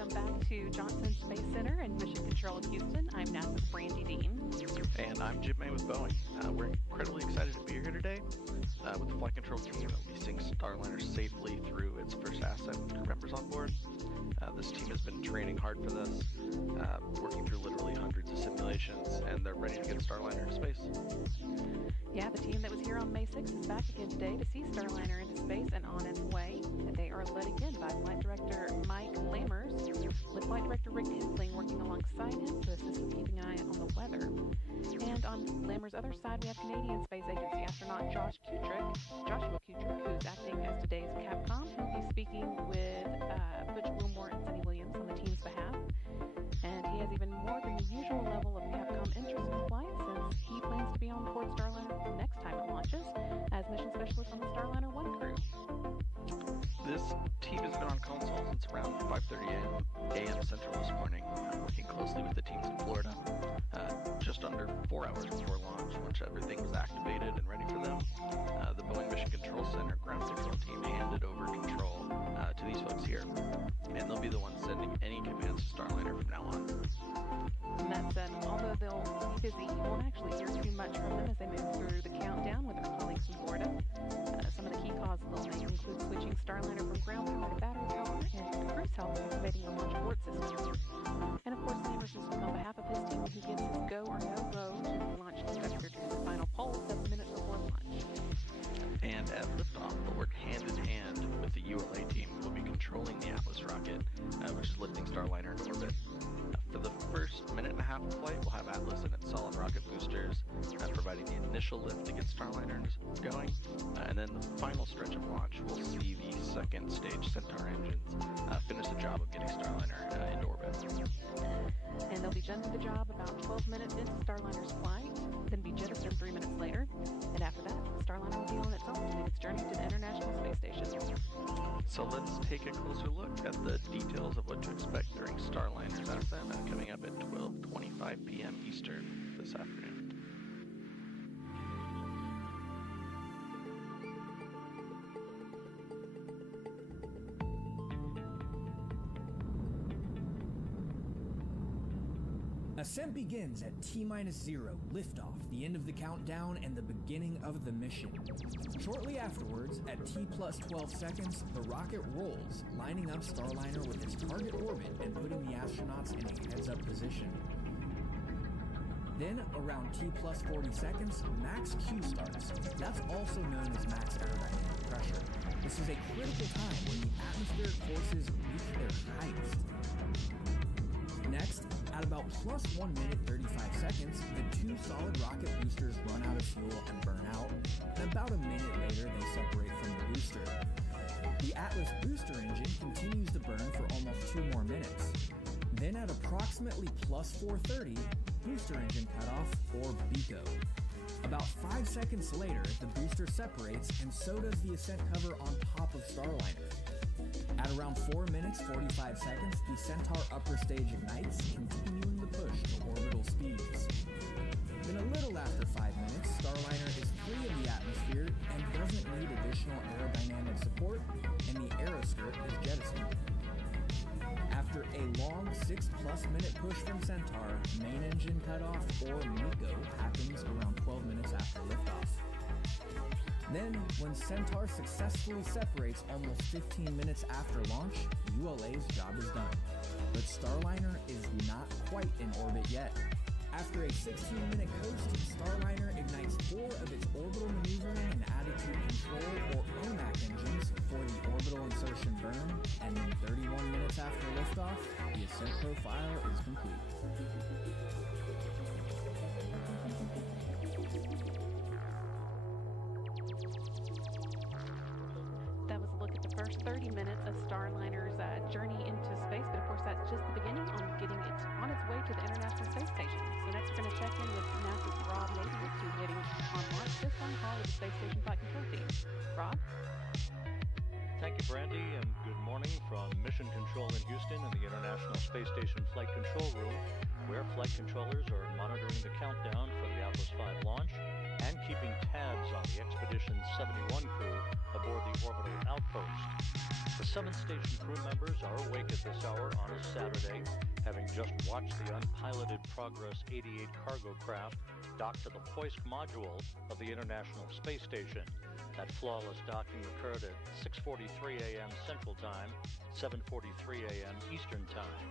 welcome back to Johnson Space Center and Mission Control of Houston. I'm NASA's Brandy Dean. And I'm Jim May with Boeing. We're incredibly excited to be here today with the flight control team that will be seeing Starliner safely through its first ascent with crew members on board. This team has been training hard for this, working through literally hundreds of simulations, and they're ready to get Starliner into space. Yeah, the team that was here on May 6th is back again today to see Starliner into space and on its way. And they are led again by Flight Director Mike Lammers, with Flight Director Rick Hensling working alongside him to assist with keeping an eye on the weather. And on Lammers' other side, we have Canadian Space Agency astronaut Joshua Kutrick, who's acting as today's Capcom. He'll be speaking with Butch Wilmore and Sunny Williams on the team's behalf. And he has even more than the usual level of Capcom interest in flight, since he plans to be on board Starliner the next time it launches as mission specialist on the Starliner 1 crew. This team has been on console since around 5:30 a.m. Central this morning, working closely with the teams in Florida. Just under 4 hours before launch, once everything was activated and ready for them, the Boeing Mission Control Center ground control team handed over control to these folks here. And they'll be the ones sending any commands to Starliner from now on. And that said, although they'll be busy, you won't actually hear too much from them as they move through the countdown with our colleagues in Florida. Some of the key calls they'll make include switching Starliner from ground power to battery power and cruise help activating the launch abort system. And of course, Lammers is on behalf of his team who gives his go or no go to the launch conductor during the final poll 7 minutes before launch. And at liftoff, they'll work hand in hand with the ULA team who will be controlling the Atlas rocket, which is lifting Starliner into orbit. For the first minute and a half of flight, we'll have Atlas and its solid rocket boosters providing the initial lift to get Starliner going. And then the final stretch of launch, we'll see the second stage Centaur engines finish the job of getting Starliner into orbit. And they'll be done with the job about 12 minutes into Starliner's flight, then be jettisoned 3 minutes later. And after that, Starliner will be on its own to make its journey to the International Space Station. So let's take a closer look at the details of what to expect during Starliner's ascent, coming up at 12:25 p.m. Eastern this afternoon. Ascent begins at T-0, liftoff, the end of the countdown, and the beginning of the mission. Shortly afterwards, at T plus 12 seconds, the rocket rolls, lining up Starliner with its target orbit and putting the astronauts in a heads-up position. Then, around T plus 40 seconds, max Q starts. That's also known as max aerodynamic pressure. This is a critical time when the atmospheric forces reach their highest. Next, at about plus 1 minute 35 seconds, the two solid rocket boosters run out of fuel and burn out, and about a minute later they separate from the booster. The Atlas booster engine continues to burn for almost 2 more minutes. Then at approximately plus 4:30, booster engine cutoff, or BECO. About 5 seconds later, the booster separates and so does the ascent cover on top of Starliner. At around 4 minutes 45 seconds, the Centaur upper stage ignites, continuing the push to orbital speeds. Then a little after 5 minutes, Starliner is free of the atmosphere and doesn't need additional aerodynamic support, and the aeroskirt is jettisoned. After a long 6+ minute push from Centaur, main engine cutoff, or MECO, happens around 12 minutes after liftoff. Then, when Centaur successfully separates almost 15 minutes after launch, ULA's job is done. But Starliner is not quite in orbit yet. After a 16-minute coast, Starliner ignites 4 of its orbital maneuvering and attitude control, or OMAC engines, for the orbital insertion burn, and then 31 minutes after liftoff, the ascent profile is complete. That was a look at the first 30 minutes of Starliner's journey into space, but of course that's just the beginning on getting it on its way to the International Space Station. So next we're going to check in with NASA's Rob Napier, who's waiting on launch, this on call with the Space Station Flight Control Team. Rob? Thank you, Brandy, and good morning from Mission Control in Houston and the International Space Station Flight Control Room, where flight controllers are monitoring the countdown for the Atlas V launch and keeping tabs on the Expedition 71 crew aboard the orbital outpost. The 7-station crew members are awake at this hour on a Saturday, having just watched the unpiloted Progress 88 cargo craft dock to the hoist module of the International Space Station. That flawless docking occurred at 6:43 a.m. Central Time, 7:43 a.m. Eastern Time.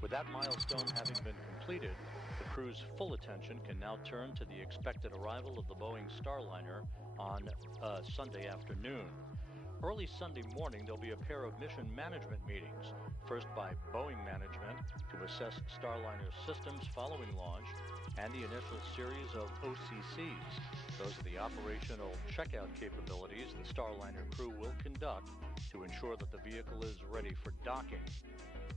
With that milestone having been completed, the crew's full attention can now turn to the expected arrival of the Boeing Starliner on Sunday afternoon. Early Sunday morning, there'll be a pair of mission management meetings, first by Boeing management to assess Starliner's systems following launch, and the initial series of OCCs. Those are the operational checkout capabilities the Starliner crew will conduct to ensure that the vehicle is ready for docking.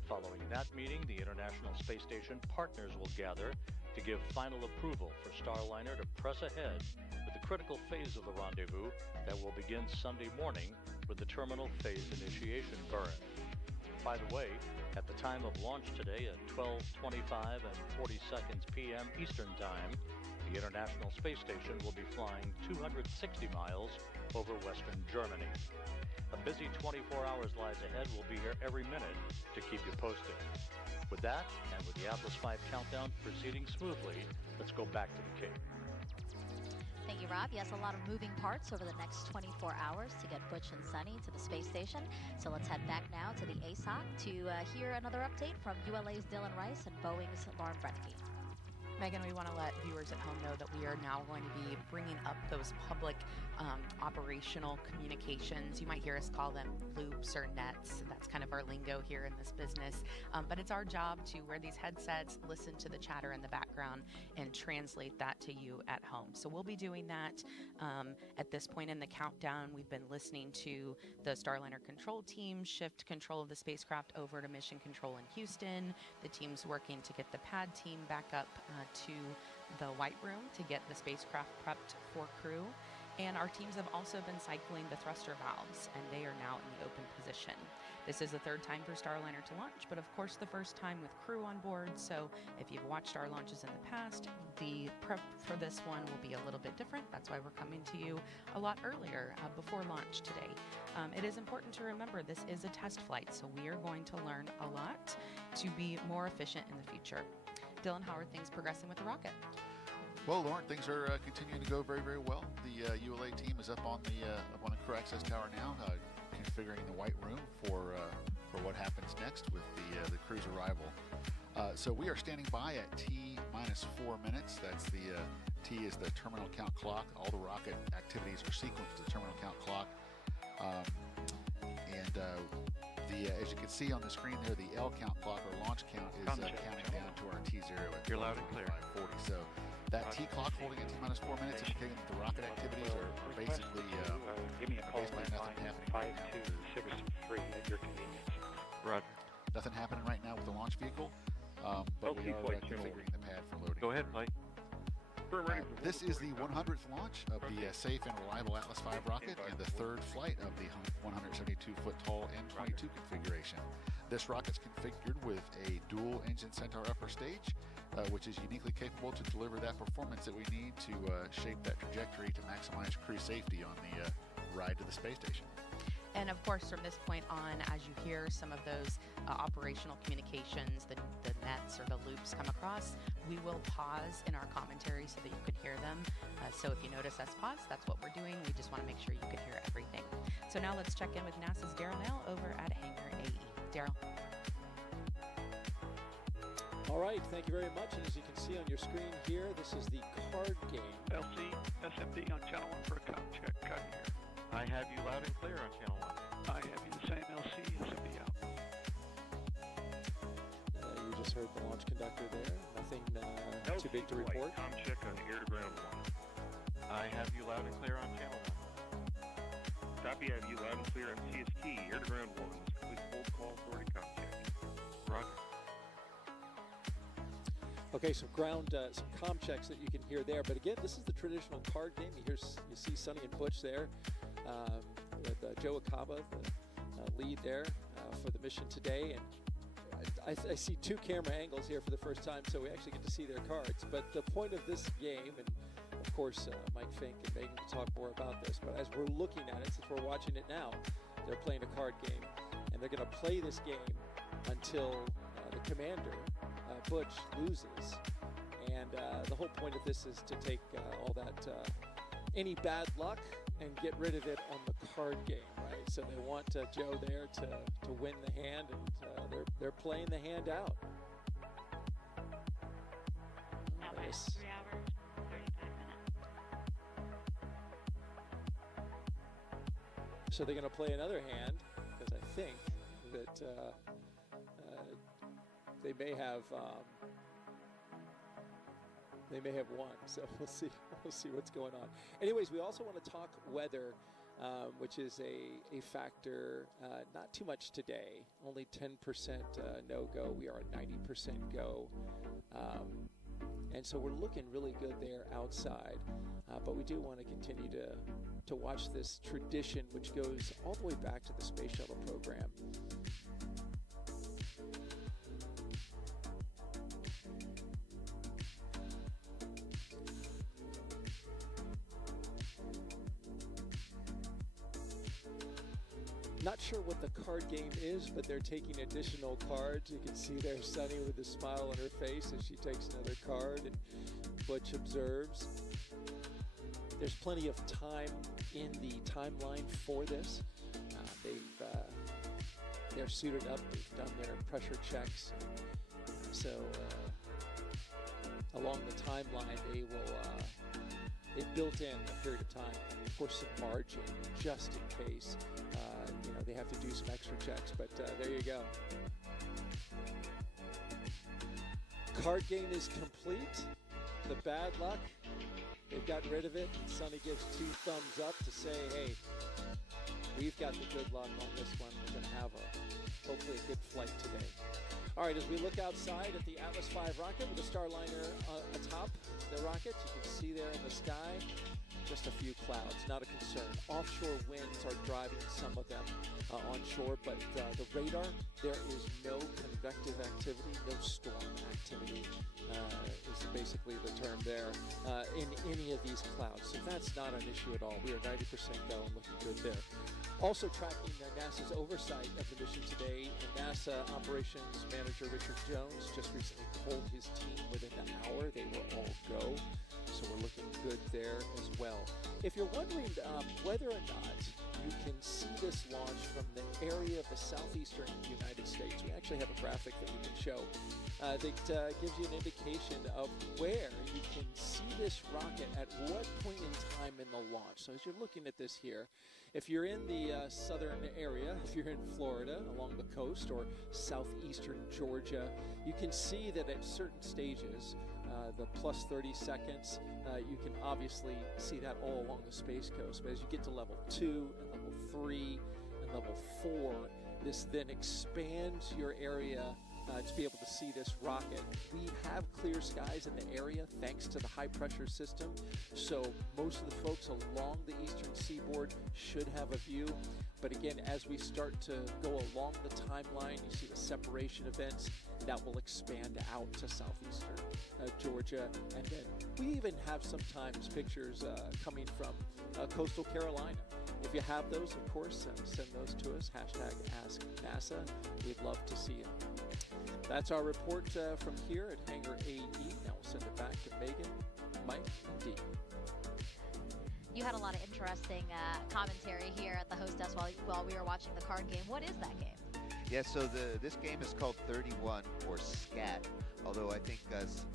Following that meeting, the International Space Station partners will gather to give final approval for Starliner to press ahead with the critical phase of the rendezvous that will begin Sunday morning with the terminal phase initiation burn. By the way, at the time of launch today at 12:25 and 40 seconds p.m. Eastern Time, the International Space Station will be flying 260 miles over Western Germany. A busy 24 hours lies ahead. We'll be here every minute to keep you posted. With that, and with the Atlas V countdown proceeding smoothly, let's go back to the Cape. Thank you, Rob. Yes, a lot of moving parts over the next 24 hours to get Butch and Sunny to the space station. So let's head back now to the ASOC to hear another update from ULA's Dylan Rice and Boeing's Lauren Brenke. Megan, we want to let viewers at home know that we are now going to be bringing up those public operational communications. You might hear us call them loops or nets. That's kind of our lingo here in this business. But it's our job to wear these headsets, listen to the chatter in the background, and translate that to you at home. So we'll be doing that at this point in the countdown. We've been listening to the Starliner control team shift control of the spacecraft over to mission control in Houston. The team's working to get the pad team back up to the White Room to get the spacecraft prepped for crew. And our teams have also been cycling the thruster valves, and they are now in the open position. This is the third time for Starliner to launch, but of course the first time with crew on board. So if you've watched our launches in the past, the prep for this one will be a little bit different. That's why we're coming to you a lot earlier before launch today. It is important to remember this is a test flight, so we are going to learn a lot to be more efficient in the future. Dylan, how are things progressing with the rocket? Well, Lauren, things are continuing to go very, very well. The ULA team is up on the crew access tower now, configuring the White Room for what happens next with the crew's arrival. So we are standing by at T minus 4 minutes. That's the T is the terminal count clock. All the rocket activities are sequenced to the terminal count clock. As you can see on the screen there, the L count clock or launch count is counting down to our T0 at You're loud and clear. 5:40. So that T clock holding at T minus 4 minutes, indicating that the rocket activities are basically give me a call basically nothing happening right now. 5263 at your convenience. Roger. Nothing happening right now with the launch vehicle, but we are configuring the pad for loading. Go ahead, Mike. This is the 100th launch of the safe and reliable Atlas V rocket and the third flight of the 172-foot tall N22 configuration. This rocket's configured with a dual engine Centaur upper stage, which is uniquely capable to deliver that performance that we need to shape that trajectory to maximize crew safety on the ride to the space station. And of course, from this point on, as you hear some of those operational communications, the nets or the loops come across, we will pause in our commentary so that you can hear them. So if you notice us pause, that's what we're doing. We just want to make sure you can hear everything. So now let's check in with NASA's Daryl Nell over at Hangar AE. Daryl. All right, thank you very much. And as you can see on your screen here, this is the card game. LC, SMD on channel 1 for a com check. Cut here. I have you loud and clear on channel 1. I have you the same LC, SMD out. You just heard the launch conductor there. Nothing too big to report. Com check on air to ground 1. I have you loud and clear on channel 1. Copy, I have you loud and clear on CST, air to ground 1. Complete full call authority com check. Roger. Okay, some com checks that you can hear there. But again, this is the traditional card game. You see Sonny and Butch there with Joe Acaba, the lead there for the mission today. And I see two camera angles here for the first time, so we actually get to see their cards. But the point of this game, and of course Mike Fink and Megan can talk more about this, but as we're looking at it, since we're watching it now, They're playing a card game, and they're going to play this game until the commander, Butch, loses. And the whole point of this is to take all that, any bad luck, and get rid of it on the card game, right? So they want Joe there to win the hand, and they're playing the hand out. Now by Nice. 3 hours, 35 minutes. So they're going to play another hand, because I think that they may have won. So we'll see. We'll see what's going on. Anyways, we also want to talk weather, which is a factor. Not too much today. Only 10% no go. We are at 90% go. And so we're looking really good there outside. But we do want to continue to watch this tradition, which goes all the way back to the Space Shuttle program. Not sure what the card game is, but they're taking additional cards. You can see there Sunny with a smile on her face as she takes another card, and Butch observes. There's plenty of time in the timeline for this. They're suited up. They've done their pressure checks. So along the timeline, they've built in a period of time, of course, some margin just in case. They have to do some extra checks, but there you go. Card game is complete. The bad luck, they've gotten rid of it. Sunny gives 2 thumbs up to say, hey, we've got the good luck on this one. We're going to have hopefully a good flight today. All right, as we look outside at the Atlas V rocket with the Starliner atop the rocket, you can see there in the sky, just a few clouds, not a concern. Offshore winds are driving some of them onshore, but the radar, there is no convective activity, no storm activity is basically the term there in any of these clouds. So that's not an issue at all. We are 90% go and looking good there. Also tracking NASA's oversight of the mission today, NASA Operations Manager Richard Jones just recently told his team within an hour they were all go. So we're looking good there as well. If you're wondering whether or not you can see this launch from the area of the southeastern United States, we actually have a graphic that we can show that gives you an indication of where you can see this rocket at what point in time in the launch. So as you're looking at this here, if you're in the southern area, if you're in Florida along the coast or southeastern Georgia, you can see that at certain stages, the plus 30 seconds, you can obviously see that all along the Space Coast. But as you get to level 2 and level 3 and level 4, this then expands your area to be able to see this rocket. We have clear skies in the area thanks to the high pressure system, so most of the folks along the eastern seaboard should have a view. But again, as we start to go along the timeline, you see the separation events that will expand out to southeastern Georgia, and then we even have sometimes pictures coming from coastal Carolina. If you have those, of course, send those to us. #AskNASA. We'd love to see them. That's our report from here at Hangar AE. Now we'll send it back to Megan, Mike, and Dee. You had a lot of interesting commentary here at the host desk while we were watching the card game. What is that game? Yeah, so this game is called 31 or SCAT. Although I think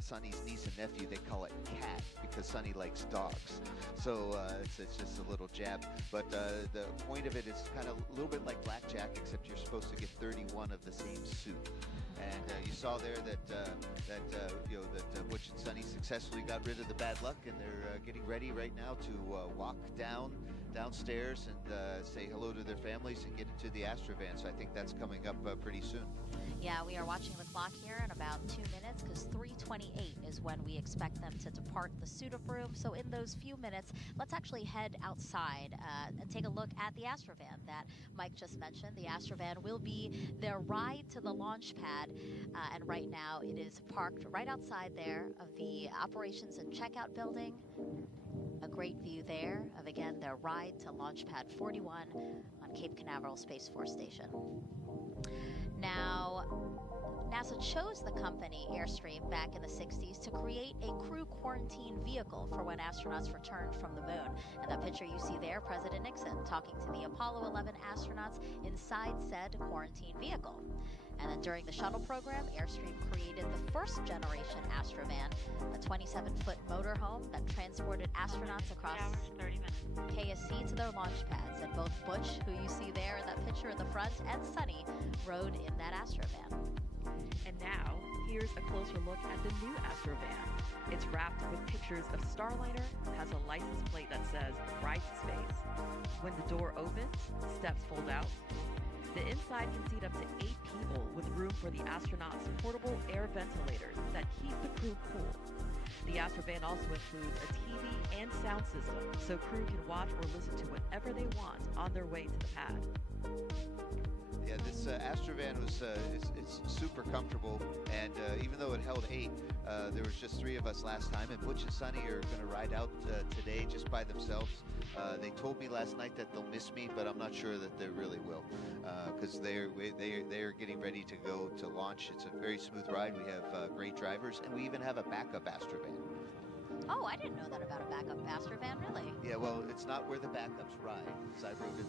Sonny's niece and nephew, they call it cat because Sonny likes dogs. So it's just a little jab. But the point of it is kind of a little bit like blackjack, except you're supposed to get 31 of the same suit. And you saw there that Butch and Sonny successfully got rid of the bad luck, and they're getting ready right now to walk downstairs and say hello to their families and get into the Astrovan. So I think that's coming up pretty soon. Yeah, we are watching the clock here in about 2 minutes because 3:28 is when we expect them to depart the suit-up room. So in those few minutes, let's actually head outside and take a look at the Astrovan that Mike just mentioned. The Astrovan will be their ride to the launch pad, and right now it is parked right outside there of the operations and checkout building. a great view there of, again, their ride to Launch Pad 41 on Cape Canaveral Space Force Station. Now, NASA chose the company Airstream back in the 60s to create a crew quarantine vehicle for when astronauts returned from the moon. And that picture you see there, President Nixon talking to the Apollo 11 astronauts inside said quarantine vehicle. And then during the shuttle program, Airstream created the first generation Astrovan, a 27-foot motorhome that transported astronauts across KSC to their launch pads. And both Butch, who you see there in that picture in the front, and Sunny rode in that Astrovan. And now, here's a closer look at the new Astrovan. It's wrapped with pictures of Starliner, has a license plate that says Ride to Space. When the door opens, steps fold out. The inside can seat up to 8 people with room for the astronauts' portable air ventilators that keep the crew cool. The Astrovan also includes a TV and sound system, so crew can watch or listen to whatever they want on their way to the pad. Yeah, this Astrovan was it's super comfortable, and even though it held 8, there was just 3 of us last time, and Butch and Sunny are going to ride out today just by themselves. They told me last night that they'll miss me, but I'm not sure that they really will, because they're getting ready to go to launch. It's a very smooth ride. We have great drivers, and we even have a backup Astrovan. Oh, I didn't know that about a backup Astrovan, really. Yeah, well, it's not where the backups ride, because I rode in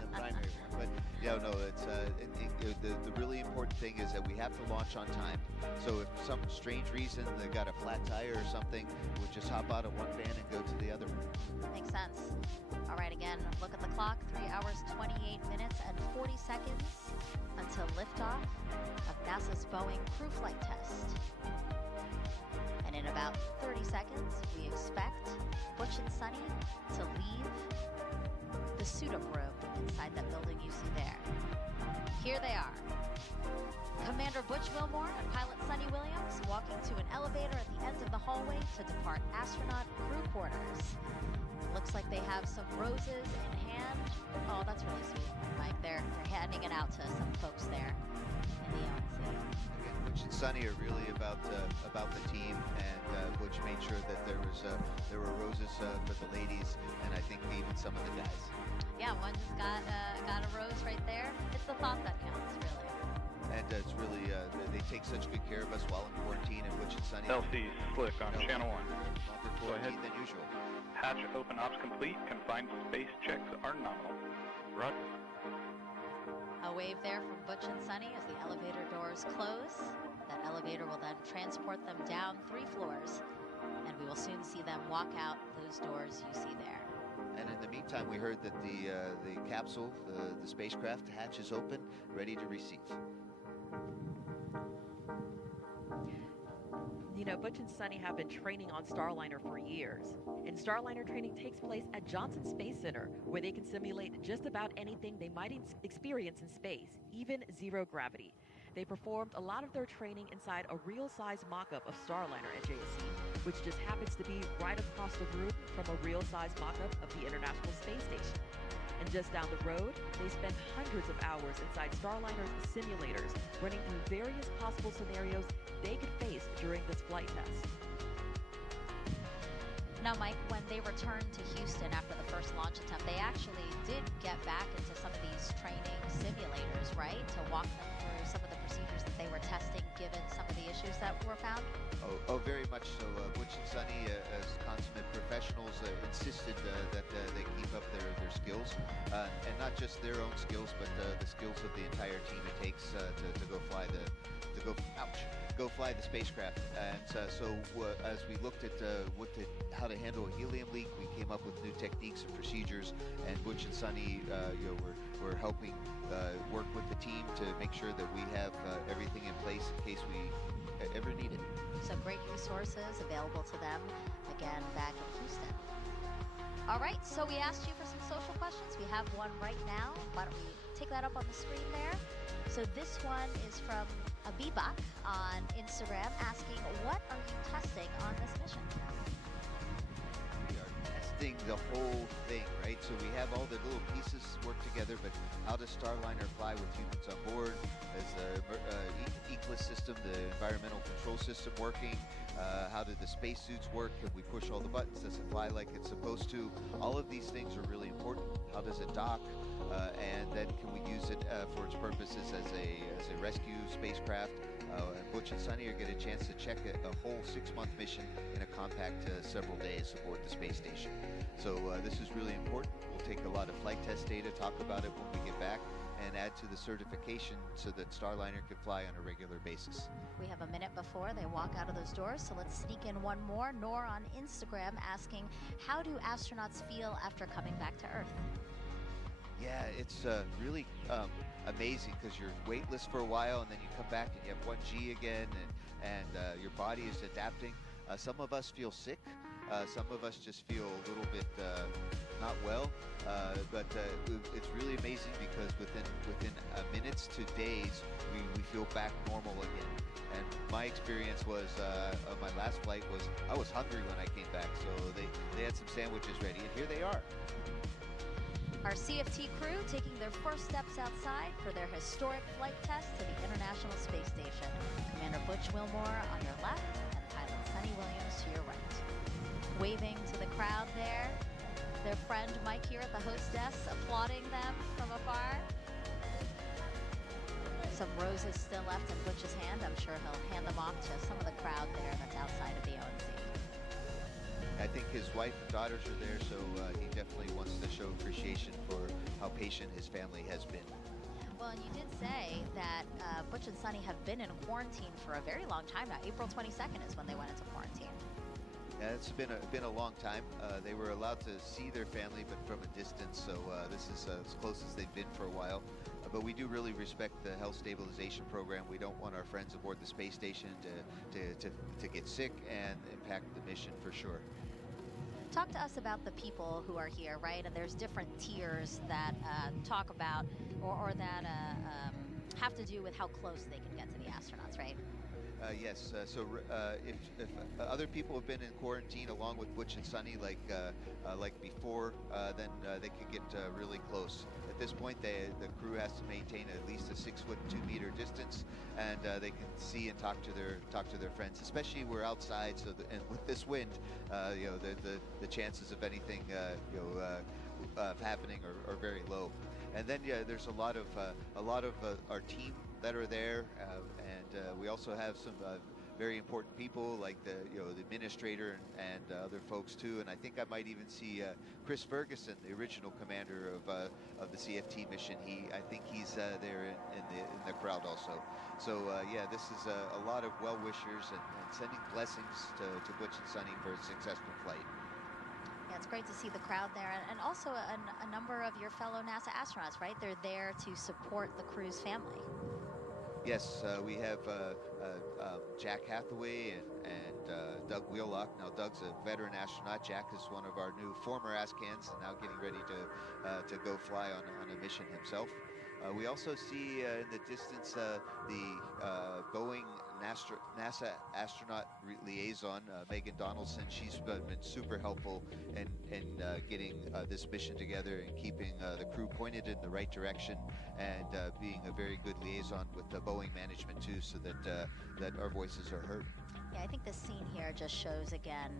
the primary one. But, yeah, no, it's the really important thing is that we have to launch on time. So if for some strange reason they got a flat tire or something, we'll just hop out of one van and go to the other one. Makes sense. All right, again, look at the clock. 3 hours, 28 minutes, and 40 seconds until liftoff of NASA's Boeing crew flight test. And in about 30 seconds, we expect Butch and Sunny to leave the suit-up room inside that building you see there. Here they are. Commander Butch Wilmore and pilot Sunny Williams walking to an elevator at the end of the hallway to depart astronaut crew quarters. Looks like they have some roses in hand. Oh, that's really sweet, Mike. They're handing it out to some folks there in the ONC. Butch and Sunny are really about the team, and Butch made sure that there were roses for the ladies, and I think even some of the guys. Yeah, one just got a rose right there. It's the thought that counts, really. And it's really they take such good care of us while in quarantine. And Butch and Sunny. LC Slick on channel 1. Longer quarantine than usual. Hatch open ops complete. Confined space checks are nominal. Roger. A wave there from Butch and Sunny as the elevator doors close. That elevator will then transport them down 3 floors, and we will soon see them walk out those doors you see there. And in the meantime, we heard that the capsule, the spacecraft hatch is open, ready to receive. You know, Butch and Sunny have been training on Starliner for years. And Starliner training takes place at Johnson Space Center, where they can simulate just about anything they might experience in space, even zero gravity. They performed a lot of their training inside a real-size mock-up of Starliner at JSC, which just happens to be right across the room from a real-size mock-up of the International Space Station. And just down the road, they spent hundreds of hours inside Starliner's simulators, running through various possible scenarios they could face during this flight test. Now, Mike, when they returned to Houston after the first launch attempt, they actually did get back into some of these training simulators, right? To walk them through some of the procedures that they were testing, given some of the issues that were found? Oh, very much so. Butch and Sunny, as consummate professionals, insisted that they keep up their skills, and not just their own skills, but the skills of the entire team it takes to go fly the spacecraft. And so as we looked at how to handle a helium leak, we came up with new techniques and procedures. And Butch and Sunny, we're helping work with the team to make sure that we have everything in place in case we ever need it. So great resources available to them, again, back in Houston. All right, so we asked you for some social questions. We have one right now. Why don't we take that up on the screen there? So this one is from Abibak on Instagram asking, what are you testing on this mission? We are testing the whole thing, right? So we have all the little pieces work together, but how does Starliner fly with humans on board? Is the ECLIS system, the environmental control system, working? How do the spacesuits work? Can we push all the buttons? Does it fly like it's supposed to? All of these things are really important. How does it dock? And then can we use it for its purposes as a rescue spacecraft? And Butch and Sunny are get a chance to check a whole 6-month mission in a compact several days aboard the space station. So this is really important. We'll take a lot of flight test data, talk about it when we get back, and add to the certification so that Starliner can fly on a regular basis. We have a minute before they walk out of those doors, so let's sneak in one more. Nor on Instagram asking, how do astronauts feel after coming back to Earth? Yeah, it's really amazing because you're weightless for a while and then you come back and you have 1G again and your body is adapting. Some of us feel sick. Some of us just feel a little bit not well, but it's really amazing because within minutes to days, we feel back normal again. And my experience was of my last flight was I was hungry when I came back, so they had some sandwiches ready, and here they are. Our CFT crew taking their first steps outside for their historic flight test to the International Space Station. Commander Butch Wilmore on your left and pilot Sunny Williams to your right. Waving to the crowd there, their friend Mike here at the hostess applauding them from afar. Some roses still left in Butch's hand. I'm sure he'll hand them off to some of the crowd there that's outside of the ONC. I think his wife and daughters are there, so he definitely wants to show appreciation for how patient his family has been. Well, and you did say that Butch and Sunny have been in quarantine for a very long time now. April 22nd is when they went into quarantine. Yeah, it's been a long time. They were allowed to see their family, but from a distance, so this is as close as they've been for a while. But we do really respect the health stabilization program. We don't want our friends aboard the space station to get sick and impact the mission for sure. Talk to us about the people who are here, right? And there's different tiers that talk about or that have to do with how close they can get to the astronauts, right? Yes. So if other people have been in quarantine along with Butch and Sunny, like before, then they could get really close. At this point, the crew has to maintain at least a 6-foot 2-meter distance, and they can see and talk to their friends. Especially we're outside, so and with this wind, the chances of anything happening are very low. And then there's a lot of our team that are there, and we also have some very important people like the administrator and other folks too. And I think I might even see Chris Ferguson, the original commander of the CFT mission. I think he's there in the crowd also. So yeah, this is a lot of well wishers and sending blessings to Butch and Sunny for a successful flight. Yeah, it's great to see the crowd there, and also a number of your fellow NASA astronauts, right? They're there to support the crew's family. Yes, we have Jack Hathaway and Doug Wheelock. Now, Doug's a veteran astronaut. Jack is one of our new former ASCANs and now getting ready to go fly on a mission himself. We also see in the distance the Boeing NASA astronaut liaison, Megan Donaldson. She's been super helpful in getting this mission together and keeping the crew pointed in the right direction, and being a very good liaison with the Boeing management too, so that our voices are heard. Yeah, I think this scene here just shows again,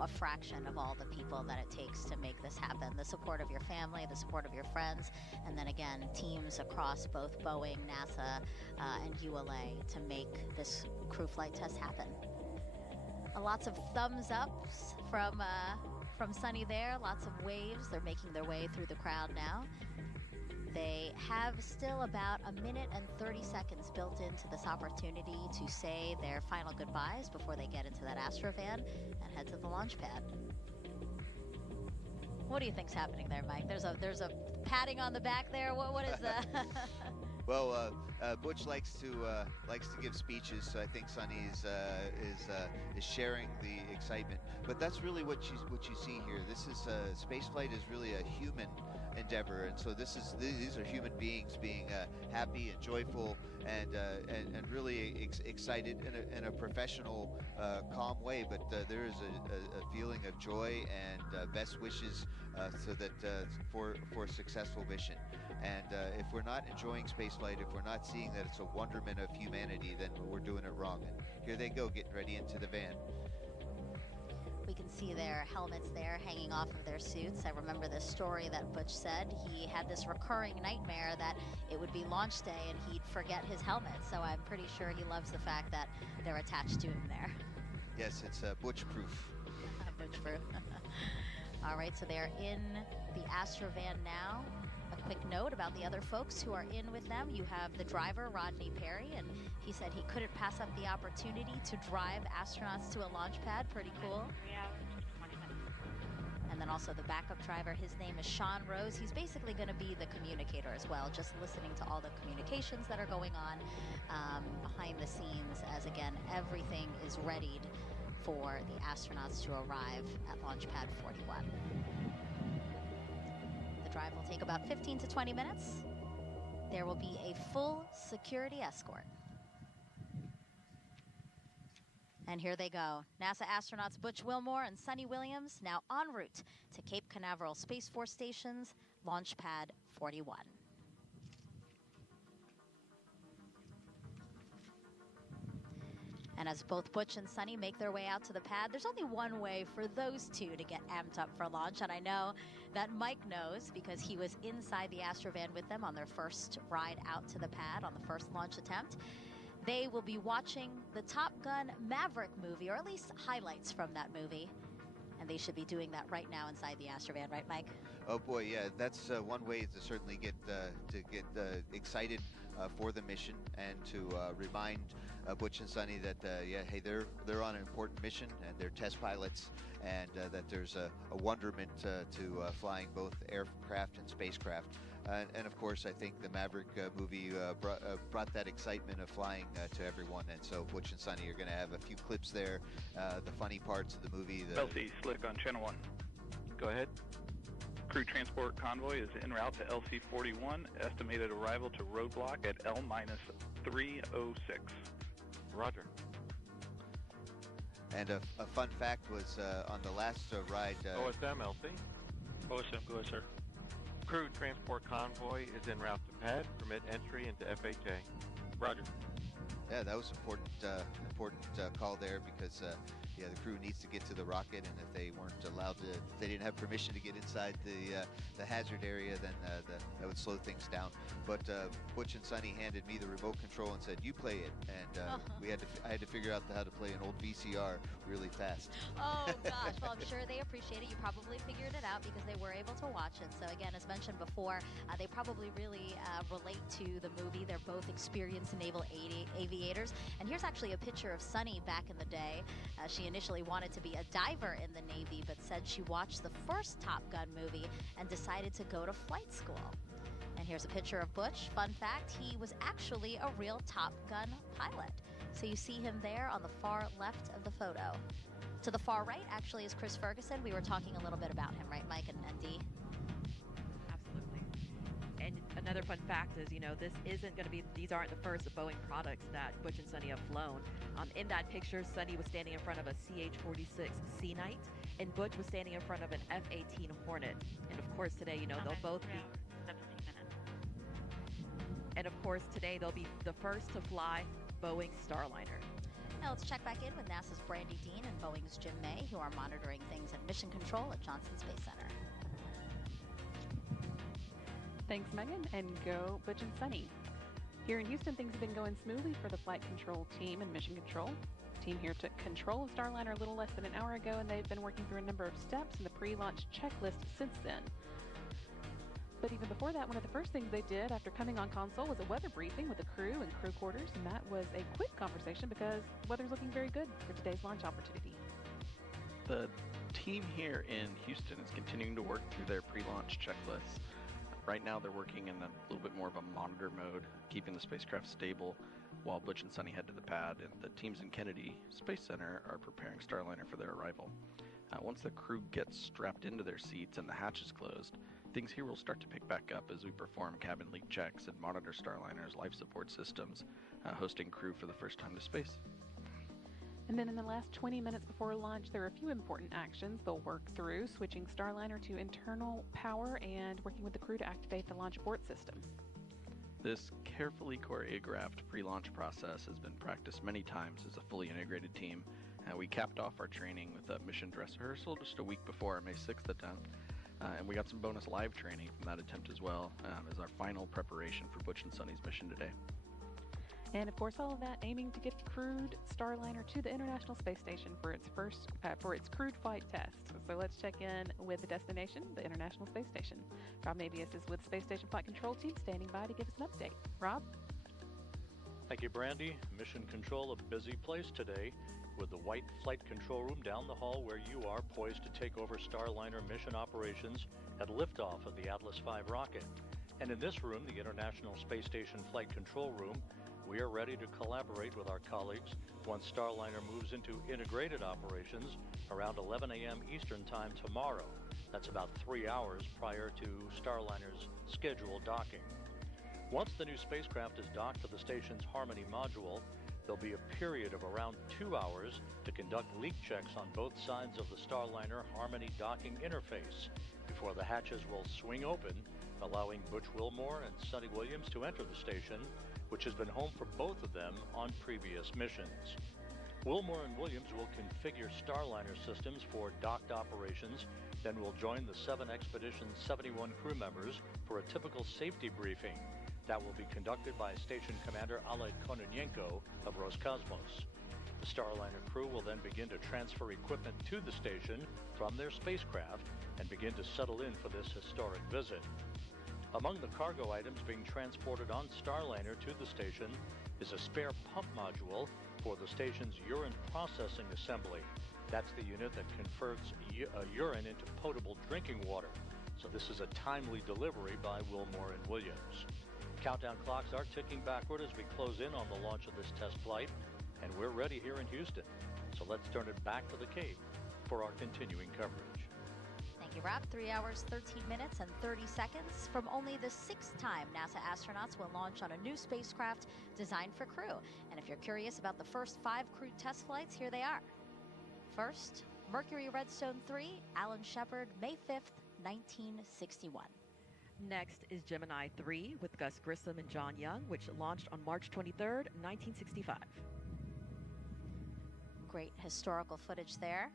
a fraction of all the people that it takes to make this happen. The support of your family, the support of your friends, and then again, teams across both Boeing, NASA, and ULA to make this crew flight test happen. Lots of thumbs ups from Sunny there, lots of waves. They're making their way through the crowd now. They have still about a minute and 30 seconds built into this opportunity to say their final goodbyes before they get into that Astrovan and head to the launch pad. What do you think's happening there, Mike? There's a patting on the back there. What is that? Well, Butch likes to give speeches, so I think Sunny is sharing the excitement. But that's really what you see here. This is spaceflight is really a human endeavor, and so these are human beings being happy and joyful and really excited in a professional, calm way. But there is a feeling of joy and best wishes so that for a successful mission. And if we're not enjoying space spaceflight. If we're not seeing that it's a wonderment of humanity, then we're doing it wrong. And here they go, getting ready into the van. We can see their helmets there hanging off of their suits. I remember this story that Butch said. He had this recurring nightmare that it would be launch day and he'd forget his helmet. So I'm pretty sure he loves the fact that they're attached to him there. Yes, it's Butch-proof. Butch-proof. All right, so they're in the Astrovan now. A quick note about the other folks who are in with them. You have the driver, Rodney Perry, and he said he couldn't pass up the opportunity to drive astronauts to a launch pad. Pretty cool. 3 hours and 20 minutes. And then also the backup driver, his name is Sean Rose. He's basically going to be the communicator as well, just listening to all the communications that are going on behind the scenes, as again, everything is readied for the astronauts to arrive at launch pad 41. The drive will take about 15 to 20 minutes. There will be a full security escort. And here they go. NASA astronauts Butch Wilmore and Sunny Williams now en route to Cape Canaveral Space Force Station's launch pad 41. And as both Butch and Sunny make their way out to the pad, there's only one way for those two to get amped up for launch. And I know that Mike knows because he was inside the Astrovan with them on their first ride out to the pad on the first launch attempt. They will be watching the Top Gun Maverick movie, or at least highlights from that movie. And they should be doing that right now inside the Astrovan, right, Mike? Oh boy, yeah, that's one way to certainly get excited for the mission and to remind Butch and Sunny that yeah, hey, they're on an important mission and they're test pilots, and that there's a wonderment to flying both aircraft and spacecraft. And of course, I think the Maverick movie brought that excitement of flying to everyone. And so Butch and Sunny are going to have a few clips there, the funny parts of the movie. LC Slick on Channel 1. Go ahead. Crew transport convoy is en route to LC-41. Estimated arrival to roadblock at L-306. Roger. And a fun fact was on the last ride. OSM, LC. OSM, go ahead, sir. Crew transport convoy is en route to pad. Permit entry into FHA. Roger. Yeah, that was important call there because yeah, the crew needs to get to the rocket, and if they weren't allowed to, if they didn't have permission to get inside the hazard area, then that would slow things down. But Butch and Sunny handed me the remote control and said, "You play it," and I had to figure out how to play an old VCR really fast. Oh gosh, well I'm sure they appreciate it. You probably figured it out because they were able to watch it. So again, as mentioned before, they probably really relate to the movie. They're both experienced naval aviators. And here's actually a picture of Sunny back in the day. She initially wanted to be a diver in the Navy, but said she watched the first Top Gun movie and decided to go to flight school. And here's a picture of Butch. Fun fact, he was actually a real Top Gun pilot. So you see him there on the far left of the photo. To the far right, actually, is Chris Ferguson. We were talking a little bit about him, right, Mike and Dee? Absolutely. And another fun fact is, you know, these aren't the first Boeing products that Butch and Sunny have flown. In that picture, Sunny was standing in front of a CH-46 Sea Knight, and Butch was standing in front of an F-18 Hornet. And of course, today, you know, they'll both be... 17 minutes. And of course, today they'll be the first to fly Boeing Starliner. Now let's check back in with NASA's Brandy Dean and Boeing's Jim May, who are monitoring things at Mission Control at Johnson Space Center. Thanks, Megan, and go Butch and Sunny. Here in Houston, things have been going smoothly for the flight control team and Mission Control. The team here took control of Starliner a little less than an hour ago, and they've been working through a number of steps in the pre-launch checklist since then. But even before that, one of the first things they did after coming on console was a weather briefing with the crew and crew quarters, and that was a quick conversation because the weather's looking very good for today's launch opportunity. The team here in Houston is continuing to work through their pre-launch checklists. Right now they're working in a little bit more of a monitor mode, keeping the spacecraft stable while Butch and Sunny head to the pad, and the teams in Kennedy Space Center are preparing Starliner for their arrival. Once the crew gets strapped into their seats and the hatch is closed, things here will start to pick back up as we perform cabin leak checks and monitor Starliner's life support systems, hosting crew for the first time to space. And then in the last 20 minutes before launch, there are a few important actions they'll work through, switching Starliner to internal power and working with the crew to activate the launch abort system. This carefully choreographed pre-launch process has been practiced many times as a fully integrated team. We capped off our training with a mission dress rehearsal just a week before our May 6th attempt. And we got some bonus live training from that attempt as well as our final preparation for Butch and Sunny's mission today. And of course, all of that aiming to get the crewed Starliner to the International Space Station for its crewed flight test. So let's check in with the destination, the International Space Station. Rob Navius is with the Space Station Flight Control Team, standing by to give us an update. Rob? Thank you, Brandy. Mission Control, a busy place today, with the white flight control room down the hall where you are, poised to take over Starliner mission operations at liftoff of the Atlas V rocket. And in this room, the International Space Station Flight Control Room, we are ready to collaborate with our colleagues once Starliner moves into integrated operations around 11 a.m. Eastern Time tomorrow. That's about 3 hours prior to Starliner's scheduled docking. Once the new spacecraft is docked to the station's Harmony module, there'll be a period of around 2 hours to conduct leak checks on both sides of the Starliner Harmony docking interface before the hatches will swing open, allowing Butch Wilmore and Sonny Williams to enter the station, which has been home for both of them on previous missions. Wilmore and Williams will configure Starliner systems for docked operations, then will join the 7 Expedition's 71 crew members for a typical safety briefing that will be conducted by Station Commander Oleg Kononenko of Roscosmos. The Starliner crew will then begin to transfer equipment to the station from their spacecraft and begin to settle in for this historic visit. Among the cargo items being transported on Starliner to the station is a spare pump module for the station's urine processing assembly. That's the unit that converts urine into potable drinking water. So this is a timely delivery by Wilmore and Williams. Countdown clocks are ticking backward as we close in on the launch of this test flight, and we're ready here in Houston. So let's turn it back to the Cape for our continuing coverage. Thank you, Rob. 3 hours, 13 minutes, and 30 seconds. From only the 6th time NASA astronauts will launch on a new spacecraft designed for crew. And if you're curious about the first 5 crewed test flights, here they are. First, Mercury Redstone 3, Alan Shepard, May 5th, 1961. Next is Gemini 3 with Gus Grissom and John Young, which launched on March 23rd, 1965. Great historical footage there.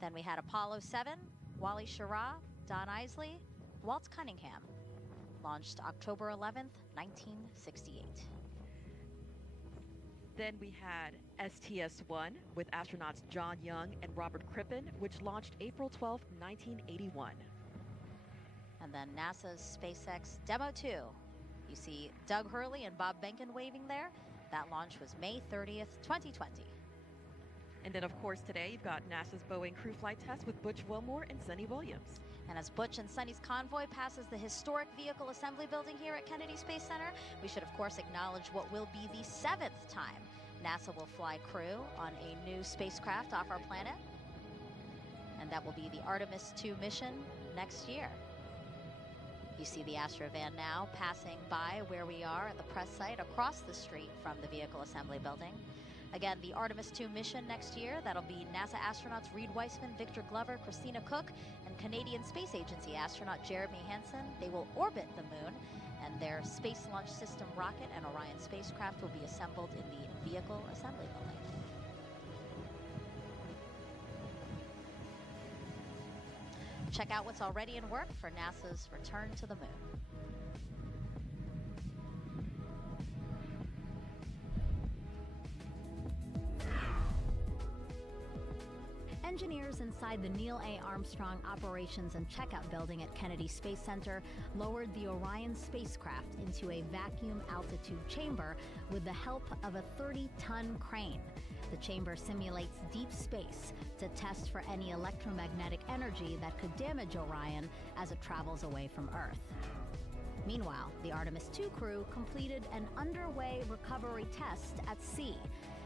Then we had Apollo 7, Wally Schirra, Don Isley, Walt Cunningham, launched October 11th, 1968. Then we had STS-1 with astronauts John Young and Robert Crippen, which launched April 12th, 1981. And then NASA's SpaceX Demo 2. You see Doug Hurley and Bob Behnken waving there. That launch was May 30th, 2020. And then, of course, today you've got NASA's Boeing crew flight test with Butch Wilmore and Sonny Williams. And as Butch and Sonny's convoy passes the historic vehicle assembly building here at Kennedy Space Center, we should, of course, acknowledge what will be the 7th time NASA will fly crew on a new spacecraft off our planet. And that will be the Artemis II mission next year. You see the Astrovan now passing by where we are at the press site across the street from the vehicle assembly building. Again, the Artemis II mission next year, that'll be NASA astronauts Reed Weissman, Victor Glover, Christina Cook, and Canadian Space Agency astronaut Jeremy Hansen. They will orbit the moon, and their Space Launch System rocket and Orion spacecraft will be assembled in the vehicle assembly building. Check out what's already in work for NASA's return to the moon. Engineers inside the Neil A. Armstrong Operations and Checkout Building at Kennedy Space Center lowered the Orion spacecraft into a vacuum altitude chamber with the help of a 30-ton crane. The chamber simulates deep space to test for any electromagnetic energy that could damage Orion as it travels away from Earth. Meanwhile, the Artemis II crew completed an underway recovery test at sea.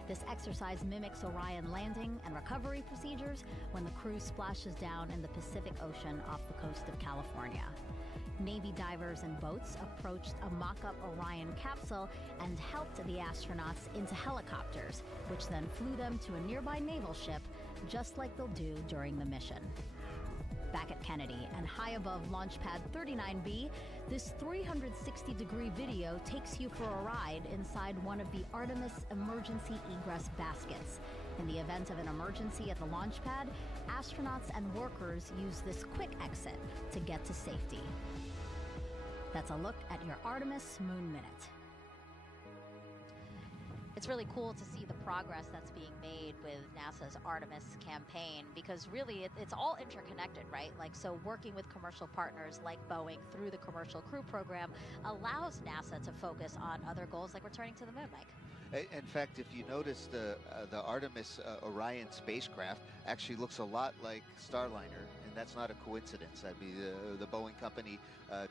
This exercise mimics Orion landing and recovery procedures when the crew splashes down in the Pacific Ocean off the coast of California. Navy divers and boats approached a mock-up Orion capsule and helped the astronauts into helicopters, which then flew them to a nearby naval ship, just like they'll do during the mission. Back at Kennedy and high above Launch Pad 39B, This 360-degree video takes you for a ride inside one of the Artemis emergency egress baskets. In the event of an emergency at the launch pad, astronauts and workers use this quick exit to get to safety. That's a look at your Artemis Moon Minute. It's really cool to see the progress that's being made with NASA's Artemis campaign, because really it's all interconnected, right? Like, so working with commercial partners like Boeing through the Commercial Crew Program allows NASA to focus on other goals like returning to the moon, Mike. In fact, if you notice, the Artemis Orion spacecraft actually looks a lot like Starliner, and that's not a coincidence. I mean, the Boeing company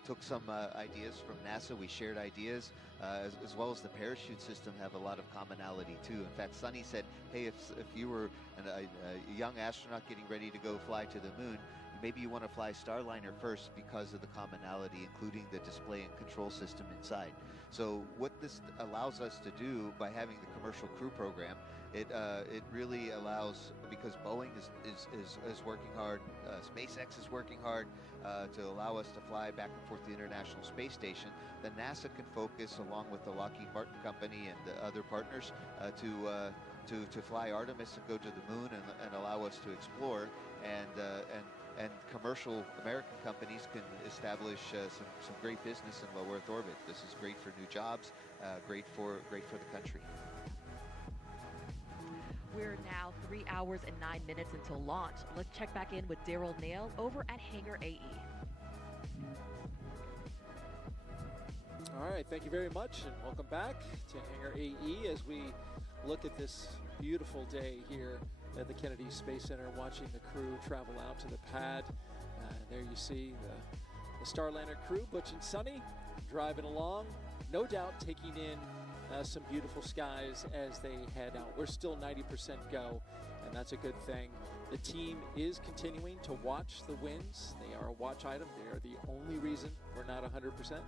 took some ideas from NASA. We shared ideas, as well as the parachute system have a lot of commonality too. In fact, Sunny said, hey, if you were a young astronaut getting ready to go fly to the moon, maybe you want to fly Starliner first because of the commonality, including the display and control system inside. So what this allows us to do by having the Commercial Crew Program, it really allows, because Boeing is working hard, SpaceX is working hard to allow us to fly back and forth to the International Space Station, then NASA can focus, along with the Lockheed Martin Company and the other partners, to fly Artemis and go to the moon and allow us to explore, and commercial American companies can establish some great business in low Earth orbit. This is great for new jobs, great for the country. We're now 3 hours and 9 minutes until launch. Let's check back in with Daryl Nail over at Hangar AE. All right, thank you very much, and welcome back to Hangar AE as we look at this beautiful day here at the Kennedy Space Center, watching the crew travel out to the pad. There you see the Starliner crew, Butch and Sunny, driving along, no doubt taking in some beautiful skies as they head out. We're still 90% go, and that's a good thing. The team is continuing to watch the winds. They are a watch item. They are the only reason we're not 100%.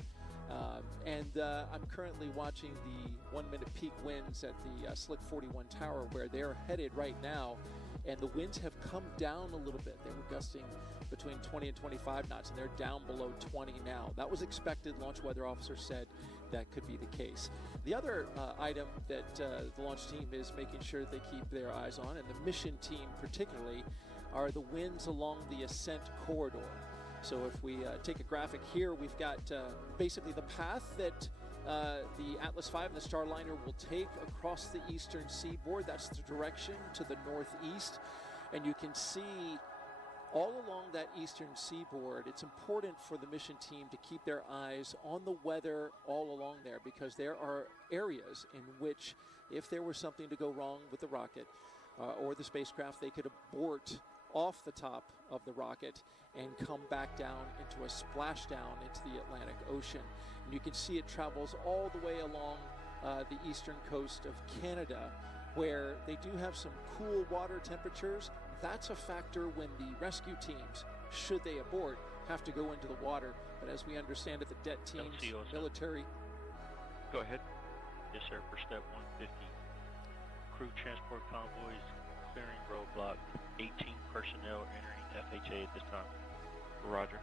I'm currently watching the 1 minute peak winds at the Slick 41 Tower, where they're headed right now, and the winds have come down a little bit. They were gusting between 20 and 25 knots, and they're down below 20 now. That was expected. Launch weather officer said that could be the case. The other item that the launch team is making sure they keep their eyes on, and the mission team particularly, are the winds along the ascent corridor. So if we take a graphic here, we've got basically the path that the Atlas V and the Starliner will take across the eastern seaboard. That's the direction to the northeast. And you can see all along that eastern seaboard, it's important for the mission team to keep their eyes on the weather all along there, because there are areas in which, if there was something to go wrong with the rocket or the spacecraft, they could abort off the top of the rocket and come back down into a splashdown into the Atlantic Ocean. And you can see it travels all the way along the eastern coast of Canada, where they do have some cool water temperatures. That's a factor when the rescue teams, should they abort, have to go into the water. But as we understand it, the det teams, military... Go ahead. Yes, sir. For step 150, crew transport convoys clearing roadblock. 18 personnel entering FHA at this time. Roger.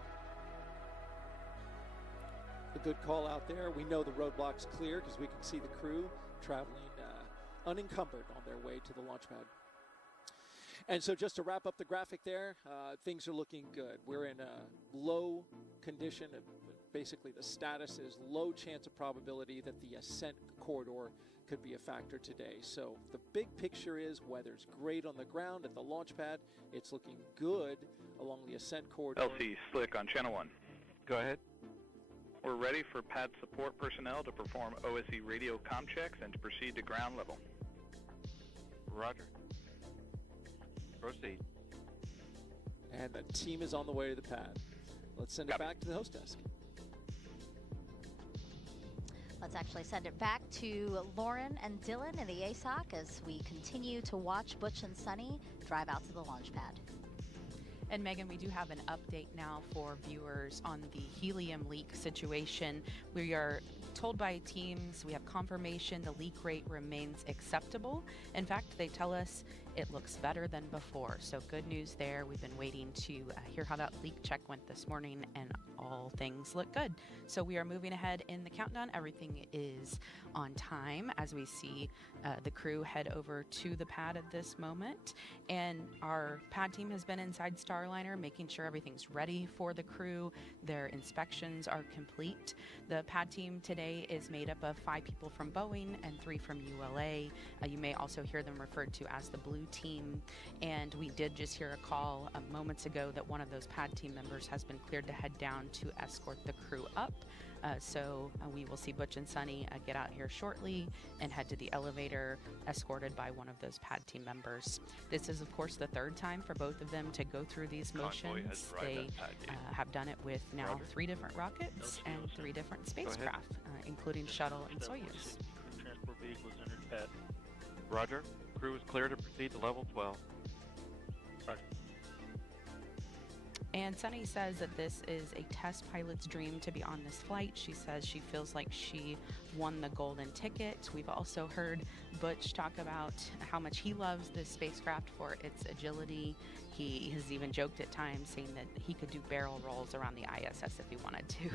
A good call out there. We know the roadblock's clear because we can see the crew traveling unencumbered on their way to the launch pad. And so just to wrap up the graphic there, things are looking good. We're in a low condition. Basically, the status is low chance of probability that the ascent corridor could be a factor today. So the big picture is weather's great on the ground at the launch pad. It's looking good along the ascent corridor. LC Slick on channel 1. Go ahead. We're ready for pad support personnel to perform OSE radio comm checks and to proceed to ground level. Roger. Proceed. And the team is on the way to the pad. Let's send it back to the host desk. Let's actually send it back to Lauren and Dylan in the ASOC as we continue to watch Butch and Sunny drive out to the launch pad. And Megan, we do have an update now for viewers on the helium leak situation. We are told by teams, we have confirmation the leak rate remains acceptable. In fact, they tell us it looks better than before. So good news there. We've been waiting to hear how that leak check went this morning, and all things look good. So we are moving ahead in the countdown. Everything is on time as we see the crew head over to the pad at this moment. And our pad team has been inside Starliner, making sure everything's ready for the crew. Their inspections are complete. The pad team today is made up of 5 people from Boeing and 3 from ULA. You may also hear them referred to as the Blue Team. And we did just hear a call moments ago that one of those pad team members has been cleared to head down to escort the crew up. So we will see Butch and Sunny get out here shortly and head to the elevator, escorted by one of those pad team members. This is, of course, the 3rd time for both of them to go through these motions. They have done it with now 3 different rockets and 3 different spacecraft, including Shuttle and Soyuz. Transport vehicles entered pad. Roger. Crew is clear to proceed to level 12. Roger. And Sunny says that this is a test pilot's dream to be on this flight. She says she feels like she won the golden ticket. We've also heard Butch talk about how much he loves this spacecraft for its agility. He has even joked at times saying that he could do barrel rolls around the ISS if he wanted to.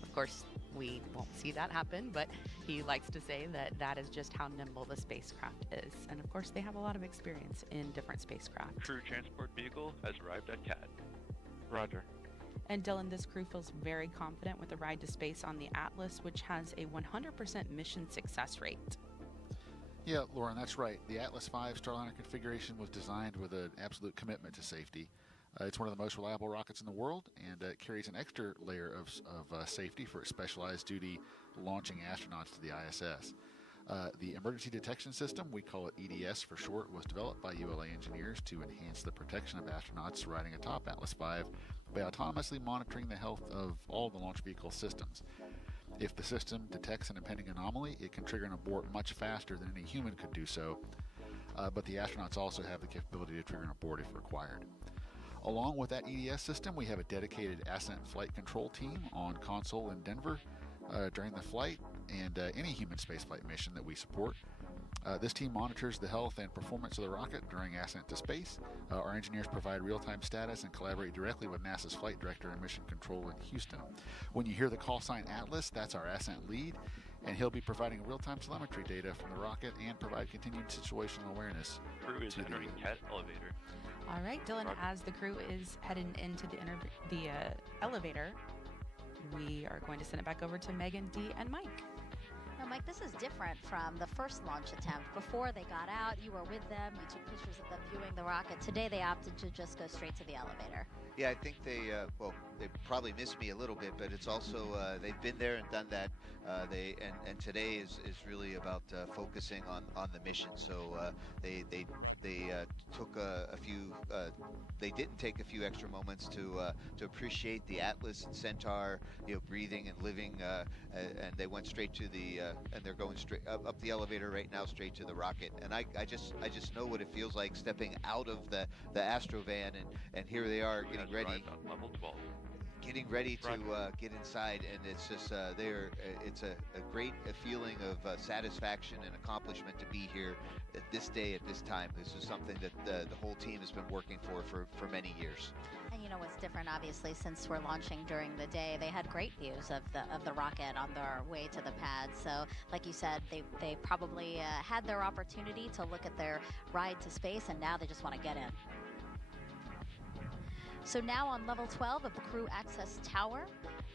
Of course, we won't see that happen, but he likes to say that that is just how nimble the spacecraft is. And of course, they have a lot of experience in different spacecraft. Crew transport vehicle has arrived at CAD. Roger. And Dylan, this crew feels very confident with the ride to space on the Atlas, which has a 100% mission success rate. Yeah, Lauren, that's right. The Atlas V Starliner configuration was designed with an absolute commitment to safety. It's one of the most reliable rockets in the world, and it carries an extra layer of safety for its specialized duty launching astronauts to the ISS. The emergency detection system, we call it EDS for short, was developed by ULA engineers to enhance the protection of astronauts riding atop Atlas V by autonomously monitoring the health of all the launch vehicle systems. If the system detects an impending anomaly, it can trigger an abort much faster than any human could do so, but the astronauts also have the capability to trigger an abort if required. Along with that EDS system, we have a dedicated ascent flight control team on console in Denver during the flight and any human spaceflight mission that we support. This team monitors the health and performance of the rocket during ascent to space. Our engineers provide real-time status and collaborate directly with NASA's flight director and mission control in Houston. When you hear the call sign Atlas, that's our ascent lead, and he'll be providing real-time telemetry data from the rocket and provide continued situational awareness. Crew is entering CAD elevator. All right, Dylan, as the crew is heading into the elevator, we are going to send it back over to Megan, Dee, and Mike. Now, Mike, this is different from the first launch attempt. Before they got out, you were with them, you took pictures of them viewing the rocket. Today, they opted to just go straight to the elevator. Yeah, I think they probably missed me a little bit, but it's also they've been there and done that. And today is really about focusing on the mission. So they took a few. They didn't take a few extra moments to appreciate the Atlas and Centaur, breathing and living, and they went straight to the and they're going straight up the elevator right now, straight to the rocket. And I just know what it feels like stepping out of the Astrovan, and here they are getting ready. On level 12. Getting ready to get inside, and it's just it's a great feeling of satisfaction and accomplishment to be here at this day, at this time. This is something that the whole team has been working for many years. And you know what's different, obviously, since we're launching during the day, they had great views of the rocket on their way to the pad. So, like you said, they probably had their opportunity to look at their ride to space, and now they just want to get in. So now on level 12 of the crew access tower,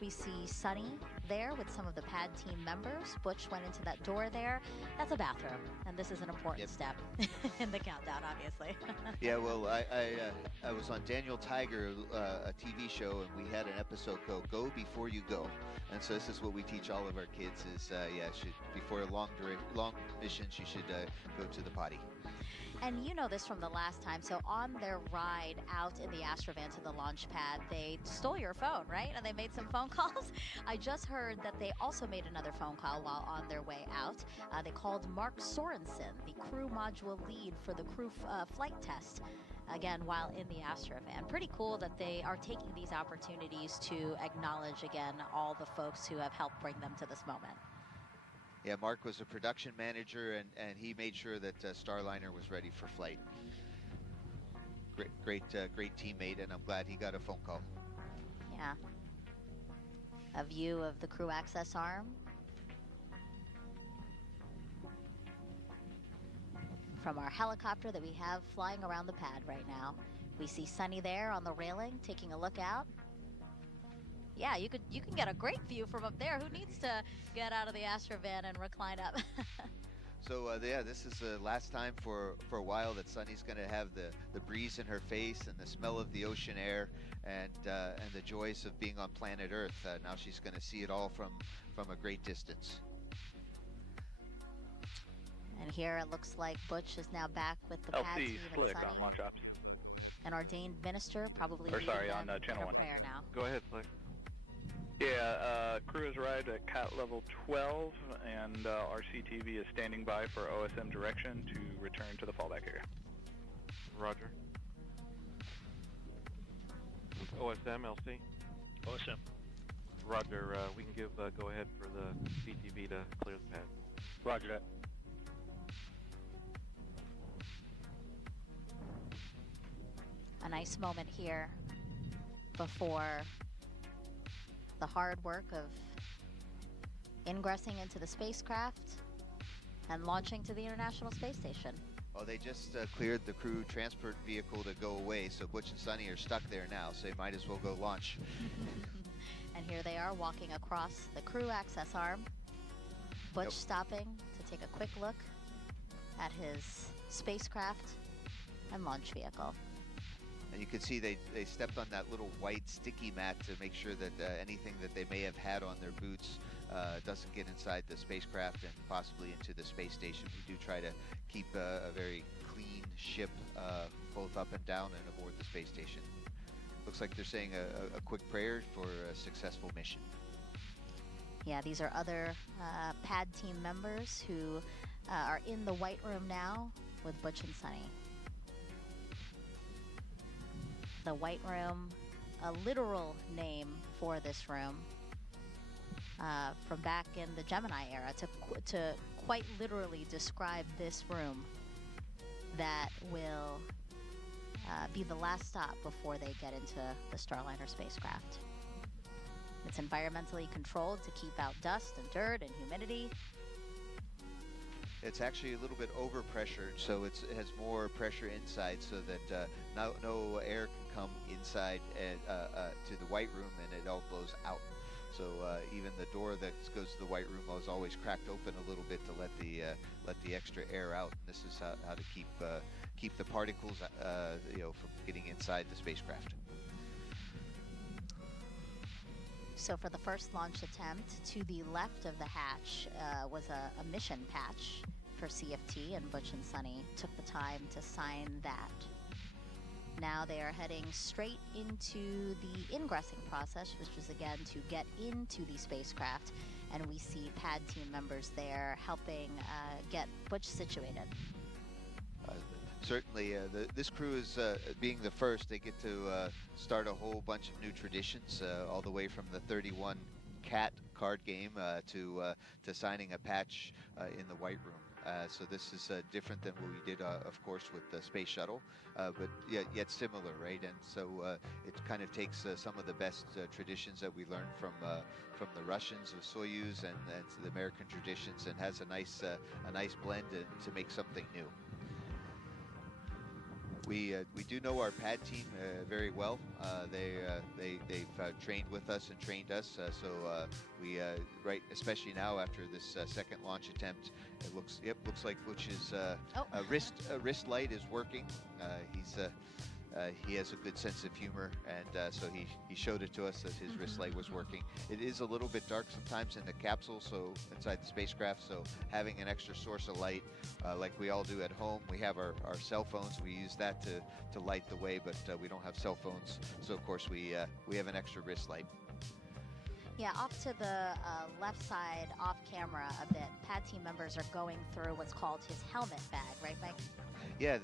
we see Sunny there with some of the pad team members. Butch went into that door there. That's a bathroom, and this is an important step in the countdown, obviously. Yeah, well, I was on Daniel Tiger, a TV show, and we had an episode called "Go Before You Go," and so this is what we teach all of our kids: is before long missions, you should go to the potty. And you know this from the last time. So on their ride out in the Astrovan to the launch pad, they stole your phone, right? And they made some phone calls. I just heard that they also made another phone call while on their way out. They called Mark Sorensen, the crew module lead for the crew flight test, again, while in the Astrovan. Pretty cool that they are taking these opportunities to acknowledge, again, all the folks who have helped bring them to this moment. Yeah, Mark was a production manager, and he made sure that Starliner was ready for flight. Great teammate, and I'm glad he got a phone call. Yeah. A view of the crew access arm. From our helicopter that we have flying around the pad right now. We see Sunny there on the railing, taking a look out. Yeah, you can get a great view from up there. Who needs to get out of the Astrovan and recline up? So yeah, this is the last time for a while that Sunny's going to have the breeze in her face and the smell of the ocean air and the joys of being on planet Earth. Now she's going to see it all from a great distance. And here it looks like Butch is now back with the pad team and Slick Sunny. on launch ops. An ordained minister, probably Or leading sorry, them on channel in a 1. prayer now. Go ahead, Slick. Yeah, crew has arrived at CAT level 12, and RCTV is standing by for OSM direction to return to the fallback area. Roger. OSM, LC? OSM. Roger, we can give go ahead for the CTV to clear the pad. Roger that. A nice moment here before the hard work of ingressing into the spacecraft and launching to the International Space Station. Well, they just cleared the crew transport vehicle to go away, so Butch and Sunny are stuck there now, so they might as well go launch. And here they are walking across the crew access arm. Butch stopping to take a quick look at his spacecraft and launch vehicle. And you can see they stepped on that little white sticky mat to make sure that anything that they may have had on their boots doesn't get inside the spacecraft and possibly into the space station. We do try to keep a very clean ship both up and down and aboard the space station. Looks like they're saying a quick prayer for a successful mission. Yeah, these are other pad team members who are in the White Room now with Butch and Sunny. The White Room, a literal name for this room from back in the Gemini era, to quite literally describe this room that will be the last stop before they get into the Starliner spacecraft. It's environmentally controlled to keep out dust and dirt and humidity. It's actually a little bit overpressured, so it has more pressure inside so that no air can come inside and, to the White Room, and it all blows out. So even the door that goes to the White Room was always cracked open a little bit to let the extra air out. And this is how to keep the particles from getting inside the spacecraft. So for the first launch attempt, to the left of the hatch was a mission patch for CFT, and Butch and Sunny took the time to sign that. Now they are heading straight into the ingressing process, which is again to get into the spacecraft, and we see pad team members there helping get Butch situated. Certainly, this crew is being the first. They get to start a whole bunch of new traditions, all the way from the 31 CAT card game to signing a patch in the White Room. So this is different than what we did, of course, with the Space Shuttle, but yet similar, right? And so it kind of takes some of the best traditions that we learned from the Russians of Soyuz and the American traditions, and has a nice blend to make something new. We do know our pad team very well. They've trained with us and trained us. So we especially now after this second launch attempt, it looks like Butch's wrist light is working. He has a good sense of humor, and so he showed it to us that his wrist light was working. It is a little bit dark sometimes in the capsule, so inside the spacecraft, so having an extra source of light, like we all do at home. We have our cell phones. We use that to light the way, but we don't have cell phones, so of course we have an extra wrist light. Yeah, off to the left side, off camera a bit pad team members are going through what's called his helmet bag, right, Mike? Yeah,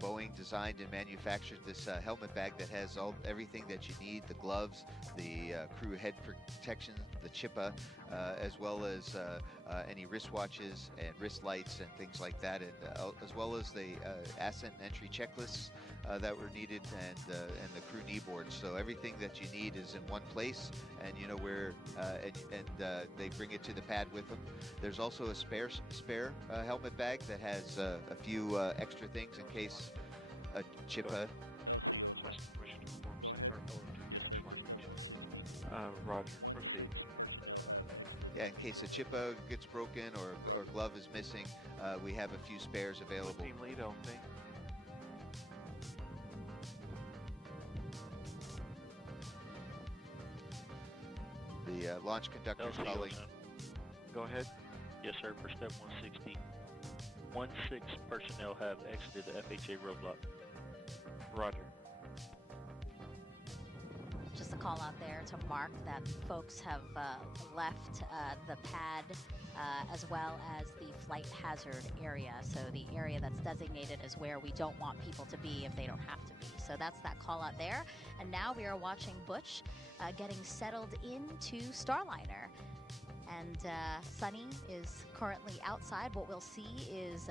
Boeing designed and manufactured this helmet bag that has everything that you need: the gloves, the crew head protection, the chippa, as well as any wristwatches and wrist lights and things like that, and as well as the ascent and entry checklists that were needed, and the crew knee boards. So everything that you need is in one place, and you know where, they bring it to the pad with them. There's also a spare helmet bag that has a few extra things in case a chippa. Roger. Proceed. Yeah, in case a chippa gets broken or glove is missing, we have a few spares available. Team lead, LC. The launch conductor is calling. Go ahead. Yes, sir. For step 160, 16 personnel have exited the FHA roadblock. Roger. Just a call out there to mark that folks have left the pad as well as the flight hazard area. So the area that's designated as where we don't want people to be if they don't have to be. So that's that call out there. And now we are watching Butch getting settled into Starliner. And Sunny is currently outside. What we'll see is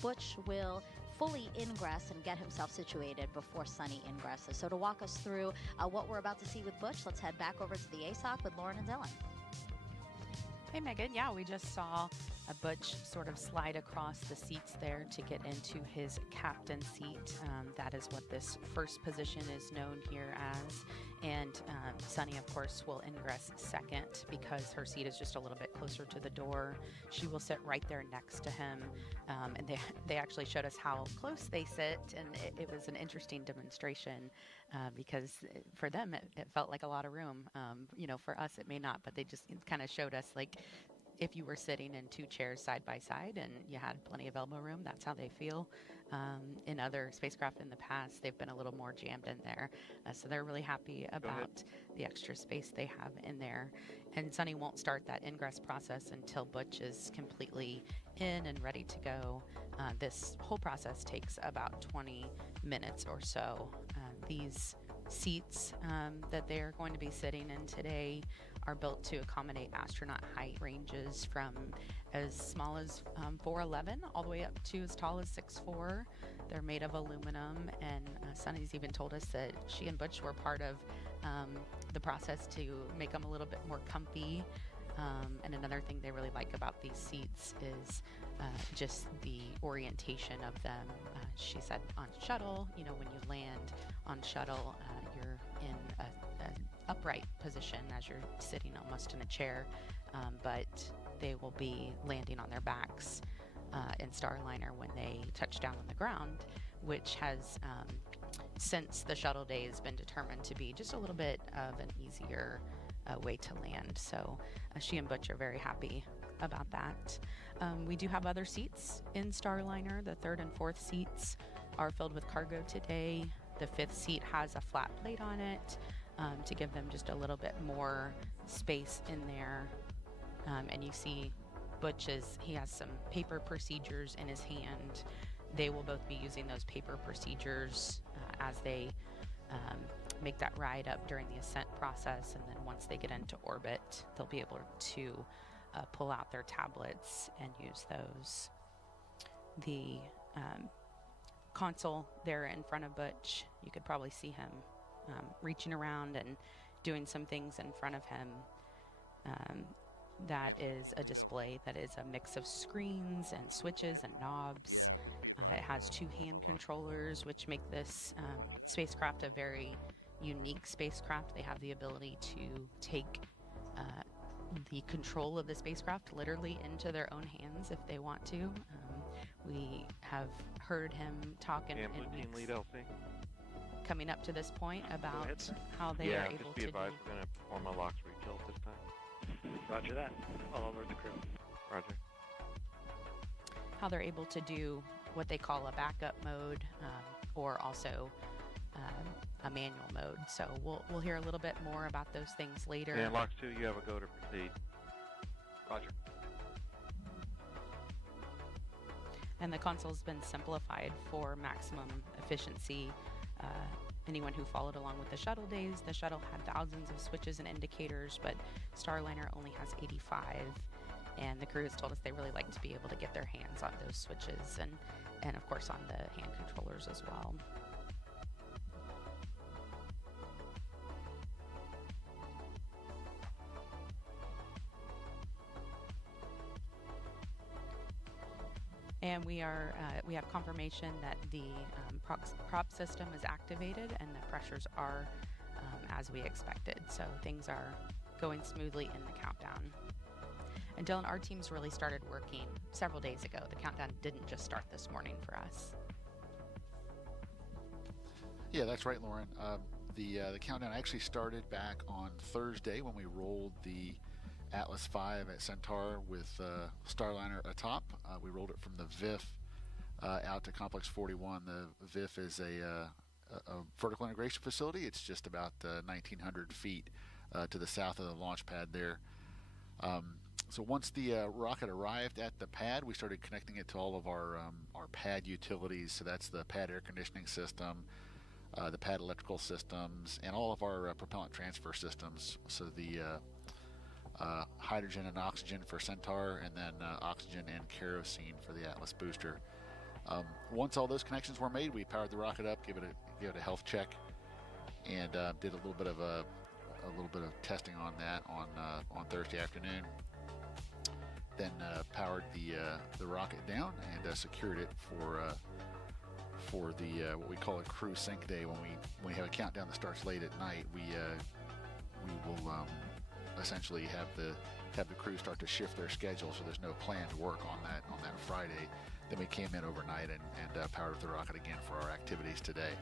Butch will fully ingress and get himself situated before Sunny ingresses. So to walk us through what we're about to see with Butch, let's head back over to the ASOC with Lauren and Dylan. Hey, Megan. Yeah, we just saw a Butch sort of slide across the seats there to get into his captain seat. That is what this first position is known here as. And Sunny, of course, will ingress second because her seat is just a little bit closer to the door. She will sit right there next to him. And they actually showed us how close they sit. And it was an interesting demonstration because for them, it felt like a lot of room. For us, it may not, but they just kind of showed us like if you were sitting in two chairs side by side and you had plenty of elbow room, that's how they feel. In other spacecraft in the past, they've been a little more jammed in there. So they're really happy about the extra space they have in there. And Sunny won't start that ingress process until Butch is completely in and ready to go. This whole process takes about 20 minutes or so. These seats that they are going to be sitting in today are built to accommodate astronaut height ranges from as small as 4'11" all the way up to as tall as 6'4". They're made of aluminum, and Sunny's even told us that she and Butch were part of the process to make them a little bit more comfy. And another thing they really like about these seats is just the orientation of them. She said on shuttle, when you land on shuttle, you're in an upright position as you're sitting almost in a chair, but they will be landing on their backs in Starliner when they touch down on the ground, which has, since the shuttle days, been determined to be just a little bit of an easier way to land. So she and Butch are very happy about that. We do have other seats in Starliner. The third and fourth seats are filled with cargo today. The fifth seat has a flat plate on it to give them just a little bit more space in there. And you see he has some paper procedures in his hand. They will both be using those paper procedures as they make that ride up during the ascent process, and then once they get into orbit, they'll be able to pull out their tablets and use those. The console there in front of Butch, you could probably see him reaching around and doing some things in front of him. That is a display that is a mix of screens and switches and knobs. It has two hand controllers, which make this spacecraft a very unique spacecraft. They have the ability to take the control of the spacecraft literally into their own hands if they want to. We have heard him talk in weeks lead LC. coming up to this point about how they are able just be to advised we're going to perform a LOX retilt this time. Roger that. I'll alert the crew. Roger. how they're able to do what they call a backup mode or also a manual mode. So we'll hear a little bit more about those things later. And LOX 2, you have a go to proceed. Roger. And the console's been simplified for maximum efficiency. Anyone who followed along with the shuttle days, the shuttle had thousands of switches and indicators, but Starliner only has 85. And the crew has told us they really like to be able to get their hands on those switches and of course on the hand controllers as well. And we have confirmation that the prop system is activated and the pressures are as we expected. So things are going smoothly in the countdown. And Dylan, our team's really started working several days ago. The countdown didn't just start this morning for us. Yeah, that's right, Lauren. The countdown actually started back on Thursday when we rolled the Atlas V at Centaur with Starliner atop. We rolled it from the VIF out to Complex 41. The VIF is a vertical integration facility. It's just about 1,900 feet to the south of the launch pad there. So once the rocket arrived at the pad, we started connecting it to all of our pad utilities. So that's the pad air conditioning system, the pad electrical systems, and all of our propellant transfer systems. So the hydrogen and oxygen for Centaur, and then oxygen and kerosene for the Atlas booster. Once all those connections were made, we powered the rocket up, gave it a health check, and did a little bit of testing on that on Thursday afternoon. Then powered the rocket down and secured it for the what we call a crew sync day. When we have a countdown that starts late at night, we will essentially have the crew start to shift their schedule, so there's no planned work on that Friday. Then we came in overnight and powered up the rocket again for our activities today.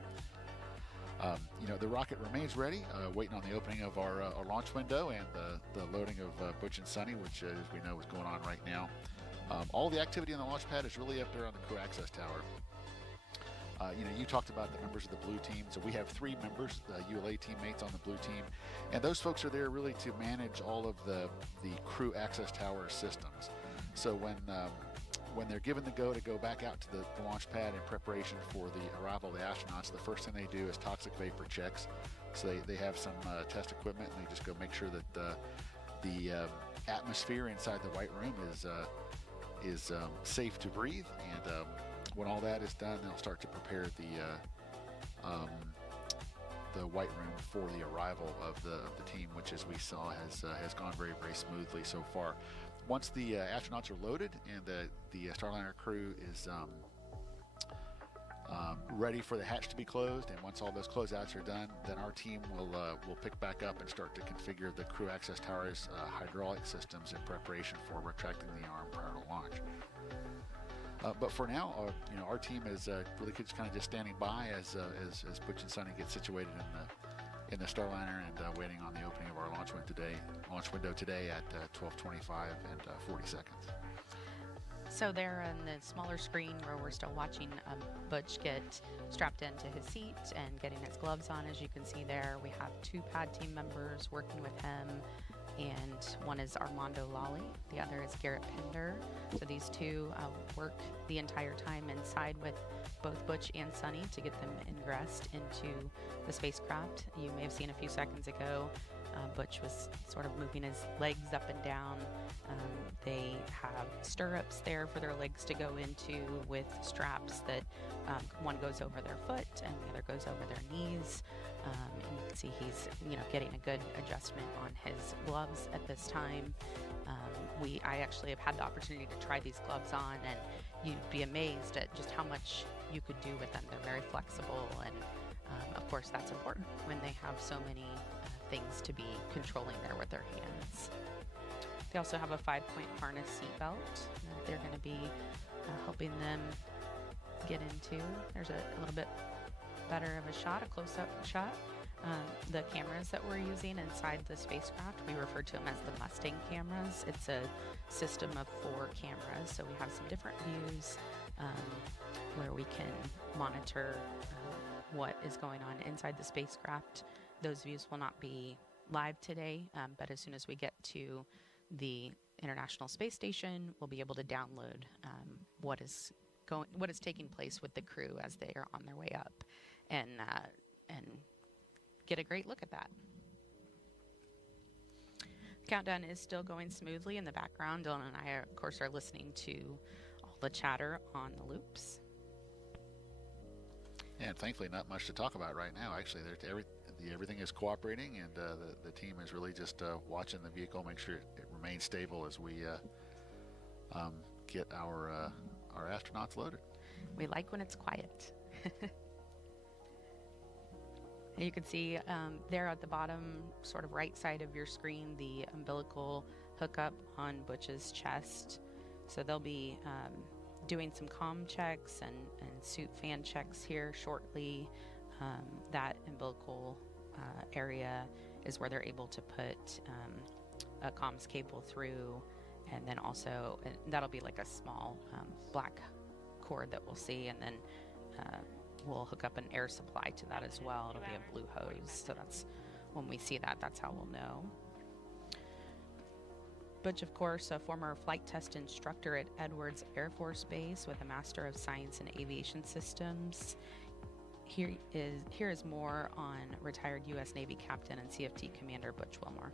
The rocket remains ready, waiting on the opening of our launch window and the loading of Butch and Sunny, which, as we know, is going on right now. All the activity on the launch pad is really up there on the crew access tower. You talked about the members of the blue team. So we have 3 members, ULA teammates on the blue team, and those folks are there really to manage all of the crew access tower systems. So when they're given the go to go back out to the launch pad in preparation for the arrival of the astronauts, the first thing they do is toxic vapor checks. So they have some test equipment, and they just go make sure that the atmosphere inside the white room is safe to breathe. And when all that is done, they'll start to prepare the white room for the arrival of the team, which, as we saw, has gone very, very smoothly so far. Once the astronauts are loaded and the Starliner crew is ready for the hatch to be closed, and once all those closeouts are done, then our team will pick back up and start to configure the crew access tower's hydraulic systems in preparation for retracting the arm prior to launch. But for now, our team is really just standing by as Butch and Sunny get situated in the Starliner and waiting on the opening of our launch window today at 12:25 and 40 seconds. So there on the smaller screen where we're still watching Butch get strapped into his seat and getting his gloves on, as you can see there, we have 2 pad team members working with him, and one is Armando Lally, the other is Garrett Pender. So these 2 work the entire time inside with both Butch and Sunny to get them ingressed into the spacecraft. You may have seen a few seconds ago, Butch was sort of moving his legs up and down. They have stirrups there for their legs to go into with straps that one goes over their foot and the other goes over their knees. And you can see he's getting a good adjustment on his gloves at this time. I actually have had the opportunity to try these gloves on, and you'd be amazed at just how much you could do with them. They're very flexible, and of course that's important when they have so many things to be controlling there with their hands. They also have a 5-point harness seatbelt that they're going to be helping them get into. There's a little bit better of a shot, a close-up shot. The cameras that we're using inside the spacecraft, we refer to them as the Mustang cameras. It's a system of 4 cameras, so we have some different views where we can monitor what is going on inside the spacecraft. Those views will not be live today, but as soon as we get to the International Space Station will be able to download what is taking place with the crew as they are on their way up, and get a great look at that. Countdown is still going smoothly in the background. Dylan and I, of course, are listening to all the chatter on the loops. And thankfully, not much to talk about right now. Actually, everything is cooperating, and the team is really just watching the vehicle, make sure it remains stable as we get our astronauts loaded. We like when it's quiet. You can see there at the bottom, sort of right side of your screen, the umbilical hookup on Butch's chest. So they'll be doing some comm checks and suit fan checks here shortly. That umbilical area is where they're able to put a comms cable through, and then also that'll be like a small black cord that we'll see, and then we'll hook up an air supply to that as well. It'll be a blue hose, so that's when we see that, that's how we'll know. Butch, of course, a former flight test instructor at Edwards Air Force Base with a Master of Science in Aviation Systems. Here is more on retired U.S. Navy Captain and CFT Commander Butch Wilmore.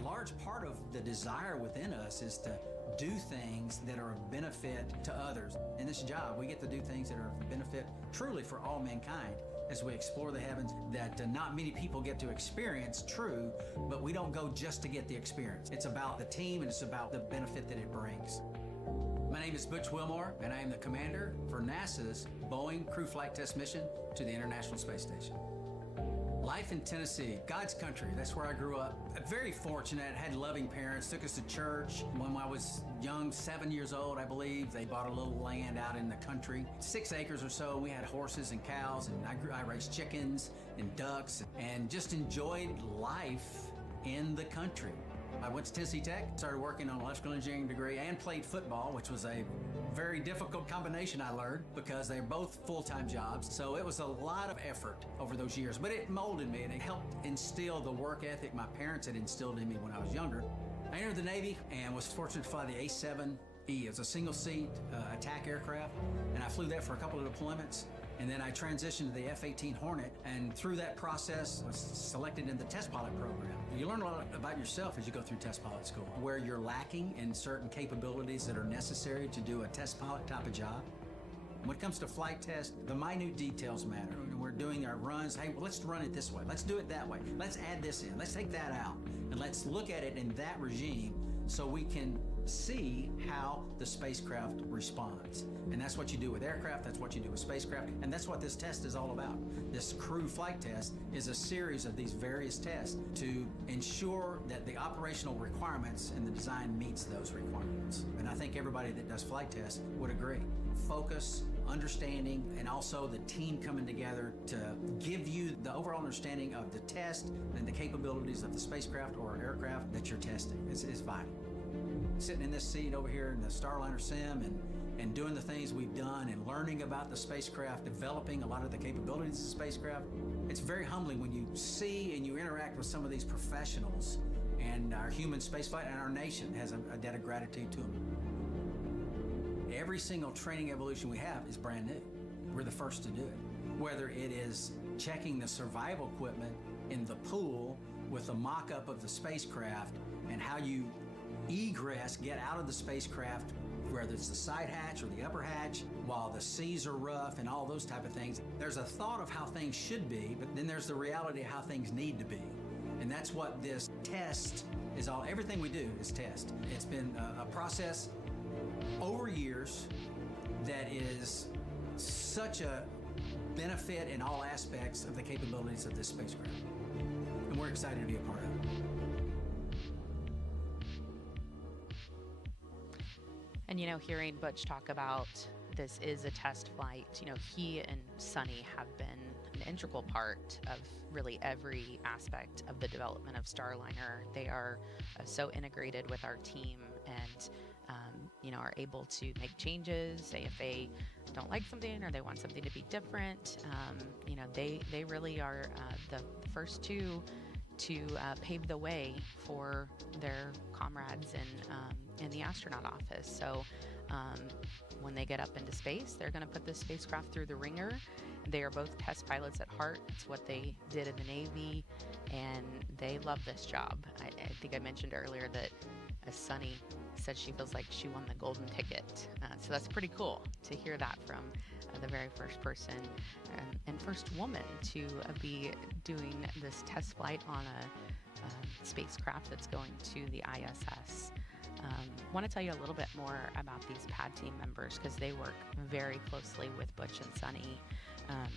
A large part of the desire within us is to do things that are of benefit to others. In this job, we get to do things that are of benefit truly for all mankind as we explore the heavens that not many people get to experience, true, but we don't go just to get the experience. It's about the team, and it's about the benefit that it brings. My name is Butch Wilmore, and I am the commander for NASA's Boeing Crew Flight Test Mission to the International Space Station. Life in Tennessee, God's country, that's where I grew up. Very fortunate, had loving parents, took us to church. When I was young, 7 years old, I believe, they bought a little land out in the country, 6 acres or so. We had horses and cows, and I raised chickens and ducks, and just enjoyed life in the country. I went to Tennessee Tech, started working on an electrical engineering degree, and played football, which was a very difficult combination, I learned, because they're both full-time jobs. So it was a lot of effort over those years, but it molded me, and it helped instill the work ethic my parents had instilled in me when I was younger. I entered the Navy and was fortunate to fly the A-7E. It was a single-seat attack aircraft, and I flew that for a couple of deployments. And then I transitioned to the F-18 Hornet, and through that process was selected in the test pilot program. You learn a lot about yourself as you go through test pilot school, where you're lacking in certain capabilities that are necessary to do a test pilot type of job. When it comes to flight test, the minute details matter. When we're doing our runs, hey, well, let's run it this way. Let's do it that way. Let's add this in. Let's take that out. And let's look at it in that regime so we can see how the spacecraft responds. And that's what you do with aircraft, that's what you do with spacecraft, and that's what this test is all about. This crew flight test is a series of these various tests to ensure that the operational requirements and the design meets those requirements. And I think everybody that does flight tests would agree. Focus, understanding, and also the team coming together to give you the overall understanding of the test and the capabilities of the spacecraft or aircraft that you're testing is vital. Sitting in this seat over here in the Starliner sim and doing the things we've done and learning about the spacecraft, developing a lot of the capabilities of the spacecraft, it's very humbling when you see and you interact with some of these professionals, and our human spaceflight and our nation has a debt of gratitude to them. Every single training evolution we have is brand new. We're the first to do it. Whether it is checking the survival equipment in the pool with a mock-up of the spacecraft and how you egress, get out of the spacecraft, whether it's the side hatch or the upper hatch, while the seas are rough and all those type of things. There's a thought of how things should be, but then there's the reality of how things need to be. And that's what this test is all. Everything we do is test. It's been a process over years that is such a benefit in all aspects of the capabilities of this spacecraft. And we're excited to be a part of it. And, you know, hearing Butch talk about this is a test flight, you know, he and Sunny have been an integral part of really every aspect of the development of Starliner. They are so integrated with our team and, you know, are able to make changes, say if they don't like something or they want something to be different. You know, they really are the first two to pave the way for their comrades in the astronaut office. So when they get up into space, they're going to put the spacecraft through the ringer. They are both test pilots at heart. It's what they did in the Navy, and they love this job. I think I mentioned earlier that Sunny said she feels like she won the golden ticket. So that's pretty cool to hear that from the very first person and first woman to be doing this test flight on a spacecraft that's going to the ISS. Want to tell you a little bit more about these pad team members because they work very closely with Butch and Sunny.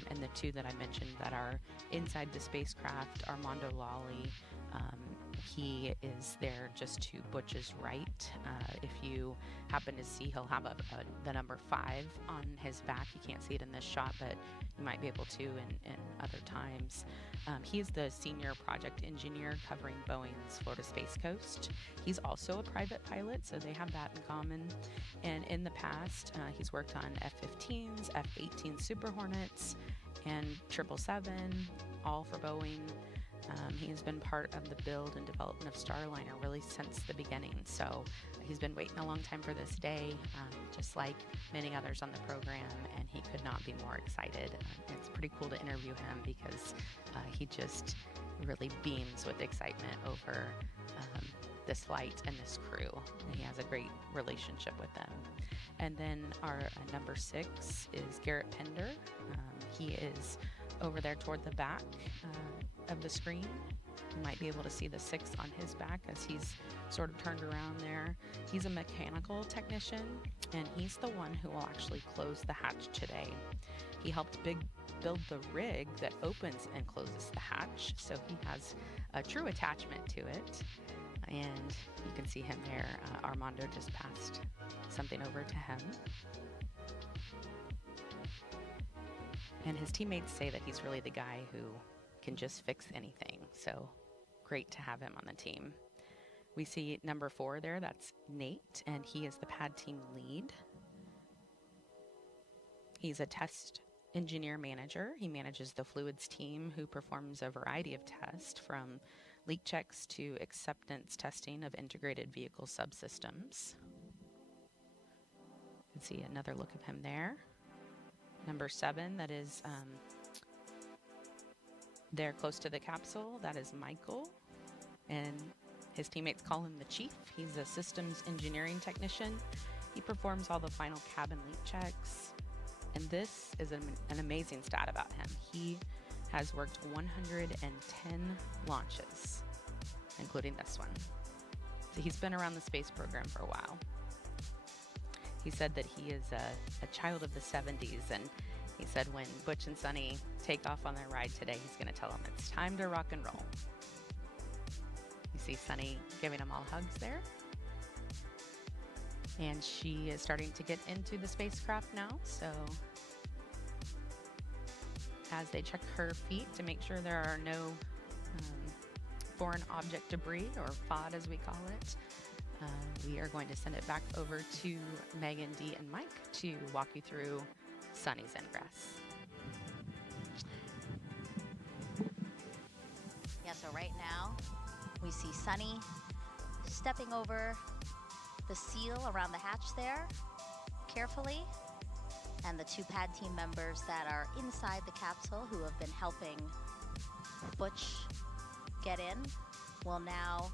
And the two that I mentioned that are inside the spacecraft, Armando Lawley, he is there just to Butch's right. If you happen to see, he'll have the number 5 on his back. You can't see it in this shot, but you might be able to in other times. He's the senior project engineer covering Boeing's Florida Space Coast. He's also a private pilot, so they have that in common. And in the past, he's worked on F-15s, F-18 Super Hornets, and 777, all for Boeing. He has been part of the build and development of Starliner really since the beginning. So he's been waiting a long time for this day, just like many others on the program, and he could not be more excited. It's pretty cool to interview him because he just really beams with excitement over this flight and this crew. And he has a great relationship with them. And then our number 6 is Garrett Pender. He is over there toward the back of the screen. You might be able to see the 6 on his back as he's sort of turned around there. He's a mechanical technician, and he's the one who will actually close the hatch today. He helped build the rig that opens and closes the hatch, so he has a true attachment to it. And you can see him there. Armando just passed something over to him. And his teammates say that he's really the guy who can just fix anything. So great to have him on the team. We see number 4 there, that's Nate, and he is the pad team lead. He's a test engineer manager. He manages the fluids team who performs a variety of tests from leak checks to acceptance testing of integrated vehicle subsystems. You can see another look of him there. Number 7, that is there close to the capsule, that is Michael, and his teammates call him the Chief. He's a systems engineering technician. He performs all the final cabin leak checks, and this is an amazing stat about him. He has worked 110 launches, including this one. So he's been around the space program for a while. He said that he is a child of the 70s, and he said when Butch and Sunny take off on their ride today, he's going to tell them it's time to rock and roll. You see Sunny giving them all hugs there. And she is starting to get into the spacecraft now, so as they check her feet to make sure there are no foreign object debris, or FOD as we call it, we are going to send it back over to Megan, Dee, and Mike to walk you through Sunny's ingress. Yeah, so right now we see Sunny stepping over the seal around the hatch there carefully, and the 2 pad team members that are inside the capsule who have been helping Butch get in will now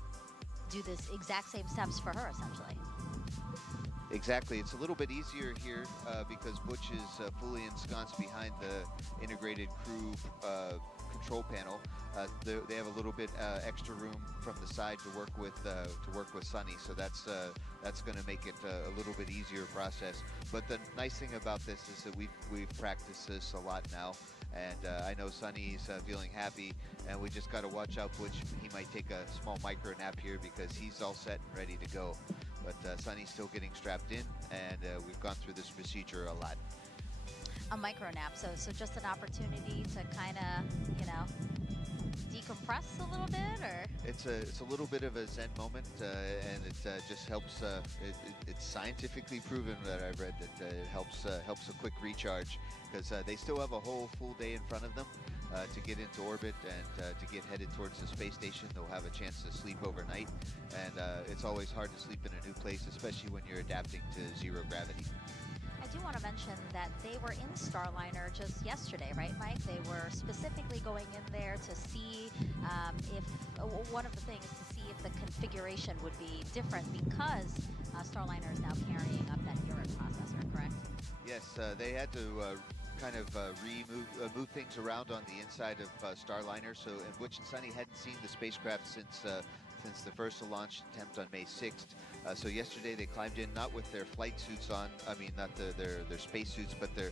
do this exact same steps for her, essentially. Exactly. It's a little bit easier here because Butch is fully ensconced behind the integrated crew control panel. They have a little bit extra room from the side to work with Sunny, so that's going to make it a little bit easier process. But the nice thing about this is that we've practiced this a lot now, and I know Sunny's feeling happy, and we just got to watch out Butch. He might take a small micro nap here because he's all set and ready to go. But Sunny's still getting strapped in, and we've gone through this procedure a lot. A micro nap, so just an opportunity to kind of, decompress a little bit, or? It's a little bit of a Zen moment, and it just helps. It's scientifically proven that I've read that it helps a quick recharge because they still have a whole full day in front of them. to get into orbit and to get headed towards the space station. They'll have a chance to sleep overnight, and it's always hard to sleep in a new place, especially when you're adapting to zero gravity. I do want to mention that they were in Starliner just yesterday, right, Mike? They were specifically going in there to see if one of the things to see if the configuration would be different because Starliner is now carrying up that urine processor, correct? Yes, they had to kind of move things around on the inside of Starliner. So, and Butch and Sunny hadn't seen the spacecraft since the first launch attempt on May 6th. So yesterday they climbed in not with their flight suits on, I mean not their space suits, but their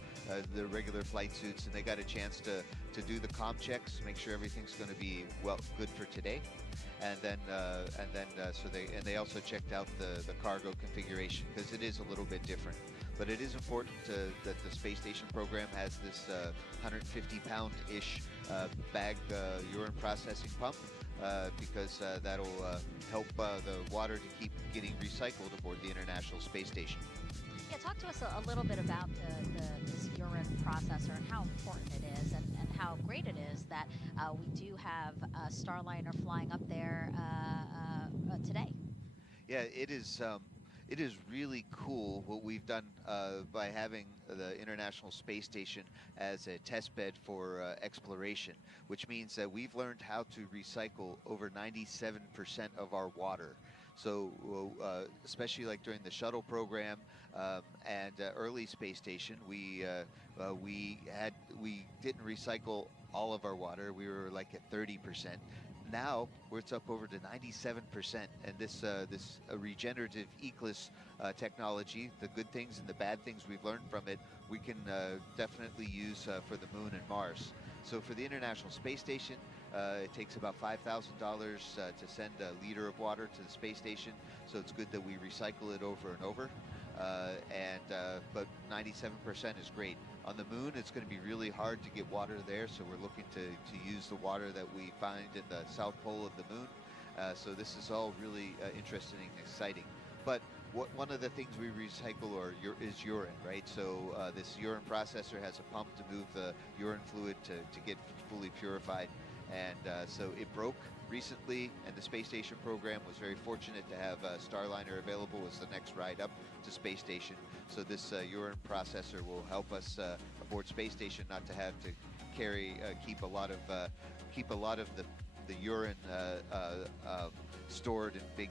regular flight suits, and they got a chance to do the comm checks, make sure everything's going to be good for today, and then they also checked out the cargo configuration because it is a little bit different. But it is important that the space station program has this 150-pound-ish bag urine processing pump. Because that'll help the water to keep getting recycled aboard the International Space Station. Yeah, talk to us a little bit about this urine processor and how important it is and how great it is that we do have Starliner flying up there today. Yeah, it is really cool what we've done by having the International Space Station as a test bed for exploration, which means that we've learned how to recycle over 97% of our water. So especially like during the shuttle program and early space station, we didn't recycle all of our water. We were like at 30%. Now it's up over to 97%, and this regenerative Eclipse technology, the good things and the bad things we've learned from it, we can definitely use for the Moon and Mars. So for the International Space Station, it takes about $5,000 to send a liter of water to the space station. So it's good that we recycle it over and over. But 97% is great. On the Moon, it's going to be really hard to get water there, so we're looking to use the water that we find in the South Pole of the Moon. So this is all really interesting and exciting. But one of the things we recycle is urine, right? So this urine processor has a pump to move the urine fluid to get fully purified. And so it broke recently, and the space station program was very fortunate to have Starliner available as the next ride up to space station. So this urine processor will help us aboard space station not to have to keep a lot of the urine stored in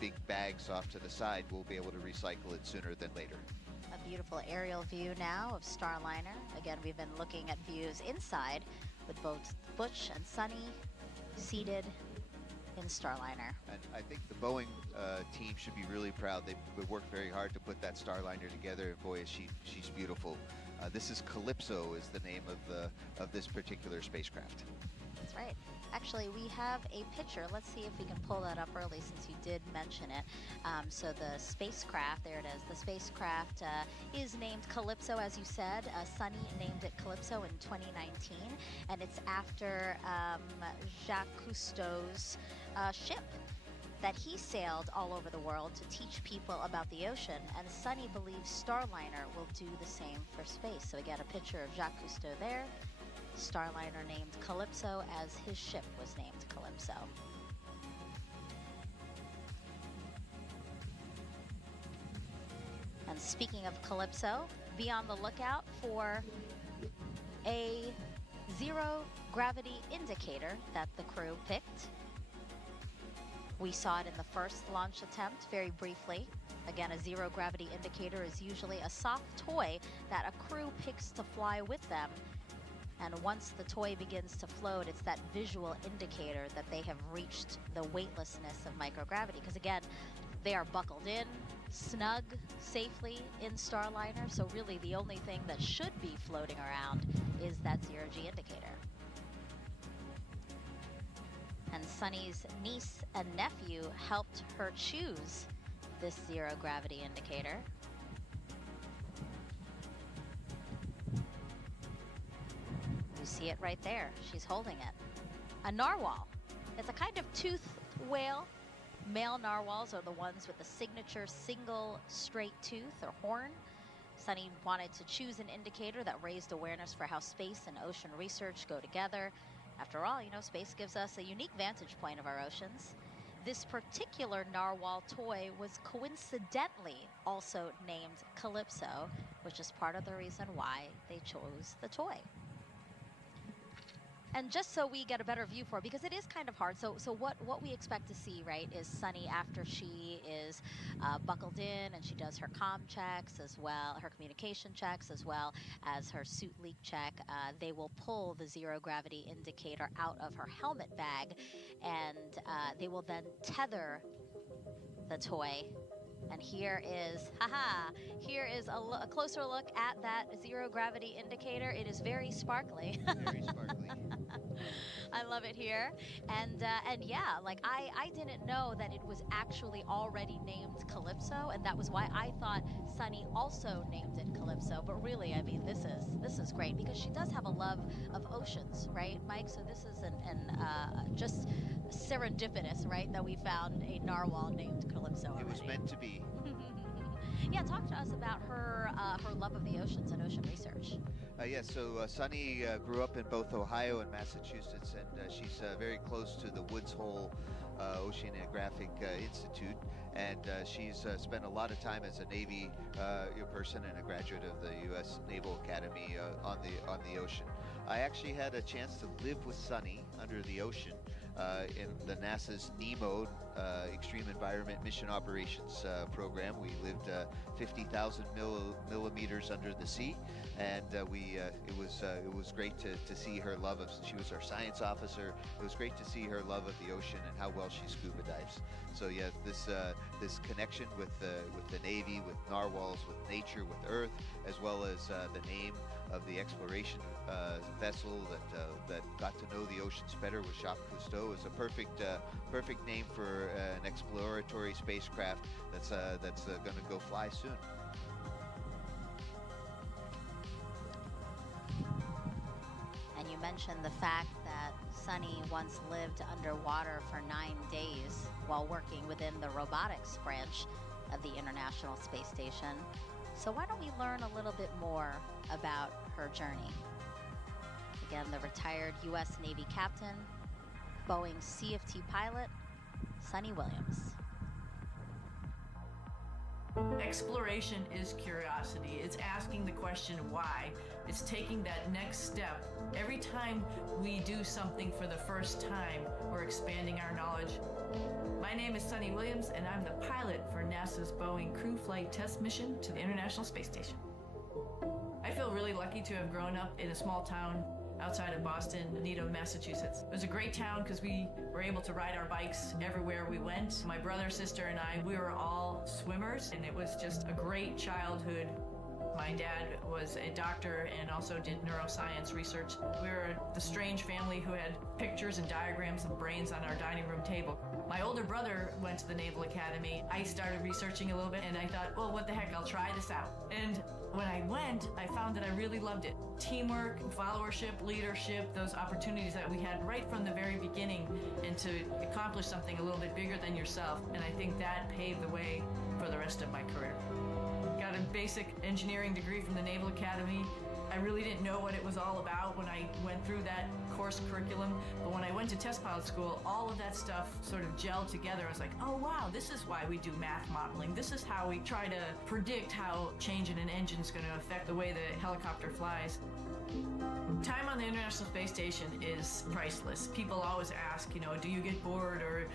big bags off to the side. We'll be able to recycle it sooner than later. A beautiful aerial view now of Starliner. Again, we've been looking at views inside with both Butch and Sunny seated in Starliner. And I think the Boeing team should be really proud. They worked very hard to put that Starliner together, and boy, is she's beautiful. This is Calypso is the name of this particular spacecraft. That's right. Actually, we have a picture. Let's see if we can pull that up early since you did mention it. So the spacecraft, there it is. The spacecraft is named Calypso, as you said. Sunny named it Calypso in 2019, and it's after Jacques Cousteau's ship that he sailed all over the world to teach people about the ocean, and Sunny believes Starliner will do the same for space. So again, a picture of Jacques Cousteau there. Starliner named Calypso as his ship was named Calypso. And speaking of Calypso, be on the lookout for a zero gravity indicator that the crew picked. We saw it in the first launch attempt very briefly. Again, a zero gravity indicator is usually a soft toy that a crew picks to fly with them. And once the toy begins to float, it's that visual indicator that they have reached the weightlessness of microgravity. Because again, they are buckled in, snug, safely in Starliner. So really the only thing that should be floating around is that zero-G indicator. And Sunny's niece and nephew helped her choose this zero gravity indicator. You see it right there. She's holding it. A narwhal. It's a kind of toothed whale. Male narwhals are the ones with the signature single straight tooth or horn. Sunny wanted to choose an indicator that raised awareness for how space and ocean research go together. After all, you know, space gives us a unique vantage point of our oceans. This particular narwhal toy was coincidentally also named Calypso, which is part of the reason why they chose the toy. And just so we get a better view for it, because it is kind of hard. So what we expect to see, right, is Sunny after she is buckled in and she does her comm checks as well, her communication checks as well as her suit leak check. They will pull the zero gravity indicator out of her helmet bag, and they will then tether the toy. And here is, here is a closer look at that zero gravity indicator. It is very sparkly. Very sparkly. I love it here. And yeah, like I didn't know that it was actually already named Calypso, and that was why I thought Sunny also named it Calypso. But really, I mean, this is great because she does have a love of oceans, right, Mike? So this is just serendipitous, right, that we found a narwhal named Calypso already. It was meant to be. Yeah, talk to us about her love of the oceans and ocean research. Yes, so Sunny grew up in both Ohio and Massachusetts, and she's very close to the Woods Hole Oceanographic Institute, and she's spent a lot of time as a Navy person and a graduate of the U.S. Naval Academy on the ocean. I actually had a chance to live with Sunny under the ocean in the NASA's NEMO Extreme Environment Mission Operations program. We lived 50,000 millimeters under the sea, and it was great to see her love of. She was our science officer. It was great to see her love of the ocean and how well she scuba dives. So yeah, this connection with the Navy, with narwhals, with nature, with Earth, as well as the name of the exploration vessel that got to know the oceans better with Jacques Cousteau is a perfect name for an exploratory spacecraft that's going to go fly soon. And you mentioned the fact that Sunny once lived underwater for 9 days while working within the robotics branch of the International Space Station. So why don't we learn a little bit more about her journey? Again, the retired U.S. Navy captain, Boeing CFT pilot, Sunny Williams. Exploration is curiosity. It's asking the question why. It's taking that next step. Every time we do something for the first time, we're expanding our knowledge. My name is Sunny Williams, and I'm the pilot for NASA's Boeing Crew Flight Test Mission to the International Space Station. I feel really lucky to have grown up in a small town outside of Boston, Needham, Massachusetts. It was a great town because we were able to ride our bikes everywhere we went. My brother, sister, and I, we were all swimmers, and it was just a great childhood. My dad was a doctor and also did neuroscience research. We were the strange family who had pictures and diagrams and brains on our dining room table. My older brother went to the Naval Academy. I started researching a little bit, and I thought, well, what the heck, I'll try this out. And when I went, I found that I really loved it. Teamwork, followership, leadership, those opportunities that we had right from the very beginning, and to accomplish something a little bit bigger than yourself. And I think that paved the way for the rest of my career. Got a basic engineering degree from the Naval Academy. I really didn't know what it was all about when I went through that course curriculum, but when I went to test pilot school, all of that stuff sort of gelled together. I was like, oh wow, this is why we do math modeling. This is how we try to predict how changing an engine is going to affect the way the helicopter flies. Time on the International Space Station is priceless. People always ask, do you get bored, or,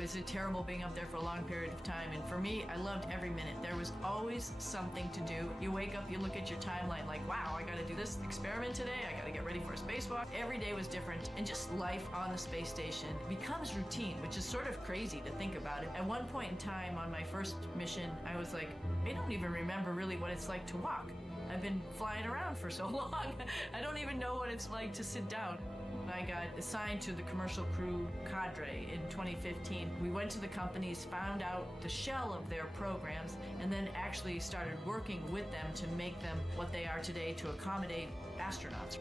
is it terrible being up there for a long period of time? And for me, I loved every minute. There was always something to do. You wake up, you look at your timeline like, wow, I gotta do this experiment today, I gotta get ready for a spacewalk. Every day was different, and just life on the space station becomes routine, which is sort of crazy to think about it. At one point in time on my first mission, I was like, I don't even remember really what it's like to walk. I've been flying around for so long, I don't even know what it's like to sit down. I got assigned to the commercial crew cadre in 2015. We went to the companies, found out the shell of their programs, and then actually started working with them to make them what they are today to accommodate astronauts.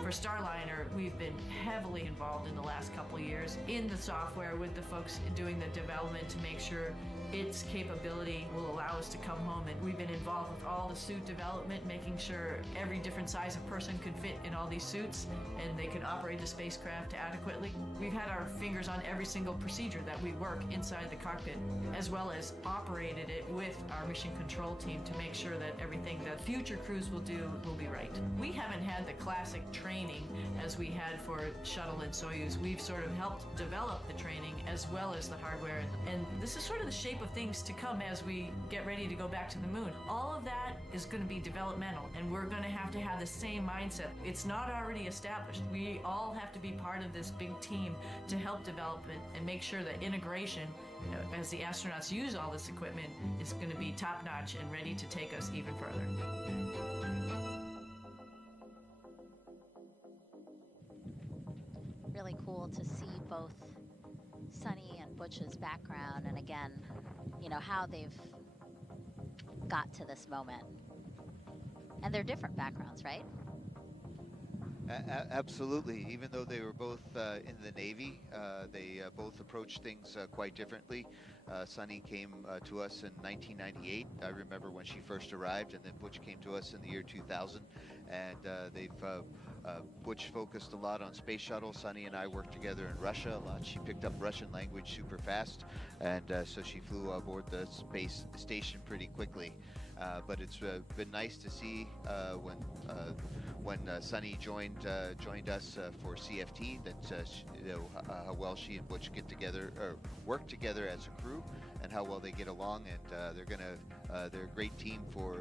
For Starliner, we've been heavily involved in the last couple of years in the software with the folks doing the development to make sure its capability will allow us to come home. And we've been involved with all the suit development, making sure every different size of person could fit in all these suits and they could operate the spacecraft adequately. We've had our fingers on every single procedure that we work inside the cockpit, as well as operated it with our mission control team to make sure that everything that future crews will do will be right. We haven't had the classic training as we had for Shuttle and Soyuz. We've sort of helped develop the training as well as the hardware, and this is sort of the shape of things to come as we get ready to go back to the moon. All of that is going to be developmental, and we're going to have the same mindset. It's not already established. We all have to be part of this big team to help develop it and make sure that integration, as the astronauts use all this equipment, is going to be top-notch and ready to take us even further. Really cool to see both Sunny and Butch's background, and again, you know, how they've got to this moment. And they're different backgrounds, right? Absolutely. Even though they were both in the Navy, they both approached things quite differently. Sunny came to us in 1998. I remember when she first arrived, and then Butch came to us in the year 2000. And Butch focused a lot on space shuttle. Sunny and I worked together in Russia a lot. She picked up Russian language super fast, and so she flew aboard the space station pretty quickly. But it's been nice to see when Sunny joined us for CFT that how well she and Butch get together or work together as a crew, and how well they get along, and they're a great team for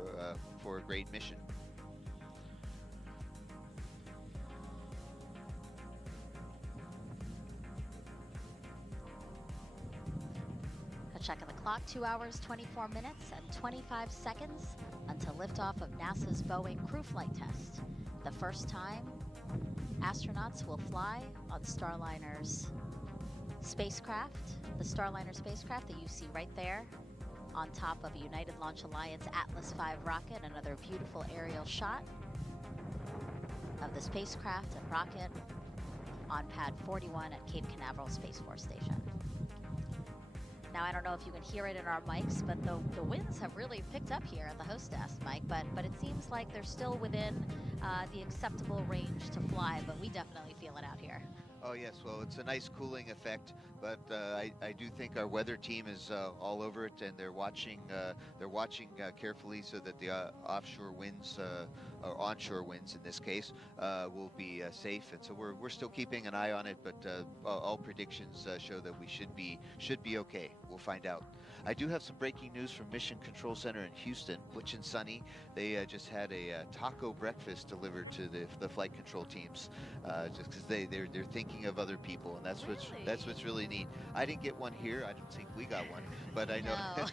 a great mission. Checking the clock, 2 hours, 24 minutes, and 25 seconds until liftoff of NASA's Boeing crew flight test. The first time astronauts will fly on Starliner's spacecraft, the Starliner spacecraft that you see right there on top of a United Launch Alliance Atlas V rocket. Another beautiful aerial shot of the spacecraft and rocket on pad 41 at Cape Canaveral Space Force Station. Now, I don't know if you can hear it in our mics, but the winds have really picked up here at the host desk, Mike, but it seems like they're still within the acceptable range to fly, but we definitely feel it out here. Oh yes, well, it's a nice cooling effect, but I do think our weather team is all over it, and they're watching carefully so that the offshore winds, or onshore winds in this case, will be safe. And so we're still keeping an eye on it, but all predictions show that we should be okay. We'll find out. I do have some breaking news from Mission Control Center in Houston. Butch and Sunny, they just had a taco breakfast delivered to the flight control teams, just because they're thinking of other people, and that's what's really neat. I didn't get one here. I don't think we got one, but I know. No.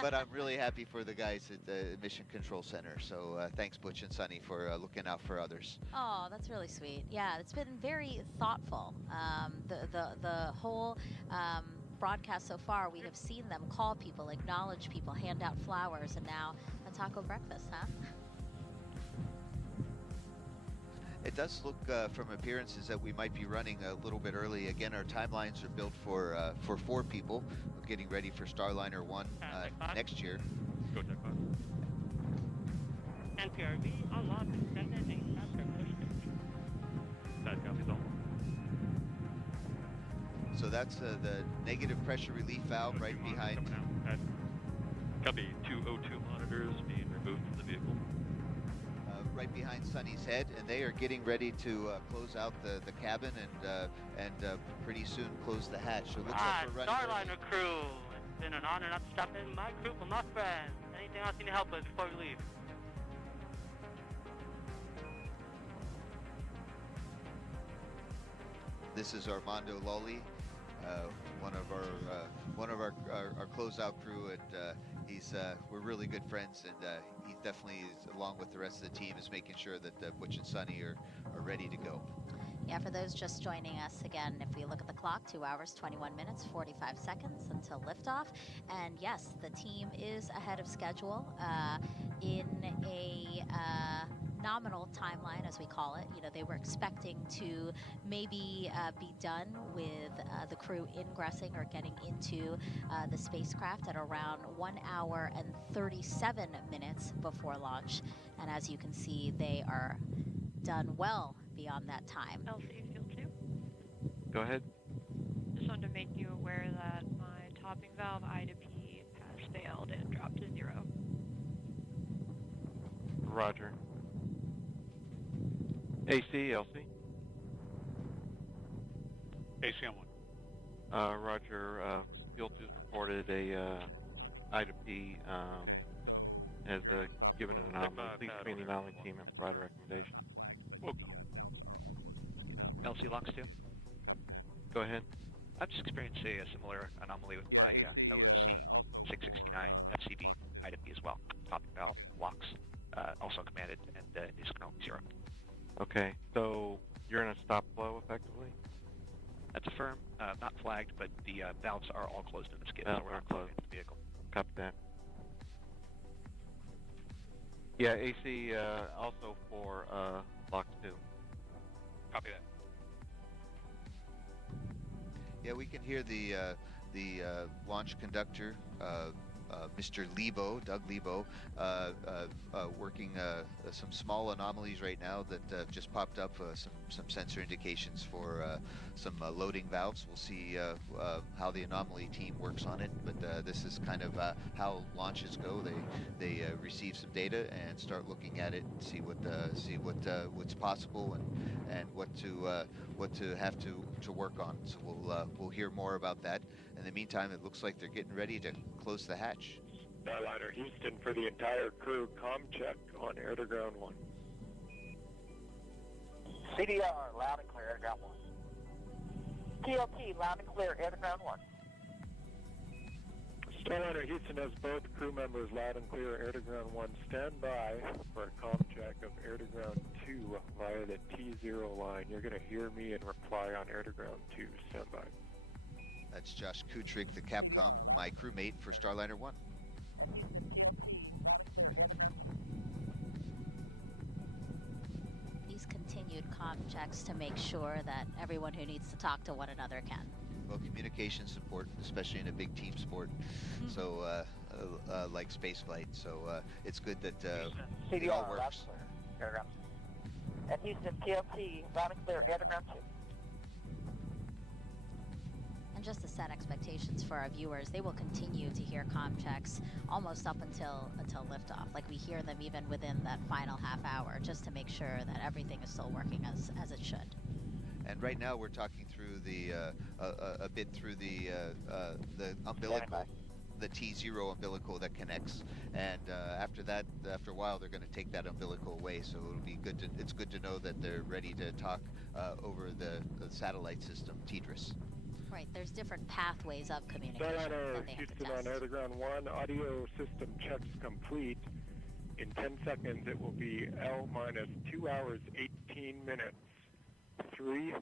But I'm really happy for the guys at the Mission Control Center. So thanks, Butch and Sunny, for looking out for others. Oh, that's really sweet. Yeah, it's been very thoughtful. The whole broadcast so far, we have seen them call people, acknowledge people, hand out flowers, and now a taco breakfast, huh? It does look from appearances that we might be running a little bit early. Again, our timelines are built for 4 people. We're getting ready for Starliner 1 next year. Go check on. NPRV unlock extended and faster push. That copies all. So that's the negative pressure relief valve right behind. Copy 202 monitors being removed from the vehicle. Right behind Sunny's head, and they are getting ready to close out the cabin and pretty soon close the hatch. So it looks like we're running. Starliner crew, it's been an honor not to stop in my group of my friends. Anything else you need help with before we leave? This is Armando Lolly, one of our closeout crew, and we're really good friends, and he definitely is, along with the rest of the team, is making sure that Butch and Sunny are ready to go. Yeah, for those just joining us, again, if we look at the clock, 2 hours, 21 minutes, 45 seconds until liftoff. And yes, the team is ahead of schedule in a nominal timeline, as we call it. You know, they were expecting to maybe be done with the crew ingressing or getting into the spacecraft at around 1 hour and 37 minutes before launch. And as you can see, they are done well beyond that time. LC Field 2. Go ahead. Just wanted to make you aware that my topping valve I to P has failed and dropped to 0. Roger. AC, LC. AC on 1. Roger. Field 2's reported a I to P has given an anomaly. Please screen the anomaly team and provide a recommendation. We'll go. LC Locks 2. Go ahead. I've just experienced a similar anomaly with my LOC 669 FCB I to P as well. Topping valve locks also commanded and is currently 0. Okay, so you're in a stop flow effectively? That's a firm, not flagged, but the valves are all closed in the skid, so we're not closed in the vehicle. Copy that. Yeah, AC also for Locks 2. Copy that. Yeah, we can hear the launch conductor, Mr. Lebo, Doug Lebo, working some small anomalies right now that just popped up, some sensor indications for some loading valves. We'll see how the anomaly team works on it, but this is kind of how launches go. They receive some data and start looking at it and see what's possible and what to have to work on. So we'll hear more about that. In the meantime, it looks like they're getting ready to close the hatch. Starliner Houston for the entire crew, comm check on air to ground 1. CDR, loud and clear, air to ground 1. TLT, loud and clear, air to ground 1. Starliner Houston has both crew members loud and clear, air to ground 1. Stand by for a comm check of air to ground 2 via the T0 line. You're going to hear me and reply on air to ground 2. Stand by. That's Josh Kutrig, the Capcom, my crewmate for Starliner 1. These continued comm checks to make sure that everyone who needs to talk to one another can. Well, communication support, especially in a big team sport, so like spaceflight. So it's good that it all works. At Houston, TLT, loud and clear, air to ground 2. And just to set expectations for our viewers, they will continue to hear comm checks almost up until liftoff. Like we hear them even within that final half hour, just to make sure that everything is still working as it should. And right now we're talking through a bit through the umbilical, the T0 umbilical that connects. And after that, after a while, they're going to take that umbilical away. So it'll be good. It's good to know that they're ready to talk over the satellite system, TDRS. Right, there's different pathways of communication Starliner that they have to Houston test. on air to ground 1, audio system checks complete. In 10 seconds, it will be L minus 2 hours, 18 minutes. 3,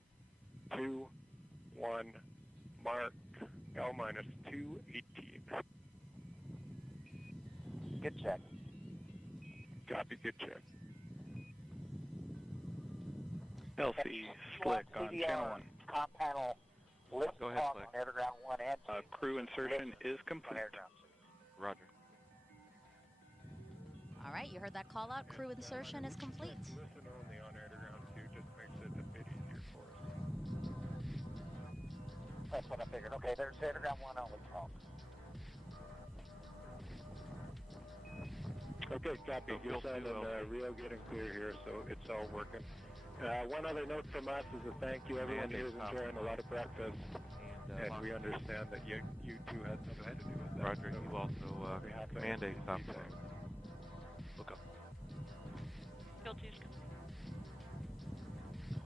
2, 1, mark. L minus 2, 18. Good check. Copy, good check. LC Slick on channel 1. Comm panel. Lift Go ahead, off Slick. on air to ground 1 and 2. Crew insertion is complete. Roger. All right, you heard that call out. Crew insertion is complete. Listen only on air to ground 2 just makes it a bit easier for us. That's what I figured. Okay, there's air to ground 1 only talk. Okay, copy. Your sound and Rio getting clear here, so it's all working. One other note from us is a thank you. Everyone here is enjoying a lot of breakfast, and we understand that you two had something to do with that. Roger, so you also command a stop flow. Look up. Field 2's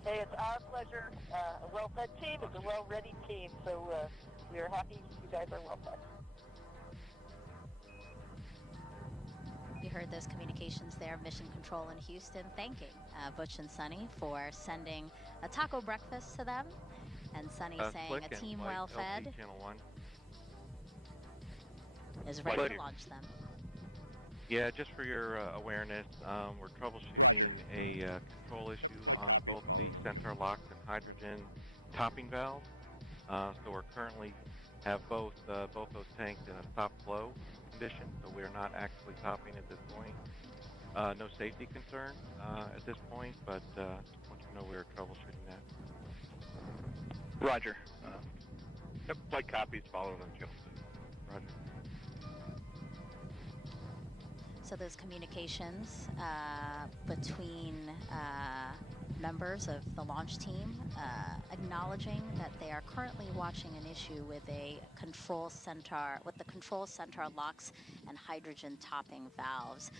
Hey, it's our pleasure. A well-fed team is a well-ready team, so we are happy you guys are well-fed. You heard those communications there, Mission Control in Houston, thanking Butch and Sunny for sending a taco breakfast to them, and Sunny saying a team well fed Channel 1. is ready to launch them. Yeah, just for your awareness, we're troubleshooting a control issue on both the Centaur locks and hydrogen topping valves. So we're currently have both those tanks in a stop flow condition, so we're not actually topping at this point. No safety concern at this point, but just want you to know we're troubleshooting that. Roger. Yep, flight copies follow them, Justin. Roger. So there's communications between members of the launch team acknowledging that they are currently watching an issue with the control center locks and hydrogen topping valves.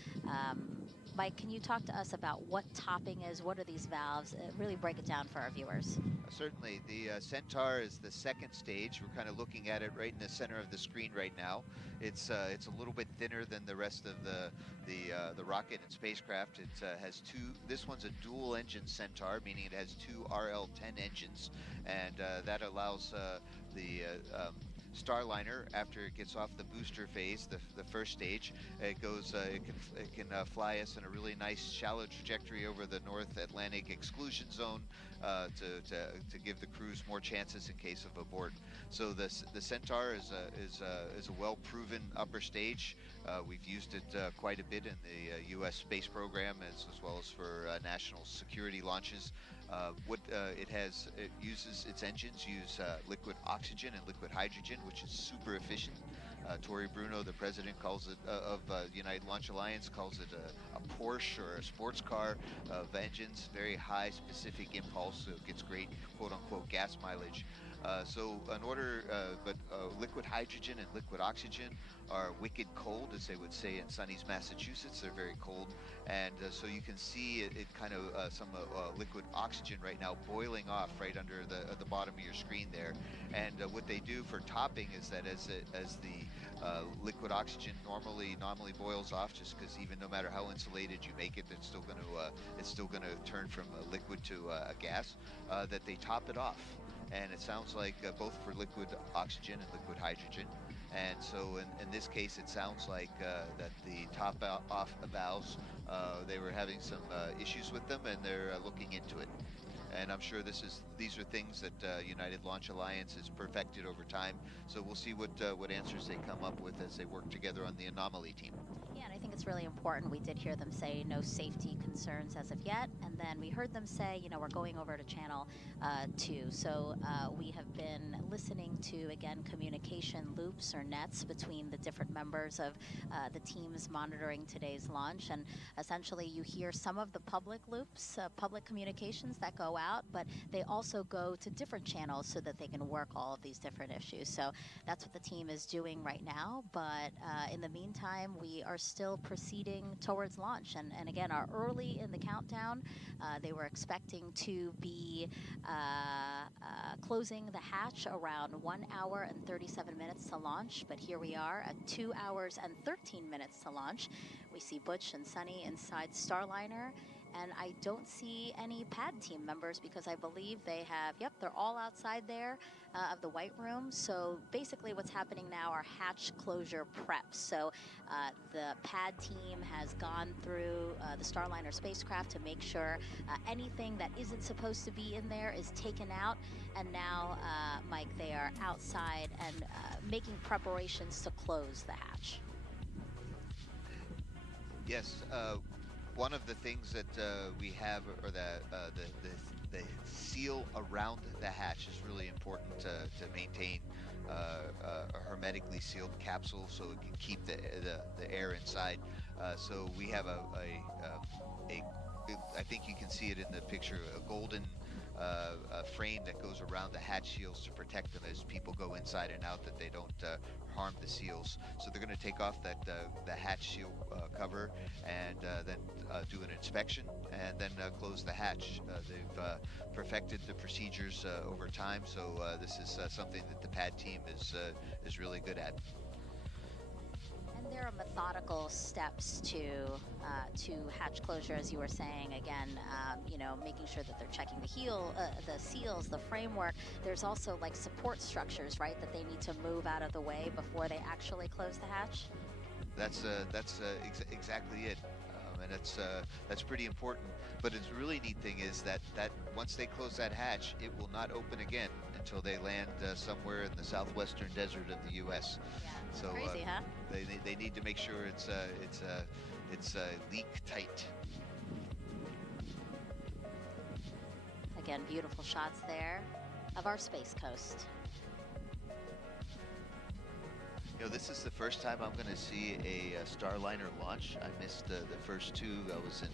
Mike, can you talk to us about what topping is? What are these valves? Really break it down for our viewers. Certainly. The Centaur is the second stage. We're kind of looking at it right in the center of the screen right now. It's a little bit thinner than the rest of the rocket and spacecraft. It has two. This one's a dual engine Centaur, meaning it has two RL-10 engines, and that allows the Starliner, after it gets off the booster phase, the first stage, it can fly us in a really nice shallow trajectory over the North Atlantic exclusion zone to give the crews more chances in case of abort. So the Centaur is a well-proven upper stage. We've used it quite a bit in the U.S. space program as well as for national security launches. It uses its engines use liquid oxygen and liquid hydrogen, which is super efficient. Tori Bruno, the president of United Launch Alliance, calls it a Porsche or a sports car of engines, very high specific impulse, so it gets great quote-unquote gas mileage. Liquid hydrogen and liquid oxygen are wicked cold, as they would say in Sunny's Massachusetts. They're very cold, and so you can see it kind of some liquid oxygen right now boiling off right under the bottom of your screen there. And what they do for topping is that as the liquid oxygen normally boils off, just because even no matter how insulated you make it, it's still going to turn from a liquid to a gas. That they top it off. And it sounds like both for liquid oxygen and liquid hydrogen. And so in this case, it sounds like that the top off valves, they were having some issues with them, and they're looking into it. And I'm sure these are things that United Launch Alliance has perfected over time. So we'll see what answers they come up with as they work together on the anomaly team. Yeah, and I think it's really important. We did hear them say no safety concerns as of yet, and then we heard them say, we're going over to channel 2. So we have been listening to, again, communication loops or nets between the different members of the teams monitoring today's launch, and essentially you hear some of the public loops, public communications that go out, but they also go to different channels so that they can work all of these different issues. So that's what the team is doing right now, but in the meantime, we are still proceeding towards launch, and again, are early in the countdown. They were expecting to be closing the hatch around 1 hour and 37 minutes to launch, but here we are at 2 hours and 13 minutes to launch. We see Butch and Sunny inside Starliner, and I don't see any pad team members because I believe they have, they're all outside there of the white room. So basically what's happening now are hatch closure preps. So the pad team has gone through the Starliner spacecraft to make sure anything that isn't supposed to be in there is taken out. And now, Mike, they are outside and making preparations to close the hatch. Yes. One of the things that we have, or the seal around the hatch, is really important to maintain a hermetically sealed capsule so it can keep the air inside. So we have I think you can see it in the picture, a golden frame that goes around the hatch seals to protect them as people go inside and out, that they don't harm the seals. So they're going to take off the hatch seal cover and then do an inspection and then close the hatch. They've perfected the procedures over time, so this is something that the pad team is really good at. And there are methodical steps to hatch closure, as you were saying. Again, making sure that they're checking the seals, the framework. There's also like support structures, right, that they need to move out of the way before they actually close the hatch. That's exactly it. And that's pretty important. But the really neat thing is that once they close that hatch, it will not open again until they land somewhere in the southwestern desert of the U.S. Yeah, So crazy, huh? they need to make sure it's leak tight. Again, beautiful shots there of our Space Coast. You know, this is the first time I'm going to see a Starliner launch. I missed the first two. I was in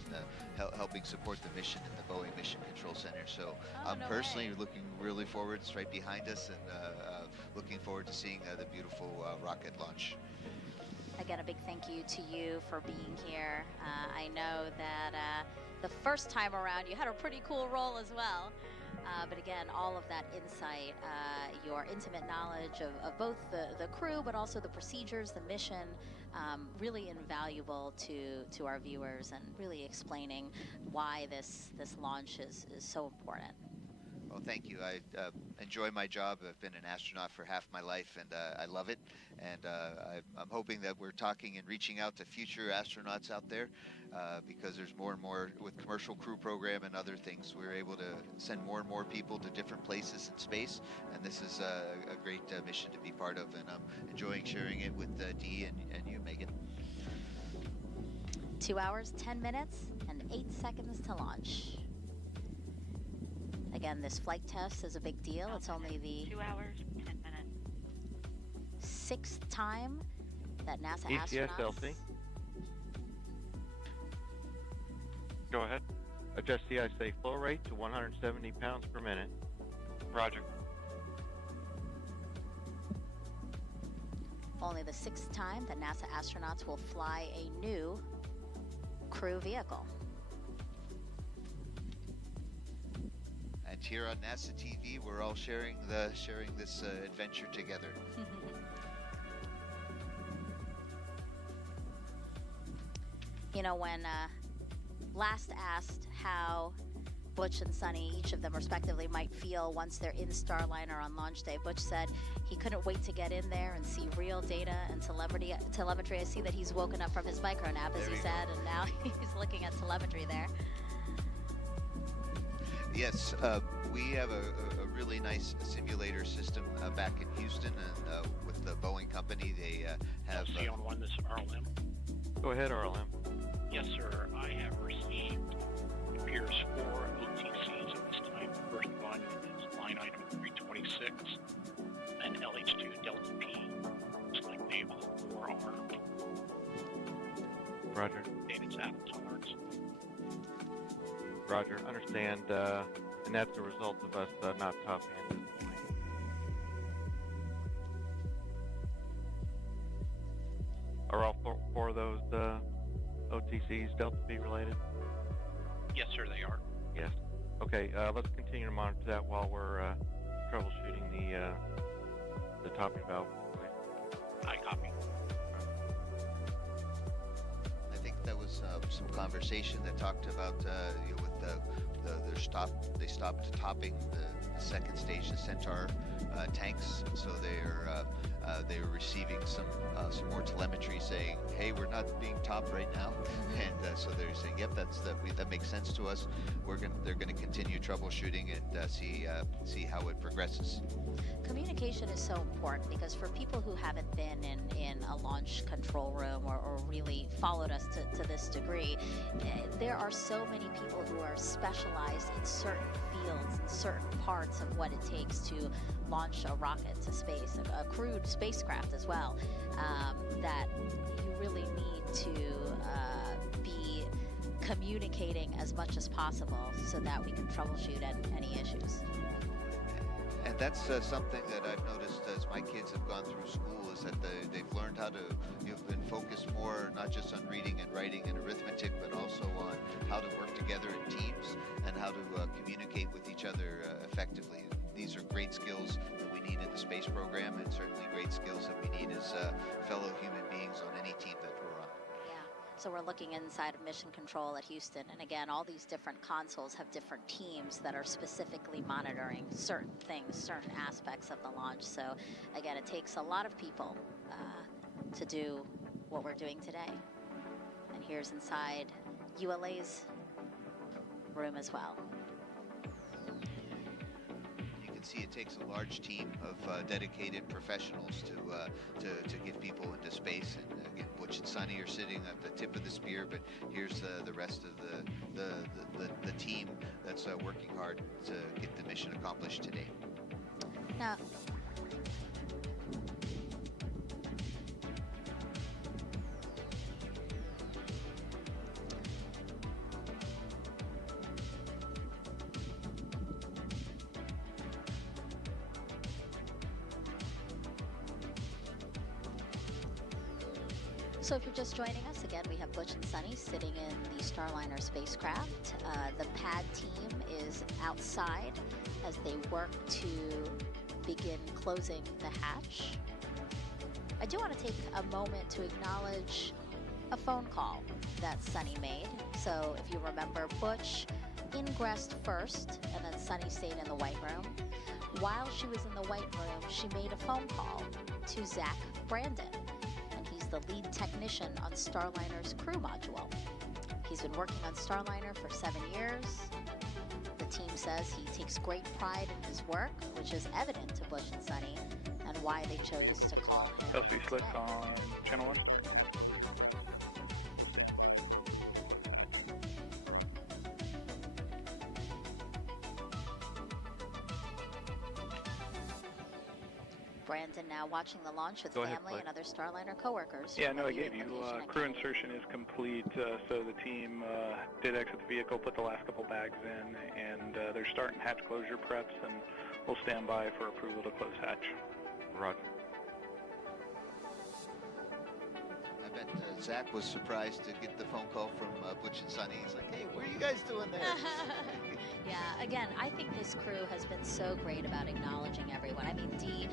helping support the mission in the Boeing Mission Control Center. So I'm personally looking really forward. It's right behind us, and looking forward to seeing the beautiful rocket launch. Again, a big thank you to you for being here. I know that the first time around you had a pretty cool role as well. But again, all of that insight, your intimate knowledge of both the crew, but also the procedures, the mission, really invaluable to our viewers, and really explaining why this launch is so important. Well, thank you. I enjoy my job. I've been an astronaut for half my life, and I love it. And I'm hoping that we're talking and reaching out to future astronauts out there, because there's more and more with commercial crew program and other things. We're able to send more and more people to different places in space, and this is a great mission to be part of. And I'm enjoying sharing it with Dee and you, Megan. 2 hours, 10 minutes, and 8 seconds to launch. Again, this flight test is a big deal. It's only the 2 hours, 10 minutes. 6th time that NASA ECS astronauts... LC. Go ahead. Adjust the ISA flow rate to 170 pounds per minute. Roger. Only the 6th time that NASA astronauts will fly a new crew vehicle. And here on NASA TV, we're all sharing this adventure together. You know, when last asked how Butch and Sunny, each of them respectively, might feel once they're in Starliner on launch day, Butch said he couldn't wait to get in there and see real data and telemetry. I see that he's woken up from his micro nap, as he said, and now he's looking at telemetry there. Yes, we have a really nice simulator system back in Houston, and with the Boeing company, they have... LC on one, this is RLM. Go ahead, RLM. Yes, sir. I have received, it appears, 4 OTCs at this time. The first one is line item 326, and LH2 Delta P. Looks like they all 4 armed. Roger. David's avatars. Roger. Understand, and that's a result of us not topping at this point. Are all 4 of those OTCs Delta P related? Yes, sir, they are. Yes. Okay, let's continue to monitor that while we're troubleshooting the topping valve. I copy. I think that was some conversation that talked about with they stopped topping the second stage, the Centaur tanks, so they were receiving some more telemetry saying, hey, we're not being topped right now, and so they're saying, yep, that makes sense to us. They're going to continue troubleshooting and see how it progresses. Communication is so important, because for people who haven't been in a launch control room or really followed us to this degree, there are so many people who are specialized in certain fields and certain parts of what it takes to launch a rocket to space, a crewed spacecraft as well, that you really need to be communicating as much as possible so that we can troubleshoot any issues. And that's something that I've noticed as my kids have gone through school, is that they've learned how to been focused more not just on reading and writing and arithmetic, but also on how to work together in teams and how to communicate with each other effectively. These are great skills that we need in the space program, and certainly great skills that we need as fellow human beings on any team that we're on. So we're looking inside of Mission Control at Houston, and again, all these different consoles have different teams that are specifically monitoring certain things, certain aspects of the launch. So again, it takes a lot of people to do what we're doing today. And here's inside ULA's room as well. You can see it takes a large team of dedicated professionals to get people into space. And again, Butch and Sonny are sitting at the tip of the spear, but here's the rest of the team that's working hard to get the mission accomplished today. Now, so if you're just joining us, again, we have Butch and Sonny sitting in the Starliner spacecraft. The pad team is outside as they work to begin closing the hatch. I do want to take a moment to acknowledge a phone call that Sonny made. So if you remember, Butch ingressed first, and then Sonny stayed in the white room. While she was in the white room, she made a phone call to Zach Brandon, and he's the lead technician on Starliner's crew module. He's been working on Starliner for 7 years. The team says he takes great pride in his work, which is evident to Butch and Sonny, and why they chose to call him LC Slick on channel 1. Brandon now watching the launch with family and other Starliner coworkers. Yeah, no, I gave you crew insertion is complete, so the team did exit the vehicle, put the last couple bags in, and they're starting hatch closure preps, and we'll stand by for approval to close hatch. Roger. I bet Zach was surprised to get the phone call from Butch and Sonny. He's like, hey, what are you guys doing there? Yeah, again, I think this crew has been so great about acknowledging everyone. I mean, Dee,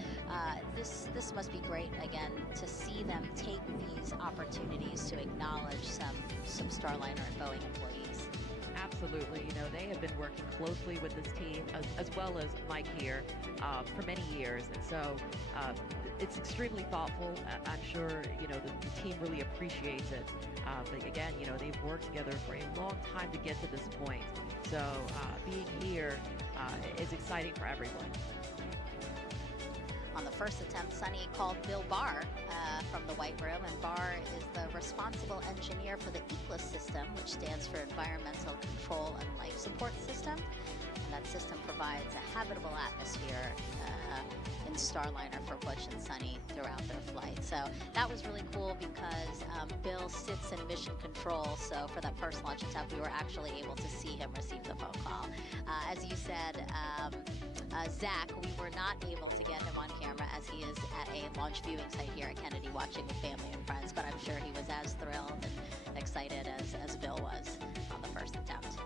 this must be great, again, to see them take these opportunities to acknowledge some Starliner and Boeing employees. Absolutely. You know, they have been working closely with this team, as well as Mike here, for many years. And so it's extremely thoughtful. I'm sure, you know, the team really appreciates it. But again, you know, they've worked together for a long time to get to this point. So being here is exciting for everyone. On the first attempt, Sonny called Bill Barr from the White Room, and Barr is the responsible engineer for the ECLIS system, which stands for Environmental Control and Life Support System. And that system provides a habitable atmosphere in Starliner for Butch and Sonny throughout their flight. So that was really cool because Bill sits in mission control. So for that first launch attempt, we were actually able to see him receive the phone call. As you said, Zach, we were not able to get him on camera as he is at a launch viewing site here at Kennedy watching with family and friends, but I'm sure he was as thrilled and excited as Bill was on the first attempt.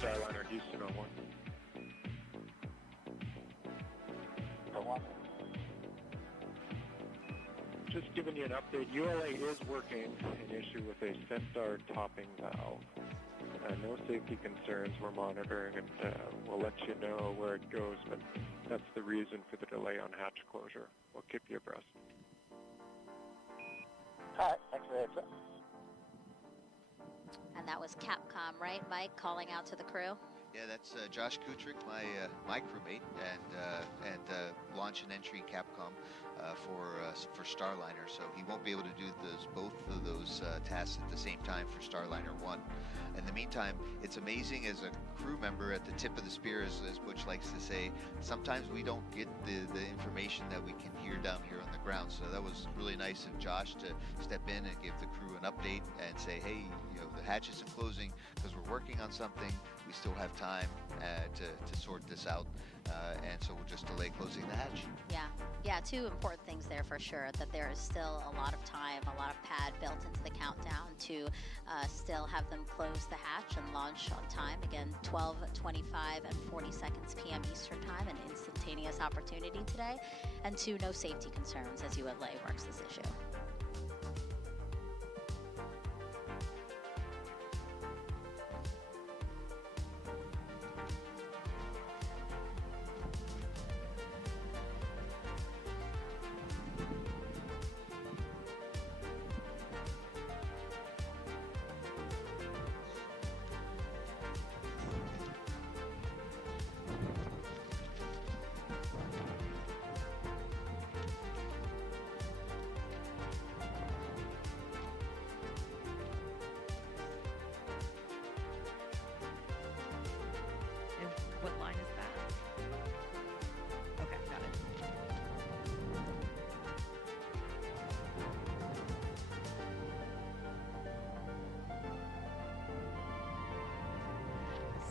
Starliner Houston on 1. Just giving you an update, ULA is working an issue with a Centaur topping valve. No safety concerns we're monitoring, and we'll let you know where it goes, but that's the reason for the delay on hatch closure. We'll keep you abreast. All right, thanks for the heads up. And that was Capcom, right, Mike, calling out to the crew? Yeah, that's Josh Kutrick, my crewmate, and launch and entry Capcom for Starliner. So he won't be able to do both of those tasks at the same time for Starliner 1. In the meantime, it's amazing as a crew member at the tip of the spear, as Butch likes to say, sometimes we don't get the information that we can hear down here on the ground. So that was really nice of Josh to step in and give the crew an update and say, hey, you know, the hatch isn't closing because we're working on something. We still have time to sort this out, and so we'll just delay closing the hatch. Yeah, two important things there for sure, that there is still a lot of time, a lot of pad built into the countdown to still have them close the hatch and launch on time. Again, 12:25 and 40 seconds p.m. Eastern Time, an instantaneous opportunity today. And two, no safety concerns as ULA works this issue.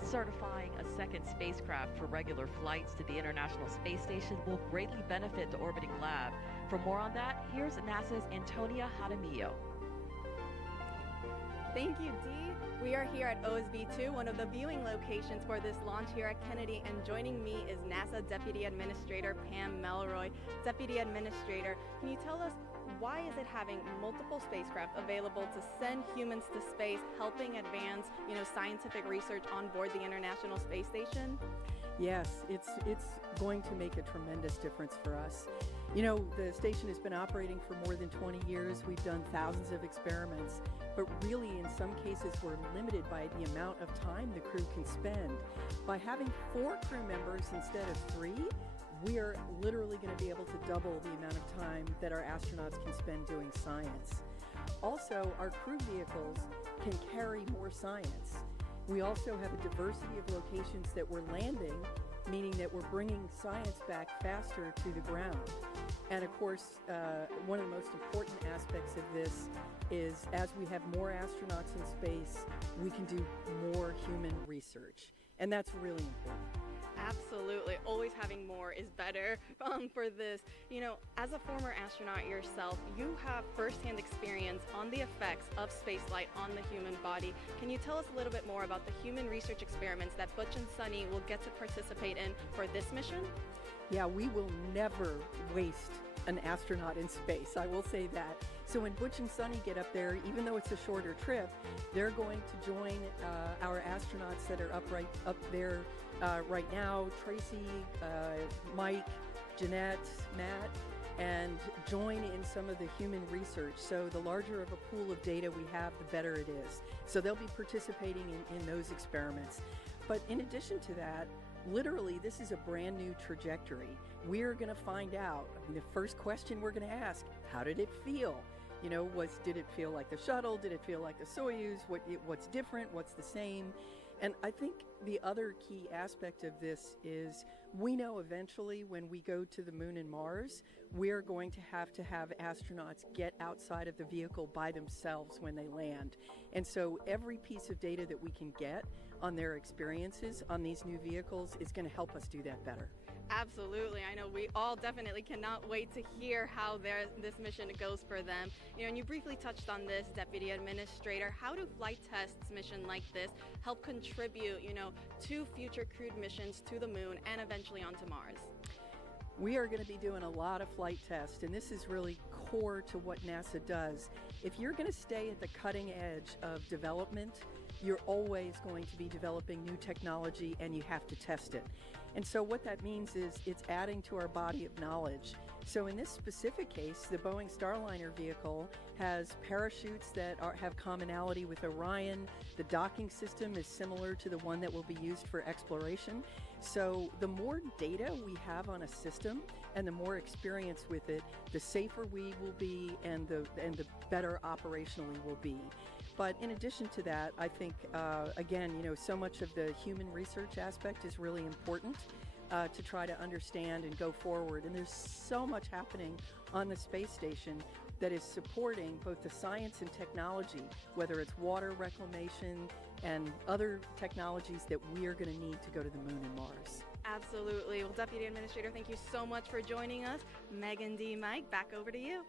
certifying a second spacecraft for regular flights to the International Space Station will greatly benefit the orbiting lab. For more on that, here's NASA's Antonia Jaramillo. Thank you, Dee. We are here at OSB-2, one of the viewing locations for this launch here at Kennedy, and joining me is NASA Deputy Administrator Pam Melroy. Deputy Administrator, can you tell us why is it having multiple spacecraft available to send humans to space, helping advance, scientific research on board the International Space Station? Yes, it's going to make a tremendous difference for us. The station has been operating for more than 20 years. We've done thousands of experiments, but really in some cases we're limited by the amount of time the crew can spend. By having 4 crew members instead of 3, we are literally going to be able to double the amount of time that our astronauts can spend doing science. Also, our crew vehicles can carry more science. We also have a diversity of locations that we're landing, meaning that we're bringing science back faster to the ground. And of course, one of the most important aspects of this is as we have more astronauts in space, we can do more human research. And that's really important. Absolutely. Always having more is better for this. As a former astronaut yourself, you have firsthand experience on the effects of spaceflight on the human body. Can you tell us a little bit more about the human research experiments that Butch and Sunny will get to participate in for this mission? Yeah, we will never waste an astronaut in space, I will say that. So when Butch and Sunny get up there, even though it's a shorter trip, they're going to join our astronauts that are up there right now, Tracy, Mike, Jeanette, Matt, and join in some of the human research. So the larger of a pool of data we have, the better it is. So they'll be participating in those experiments. But in addition to that, literally, this is a brand new trajectory. We're going to find out. The first question we're going to ask, how did it feel? Did it feel like the shuttle? Did it feel like the Soyuz? What's different? What's the same? And I think the other key aspect of this is we know eventually when we go to the moon and Mars, we're going to have astronauts get outside of the vehicle by themselves when they land. And so every piece of data that we can get on their experiences on these new vehicles is going to help us do that better. Absolutely. I know we all definitely cannot wait to hear how this mission goes for them. And you briefly touched on this, Deputy Administrator. How do flight tests mission like this help contribute, to future crewed missions to the moon and eventually onto Mars? We are going to be doing a lot of flight tests, and this is really core to what NASA does. If you're going to stay at the cutting edge of development, you're always going to be developing new technology and you have to test it. And so what that means is it's adding to our body of knowledge. So in this specific case, the Boeing Starliner vehicle has parachutes that have commonality with Orion. The docking system is similar to the one that will be used for exploration. So the more data we have on a system and the more experience with it, the safer we will be and the better operationally we'll be. But in addition to that, I think, again, so much of the human research aspect is really important to try to understand and go forward. And there's so much happening on the space station that is supporting both the science and technology, whether it's water reclamation and other technologies that we are going to need to go to the moon and Mars. Absolutely. Well, Deputy Administrator, thank you so much for joining us. Megan, D, Mike, back over to you.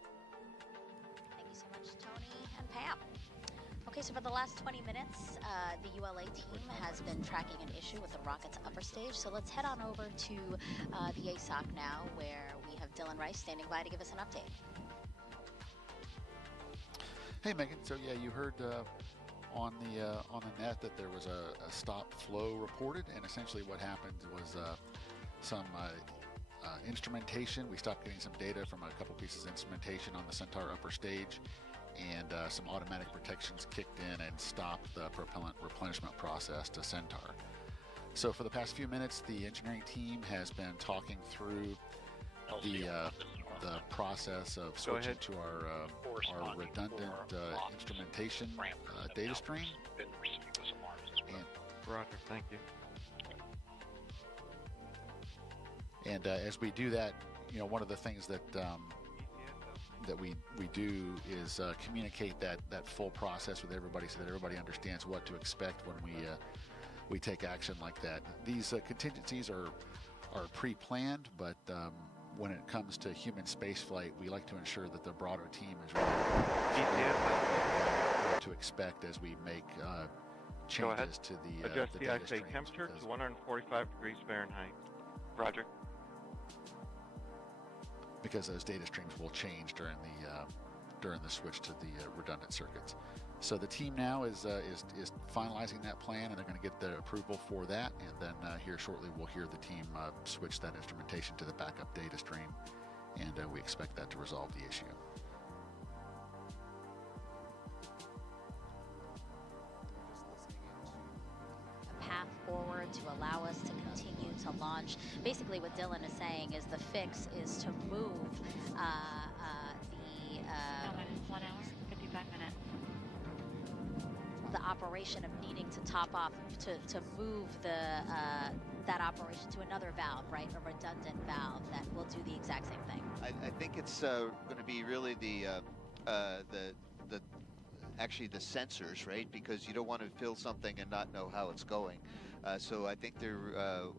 Thank you so much, Tony and Pam. Okay, so for the last 20 minutes, the ULA team has been tracking an issue with the rocket's upper stage. So let's head on over to the ASOC now, where we have Dylan Rice standing by to give us an update. Hey, Megan. So yeah, you heard on the net that there was a stop flow reported, and essentially what happened was some instrumentation. We stopped getting some data from a couple pieces of instrumentation on the Centaur upper stage, and some automatic protections kicked in and stopped the propellant replenishment process to Centaur. So for the past few minutes, the engineering team has been talking through the process of switching to our redundant instrumentation data stream. And, Roger, thank you. And as we do that, one of the things that we do is communicate that full process with everybody so that everybody understands what to expect when we take action like that. These contingencies are pre-planned, but when it comes to human spaceflight, we like to ensure that the broader team is ready what to expect as we make changes to the adjust the data ISA streams, temperature because to 145 degrees Fahrenheit. Roger. because those data streams will change during the switch to the redundant circuits. So the team now is finalizing that plan, and they're going to get the approval for that, and then here shortly we'll hear the team switch that instrumentation to the backup data stream, and we expect that to resolve the issue. A path forward to allow us to continue to launch. Basically what Dylan is saying is the fix is to move the 1 hour, 55 minutes. the operation of needing to top off to move that operation to another valve, right? A redundant valve that will do the exact same thing. I think it's going to be really actually the sensors, right? Because you don't want to fill something and not know how it's going. So I think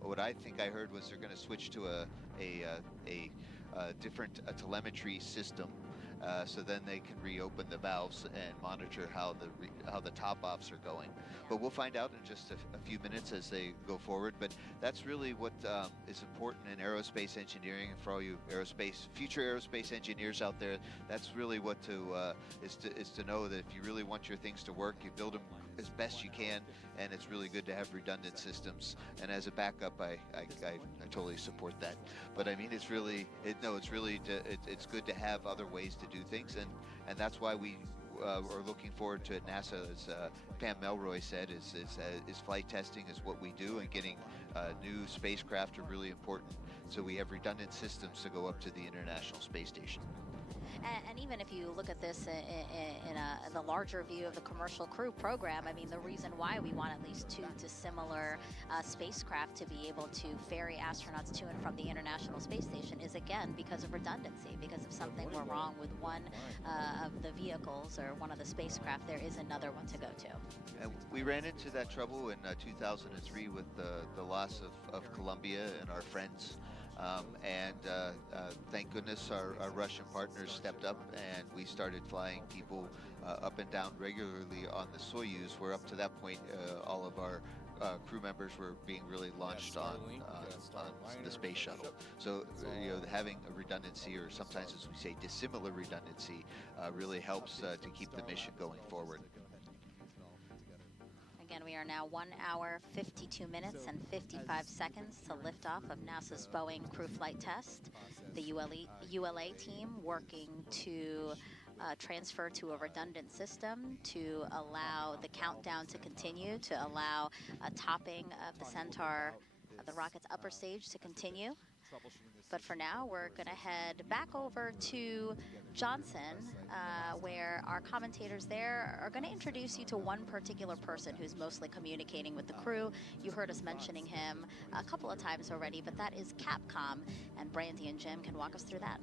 what I think I heard was they're going to switch to a different telemetry system. So then they can reopen the valves and monitor how the top-offs are going. But we'll find out in just a few minutes as they go forward. But that's really what is important in aerospace engineering, and for all you future aerospace engineers out there, that's really what is to know that if you really want your things to work, you build them as best you can, and it's really good to have redundant systems. And as a backup, I totally support that. But I mean, it's good to have other ways to do things, and that's why we are looking forward to it. NASA, as Pam Melroy said, is flight testing is what we do, and getting new spacecraft are really important. So we have redundant systems to go up to the International Space Station. And even if you look at this in the larger view of the Commercial Crew Program, I mean, the reason why we want at least 2 dissimilar spacecraft to be able to ferry astronauts to and from the International Space Station is, again, because of redundancy. Because if something were wrong with one of the vehicles or one of the spacecraft, there is another one to go to. And we ran into that trouble in 2003 with the loss of Columbia and our friends. Thank goodness our Russian partners stepped up, and we started flying people up and down regularly on the Soyuz, where up to that point all of our crew members were being really launched on the space shuttle. So having a redundancy, or sometimes as we say dissimilar redundancy, really helps to keep the mission going forward. Again, we are now 1 hour, 52 minutes, and 55 seconds to liftoff of NASA's Boeing crew flight test. The ULA team working to transfer to a redundant system to allow the countdown to continue, to allow a topping of the Centaur, the rocket's upper stage, to continue. But for now, we're going to head back over to Johnson, where our commentators there are going to introduce you to one particular person who's mostly communicating with the crew. You heard us mentioning him a couple of times already, but that is Capcom, and Brandy and Jim can walk us through that.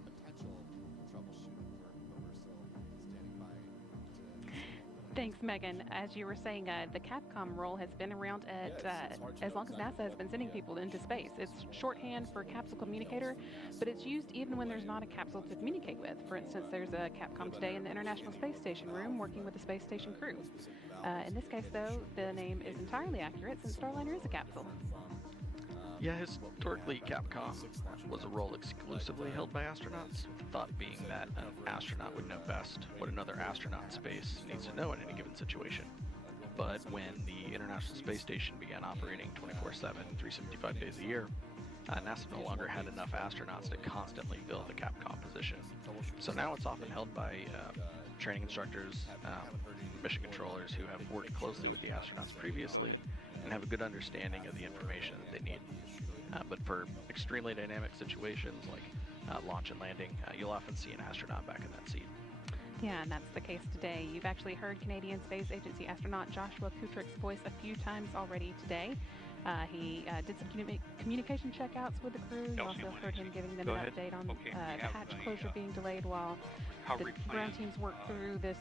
Thanks, Megan. As you were saying, the Capcom role has been around as long as NASA has been sending people into space. It's shorthand for capsule communicator, but it's used even when there's not a capsule to communicate with. For instance, there's a Capcom today in the International Space Station room working with the space station crew. In this case, though, the name is entirely accurate since Starliner is a capsule. Yeah, historically, Capcom was a role exclusively held by astronauts, the thought being that an astronaut would know best what another astronaut in space needs to know in any given situation. But when the International Space Station began operating 24/7, 365 days a year, NASA no longer had enough astronauts to constantly fill the Capcom position. So now it's often held by training instructors, mission controllers who have worked closely with the astronauts previously and have a good understanding of the information that they need. But for extremely dynamic situations like launch and landing, you'll often see an astronaut back in that seat. Yeah, and that's the case today. You've actually heard Canadian Space Agency astronaut Joshua Kutrick's voice a few times already today. He did some communication checkouts with the crew. You also heard him giving them an update on the hatch closure being delayed while the ground teams work through this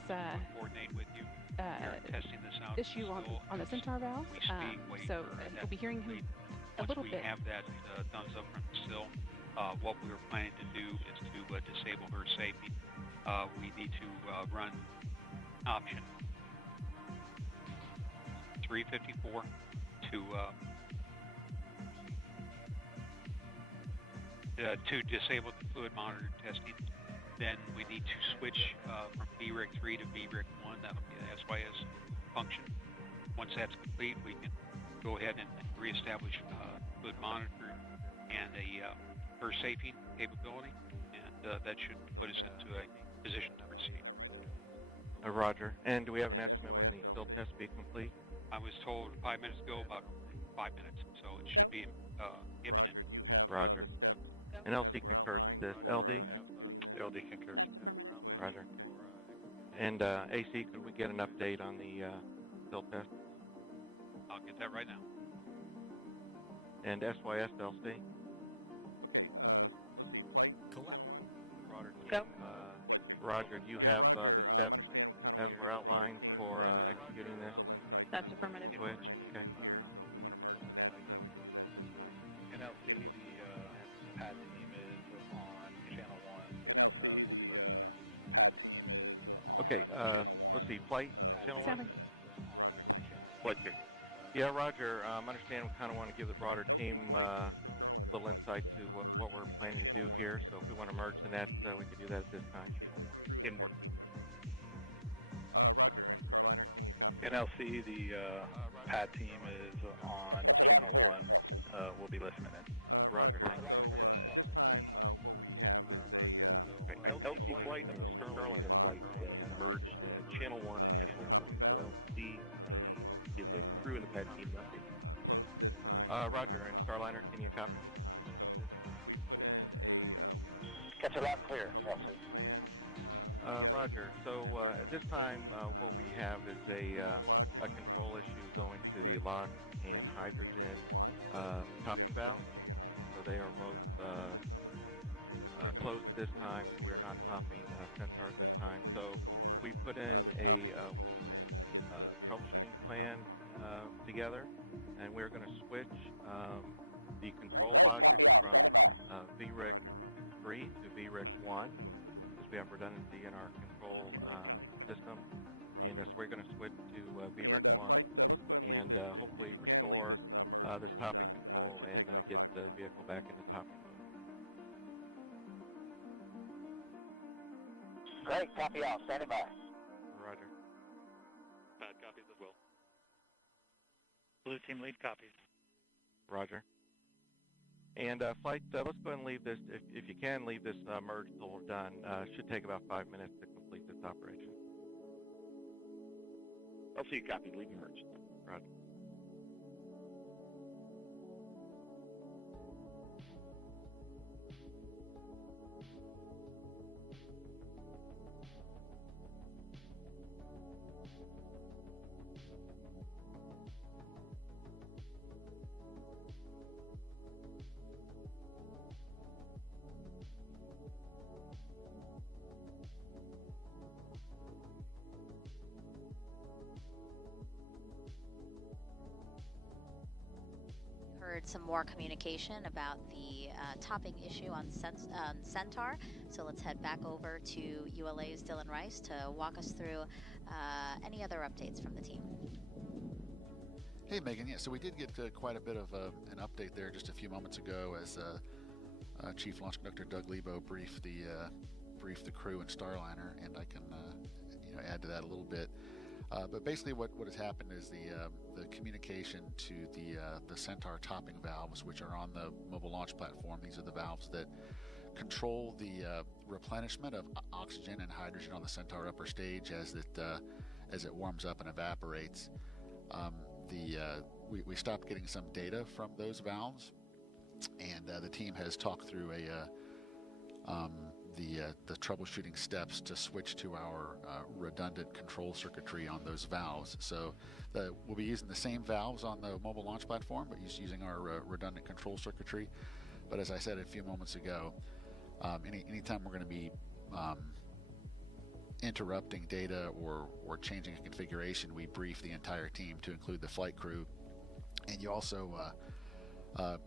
testing this out. issue on the Centaur valve. So we'll be hearing him a little bit. Once we have that thumbs up from Still, what we were planning to do is to disable her safety. We need to run option 354 to disable the fluid monitor testing. Then we need to switch from VRIC 3 to VRIC 1. That'll be the SYS function. Once that's complete, we can go ahead and reestablish fluid monitor and a her safety capability, and that should put us into a position to proceed. Roger. And do we have an estimate when the still test be complete? I was told 5 minutes ago, about 5 minutes, so it should be imminent. Roger. And LC concurs with this. LD? LD concurs. Roger. And AC, could we get an update on the still test? I'll get that right now. And SYS LC? Go. Roger, do you have the steps as were outlined for executing this? That's affirmative. Switch, okay. NLC, the PAD team is on channel 1. We'll be listening. Okay, let's see, flight channel 1? Flight 2. Yeah, Roger, I understand we kind of want to give the broader team a little insight to what we're planning to do here, so if we want to merge the nets, we could do that at this time. In work. NLC, the PAD team is on channel 1. We'll be listening in. Roger, thank you. LC flight and the Starliner flight merged channel 1 and channel 2. So LC is the crew and the PAD team. Roger, and Starliner, can you copy? Catch it loud and clear, LC. Roger. So at this time, what we have is a control issue going to the lock and hydrogen topping valve. So they are both closed this time. So we're not topping Centaur at this time. So we put in a troubleshooting plan together, and we're going to switch the control logic from VRIC 3 to VRIC 1. We have redundancy in our control system, and so we're going to switch to VRIC 1 and hopefully restore this topping control and get the vehicle back into topping mode. Great, copy all, standing by. Roger. PAD copies as well. Blue team lead copies. Roger. And flight, let's go ahead and leave this, if you can, leave this merge until we're done. Should take about 5 minutes to complete this operation. LC copy, leave merge. Roger. Heard some more communication about the topping issue on Centaur. So let's head back over to ULA's Dylan Rice to walk us through any other updates from the team. Hey, Megan. Yeah, so we did get quite a bit of an update there just a few moments ago as Chief Launch Conductor Doug Lebo briefed the crew and Starliner, and I can add to that a little bit. But basically what has happened is the communication to the Centaur topping valves, which are on the mobile launch platform. These are the valves that control the replenishment of oxygen and hydrogen on the Centaur upper stage as it warms up and evaporates. We stopped getting some data from those valves, and the team has talked through the troubleshooting steps to switch to our redundant control circuitry on those valves. So we'll be using the same valves on the mobile launch platform, but using our redundant control circuitry. But as I said a few moments ago, anytime we're going to be interrupting data or changing a configuration, we brief the entire team to include the flight crew. And you also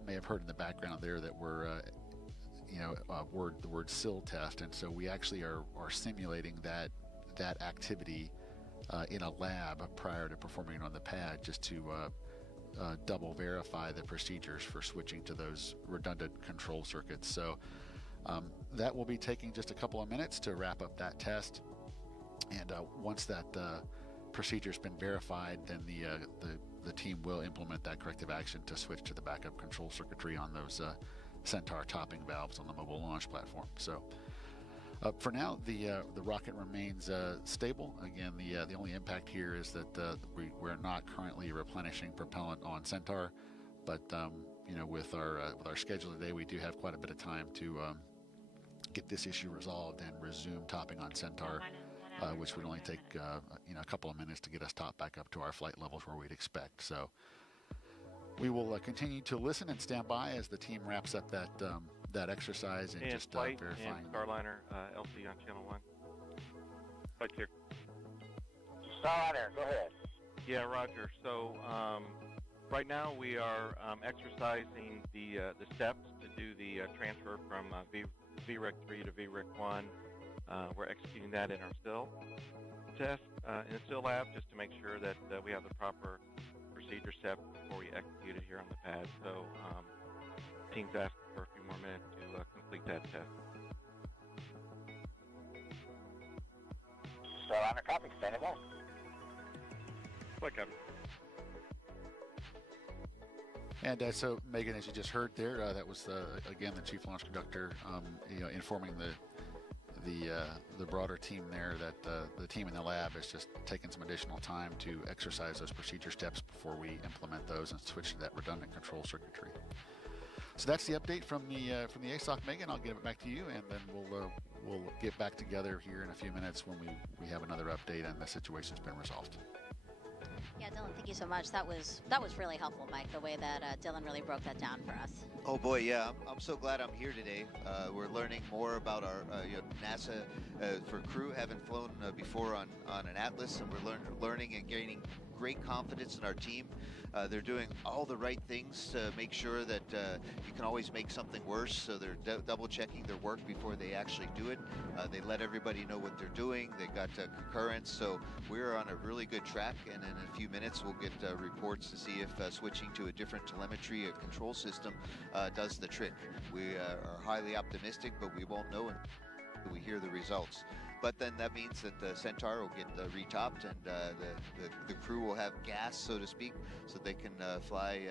may have heard in the background there that we're the word SIL test, and so we actually are simulating that activity in a lab prior to performing it on the pad, just to double verify the procedures for switching to those redundant control circuits. So that will be taking just a couple of minutes to wrap up that test, and once that procedure's been verified, then the team will implement that corrective action to switch to the backup control circuitry on those Centaur topping valves on the mobile launch platform. So for now, the rocket remains stable. Again, the only impact here is that we're not currently replenishing propellant on Centaur, but with our schedule today, we do have quite a bit of time to get this issue resolved and resume topping on Centaur, which would only take a couple of minutes to get us topped back up to our flight levels where we'd expect. So we will continue to listen and stand by as the team wraps up that exercise and just flight verifying. And Starliner LC on channel 1. Flight clear. Starliner, go ahead. Yeah, Roger. So right now we are exercising the steps to do the transfer from VREC 3 to VREC 1. We're executing that in our SIL test in the SIL lab, just to make sure that we have the proper procedure set before we execute it here on the pad. So team's asking for a few more minutes to complete that test. Starliner, copy. Standing by. Flight copy. And so, Megan, as you just heard there, that was again the chief launch conductor, informing the broader team there that the team in the lab has just taken some additional time to exercise those procedure steps before we implement those and switch to that redundant control circuitry. So that's the update from the ASOC, Megan. I'll give it back to you, and then we'll get back together here in a few minutes when we have another update and the situation's been resolved. Yeah, Dylan, thank you so much. That was really helpful, Mike, the way that Dylan really broke that down for us. Oh boy, yeah, I'm so glad I'm here today. We're learning more about our NASA for crew. Haven't flown before on an Atlas, and we're learning and gaining great confidence in our team. They're doing all the right things to make sure that you can always make something worse, so they're double checking their work before they actually do it. They let everybody know what they're doing. They got concurrence, so we're on a really good track, and in a few minutes we'll get reports to see if switching to a different telemetry control system does the trick. We are highly optimistic, but we won't know until we hear the results. But then that means that the Centaur will get retopped, and the crew will have gas, so to speak, so they can fly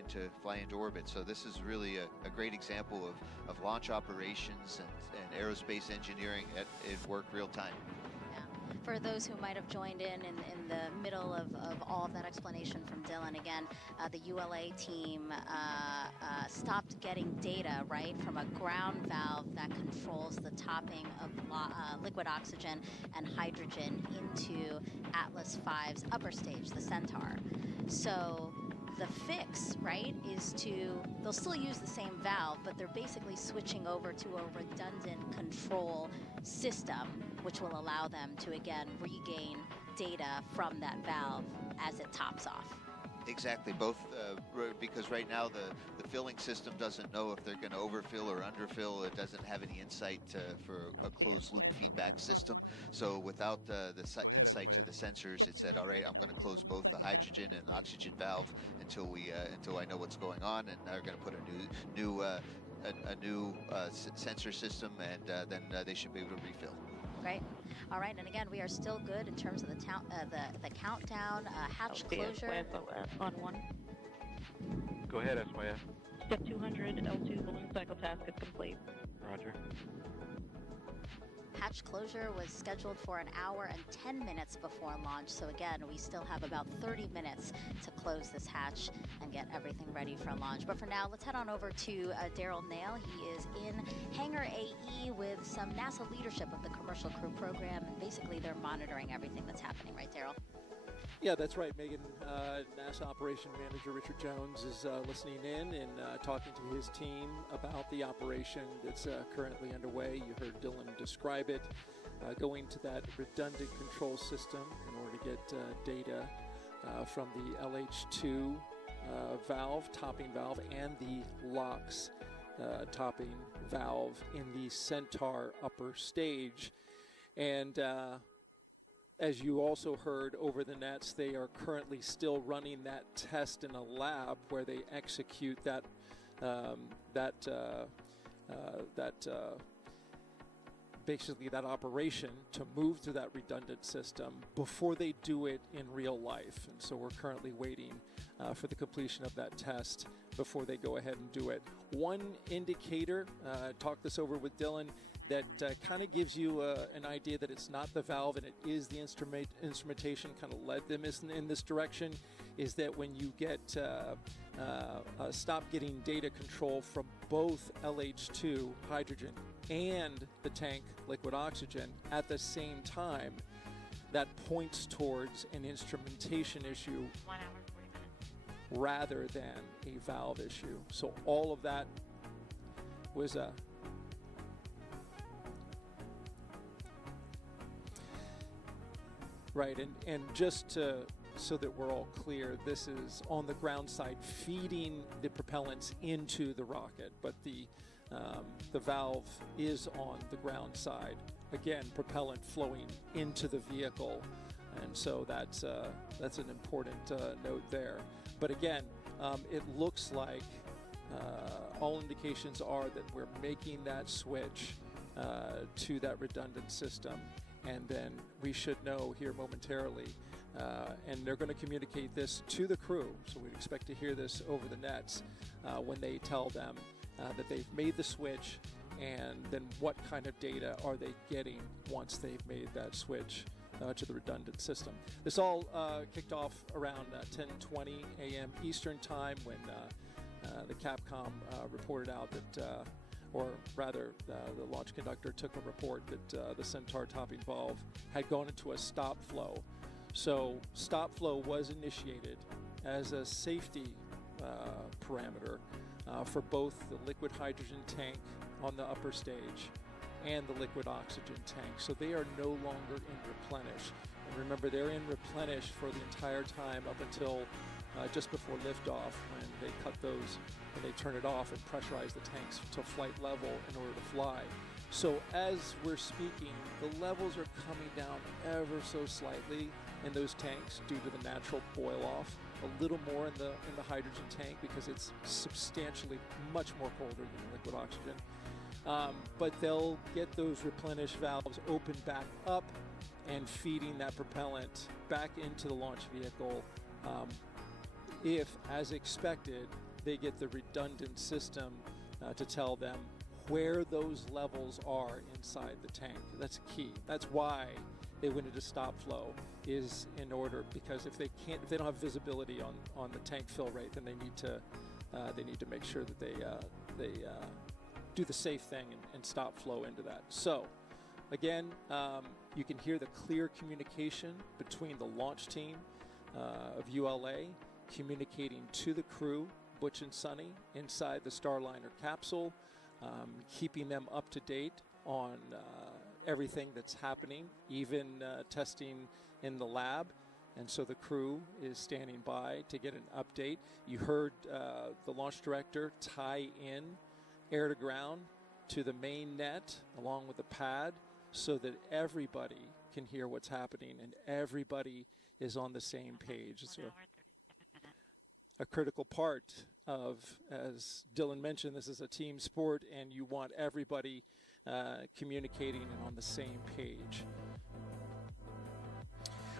into orbit. So this is really a great example of launch operations and aerospace engineering at work real time. For those who might have joined in the middle of all of that explanation from Dylan, again, the ULA team stopped getting data, right, from a ground valve that controls the topping of liquid oxygen and hydrogen into Atlas V's upper stage, the Centaur. So the fix, right, is they'll still use the same valve, but they're basically switching over to a redundant control system, which will allow them to, again, regain data from that valve as it tops off. Exactly, both because right now the filling system doesn't know if they're going to overfill or underfill. It doesn't have any insight for a closed loop feedback system. So without the insight to the sensors, it said, all right, I'm going to close both the hydrogen and oxygen valve until I know what's going on, and they're going to put a new sensor system, and then they should be able to refill. Great. All right, and again, we are still good in terms of the countdown, hatch closure. On 1. Go ahead, SYS. Step 200, L2 balloon cycle task is complete. Roger. Hatch closure was scheduled for 1 hour and 10 minutes before launch, so again, we still have about 30 minutes to close this hatch and get everything ready for launch. But for now, let's head on over to Daryl Nail. He is in Hangar AE with some NASA leadership of the Commercial Crew Program, and basically they're monitoring everything that's happening, right, Daryl? Yeah, that's right, Megan. NASA Operation Manager Richard Jones is listening in and talking to his team about the operation that's currently underway. You heard Dylan describe it. going to that redundant control system in order to get data from the LH2 valve, topping valve, and the LOX topping valve in the Centaur upper stage. And as you also heard over the nets, they are currently still running that test in a lab where they execute basically that operation to move through that redundant system before they do it in real life. And so we're currently waiting for the completion of that test before they go ahead and do it. One indicator, talk this over with Dylan, that kind of gives you an idea that it's not the valve and it is the instrumentation kind of led them in this direction, is that when you get stop getting data control from both LH2 hydrogen and the tank liquid oxygen at the same time, that points towards an instrumentation issue 1 hour, 40 minutes. rather than a valve issue. So all of that was right, and just so that we're all clear, this is on the ground side feeding the propellants into the rocket, but the valve is on the ground side. Again, propellant flowing into the vehicle, and so that's an important note there. But again, it looks like all indications are that we're making that switch to that redundant system, and then we should know here momentarily. And they're going to communicate this to the crew, so we'd expect to hear this over the nets when they tell them that they've made the switch, and then what kind of data are they getting once they've made that switch to the redundant system. This all kicked off around 10:20 a.m. Eastern Time when the Capcom reported out that, or rather the launch conductor took a report that the Centaur topping valve had gone into a stop flow. So stop flow was initiated as a safety parameter for both the liquid hydrogen tank on the upper stage and the liquid oxygen tank. So they are no longer in replenish. And remember, they're in replenish for the entire time up until just before liftoff, when they cut those and they turn it off and pressurize the tanks to flight level in order to fly. So as we're speaking, the levels are coming down ever so slightly in those tanks due to the natural boil off. A little more in the hydrogen tank because it's substantially much more colder than liquid oxygen. But they'll get those replenish valves open back up and feeding that propellant back into the launch vehicle if, as expected, they get the redundant system to tell them where those levels are inside the tank. That's key. That's why they went into stop flow, is in order, because if they don't have visibility on the tank fill rate, then they need to make sure that they do the safe thing and stop flow into that. So again, you can hear the clear communication between the launch team of ULA communicating to the crew, Butch and Sunny, inside the Starliner capsule, keeping them up to date on everything that's happening, even testing in the lab. And so the crew is standing by to get an update. You heard the launch director tie in air to ground to the main net along with the pad so that everybody can hear what's happening and everybody is on the same page. It's a critical part of, as Dylan mentioned, this is a team sport and you want everybody communicating and on the same page.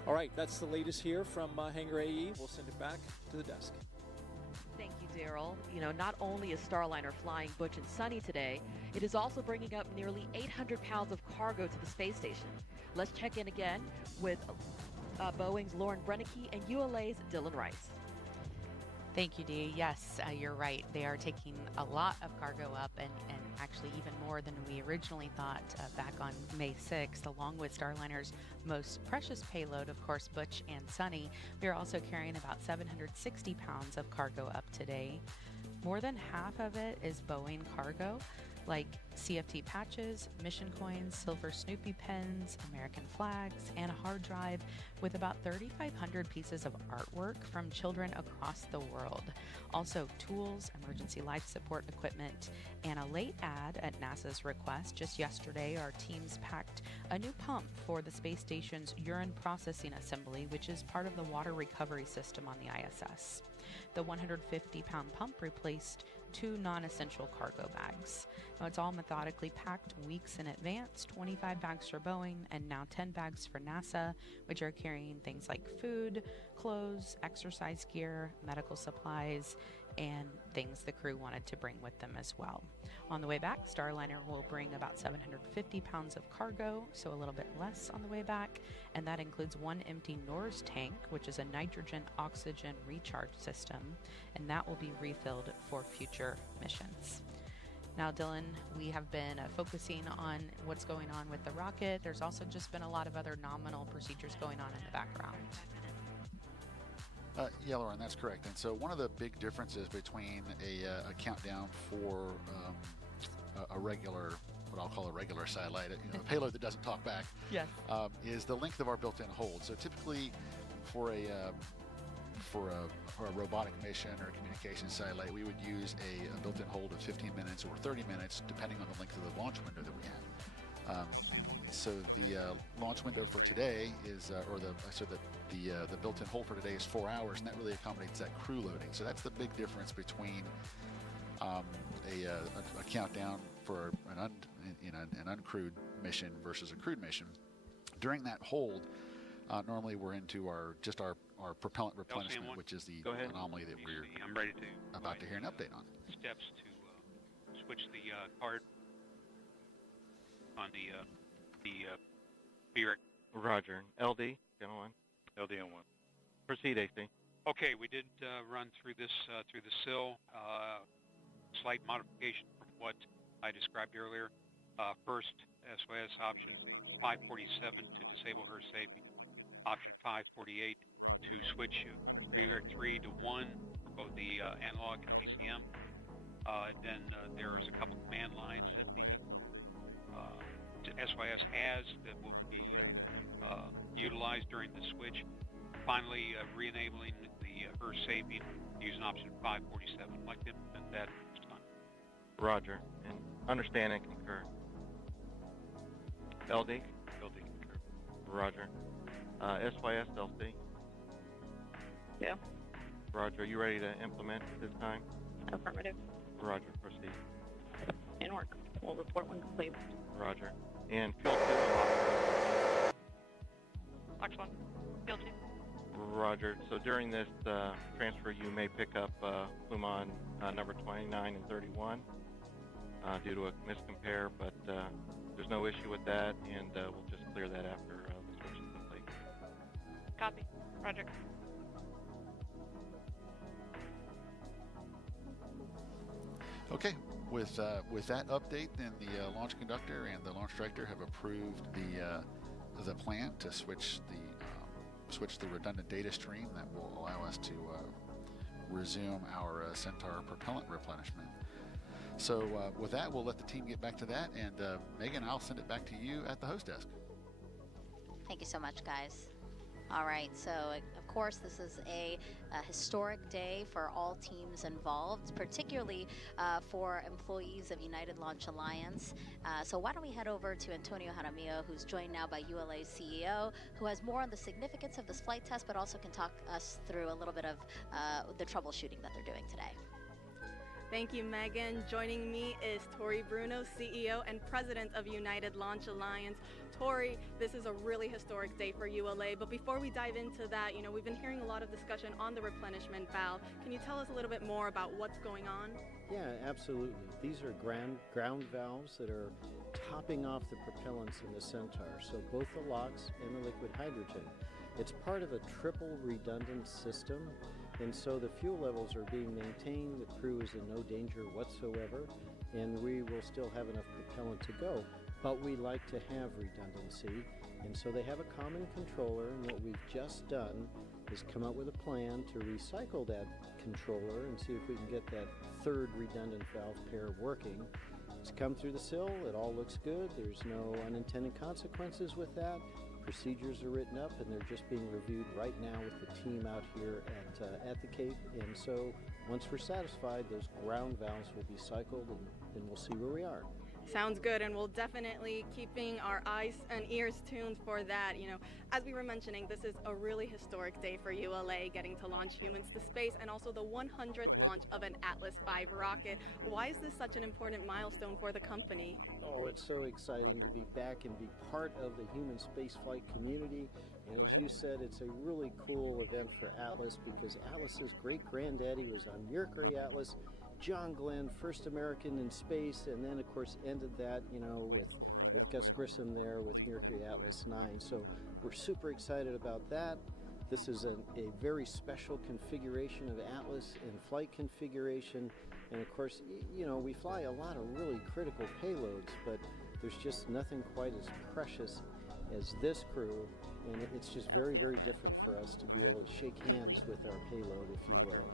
All right, that's the latest here from Hangar AE. We'll send it back to the desk. Thank you, Daryl. You know, not only is Starliner flying Butch and Sunny today, it is also bringing up nearly 800 pounds of cargo to the space station. Let's check in again with Boeing's Lauren Brennicke and ULA's Dylan Rice. Thank you, Dee. Yes, you're right. They are taking a lot of cargo up and actually even more than we originally thought back on May 6th, along with Starliner's most precious payload, of course, Butch and Sunny. We are also carrying about 760 pounds of cargo up today. More than half of it is Boeing cargo. like CFT patches, mission coins, silver Snoopy pens, American flags, and a hard drive with about 3,500 pieces of artwork from children across the world. Also tools, emergency life support equipment, and a late ad at NASA's request. Just yesterday, our teams packed a new pump for the space station's urine processing assembly, which is part of the water recovery system on the ISS. The 150-pound pump replaced 2 non-essential cargo bags. Now, it's all methodically packed weeks in advance, 25 bags for Boeing and now 10 bags for NASA, which are carrying things like food, clothes, exercise gear, medical supplies, and things the crew wanted to bring with them as well. On the way back, Starliner will bring about 750 pounds of cargo, so a little bit less on the way back, and that includes 1 empty NORS tank, which is a nitrogen-oxygen recharge system, and that will be refilled for future missions. Now, Dylan, we have been focusing on what's going on with the rocket. There's also just been a lot of other nominal procedures going on in the background. Yeah, Lauren, that's correct. And so one of the big differences between a countdown for a regular, what I'll call a regular satellite, a payload that doesn't talk back, yes, is the length of our built-in hold. So typically, for a robotic mission or a communication satellite, we would use a built-in hold of 15 minutes or 30 minutes, depending on the length of the launch window that we have. So the launch window for today is, the built-in hold for today is 4 hours, and that really accommodates that crew loading. So that's the big difference between a countdown for an uncrewed mission versus a crewed mission. During that hold, normally we're into our propellant replenishment, which is the anomaly that we're about to hear an update on. Steps to switch the card on the BREC. Roger. LD, go on. LD on 1. Proceed, AC. Okay, we did run through this through the SIL. Slight modification from what I described earlier. First, SOS option 547 to disable her safety. Option 548 to switch BREC 3 to 1 for both the analog and PCM. Then there is a couple command lines that the SYS has that will be utilized during the switch. Finally, re-enabling the her saving using option 547. I'd like to implement that this time. Roger. And understand and concur. LD? LD concur. Roger. SYS LC? Yeah. Roger. Are you ready to implement at this time? Affirmative. Roger. Proceed. In work. We'll report when complete. Roger. And field 2. Box 1. Field 2. Roger. So during this transfer, you may pick up Pluman number 29 and 31 due to a miscompare, but there's no issue with that, and we'll just clear that after the switch is complete. Copy. Roger. Okay, with that update, then the launch conductor and the launch director have approved the plan to switch the redundant data stream that will allow us to resume our Centaur propellant replenishment. So with that, we'll let the team get back to that, and Megan, I'll send it back to you at the host desk. Thank you so much, guys. All right, so of course this is a historic day for all teams involved, particularly for employees of United Launch Alliance. So why don't we head over to Antonio Jaramillo, who's joined now by ULA's CEO, who has more on the significance of this flight test, but also can talk us through a little bit of the troubleshooting that they're doing today. Thank you, Megan. Joining me is Tori Bruno, CEO and President of United Launch Alliance. Tori, this is a really historic day for ULA, but before we dive into that, we've been hearing a lot of discussion on the replenishment valve. Can you tell us a little bit more about what's going on? Yeah, absolutely. These are ground valves that are topping off the propellants in the Centaur, so both the LOX and the liquid hydrogen. It's part of a triple redundant system, and so the fuel levels are being maintained, the crew is in no danger whatsoever, and we will still have enough propellant to go. But we like to have redundancy, and so they have a common controller, and what we've just done is come up with a plan to recycle that controller and see if we can get that third redundant valve pair working. It's come through the sill. It all looks good. There's no unintended consequences with that. Procedures are written up, and they're just being reviewed right now with the team out here at the Cape. And so once we're satisfied, those ground valves will be cycled, and we'll see where we are. Sounds good, and we'll definitely keeping our eyes and ears tuned for that. You know, as we were mentioning, this is a really historic day for ULA, getting to launch humans to space, and also the 100th launch of an Atlas V rocket. Why is this such an important milestone for the company? Oh, it's so exciting to be back and be part of the human spaceflight community. And as you said, it's a really cool event for Atlas, because Atlas's great-granddaddy was on Mercury Atlas. John Glenn, first American in space, and then of course ended that, you know, with Gus Grissom there with Mercury Atlas 9. So we're super excited about that. This is a very special configuration of Atlas in flight configuration. And of course, you know, we fly a lot of really critical payloads, but there's just nothing quite as precious as this crew. And it's just very, very different for us to be able to shake hands with our payload, if you will.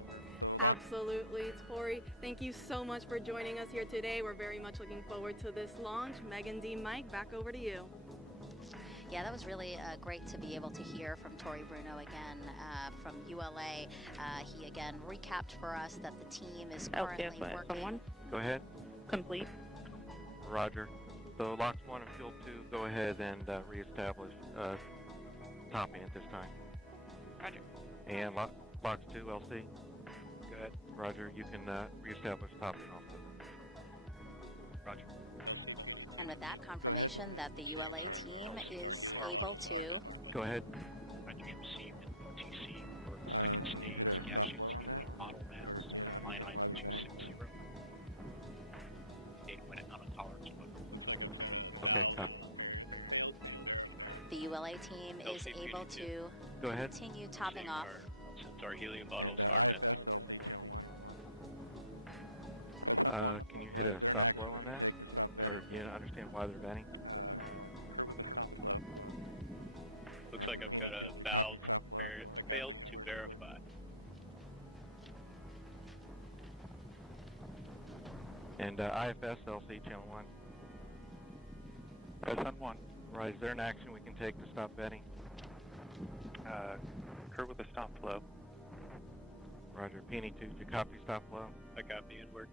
Absolutely. Tori, thank you so much for joining us here today. We're very much looking forward to this launch. Megan D. Mike, back over to you. Yeah, that was really great to be able to hear from Tori Bruno again from ULA. He again recapped for us that the team is currently working. Go ahead. Complete. Roger. So locks 1 and fuel 2, go ahead and reestablish topping at this time. Roger. And locks 2, LC. Go ahead. Roger, you can reestablish topping also. Roger. And with that confirmation that the ULA team is able to... Go ahead. I just received an OTC for the second stage gaseous helium model mass, line item 260. Date when it non-tolerance book. Okay, copy. The ULA team is able to Go ahead. continue topping off. Since our helium bottles are venting. Can you hit a stop flow on that? Or do you understand why they're venting? Looks like I've got a valve failed to verify. And IFS LC channel 1. SN1. Right, is there an action we can take to stop venting? Occur with a stop flow. Roger. Peony 2, do you copy stop flow? I copy inward.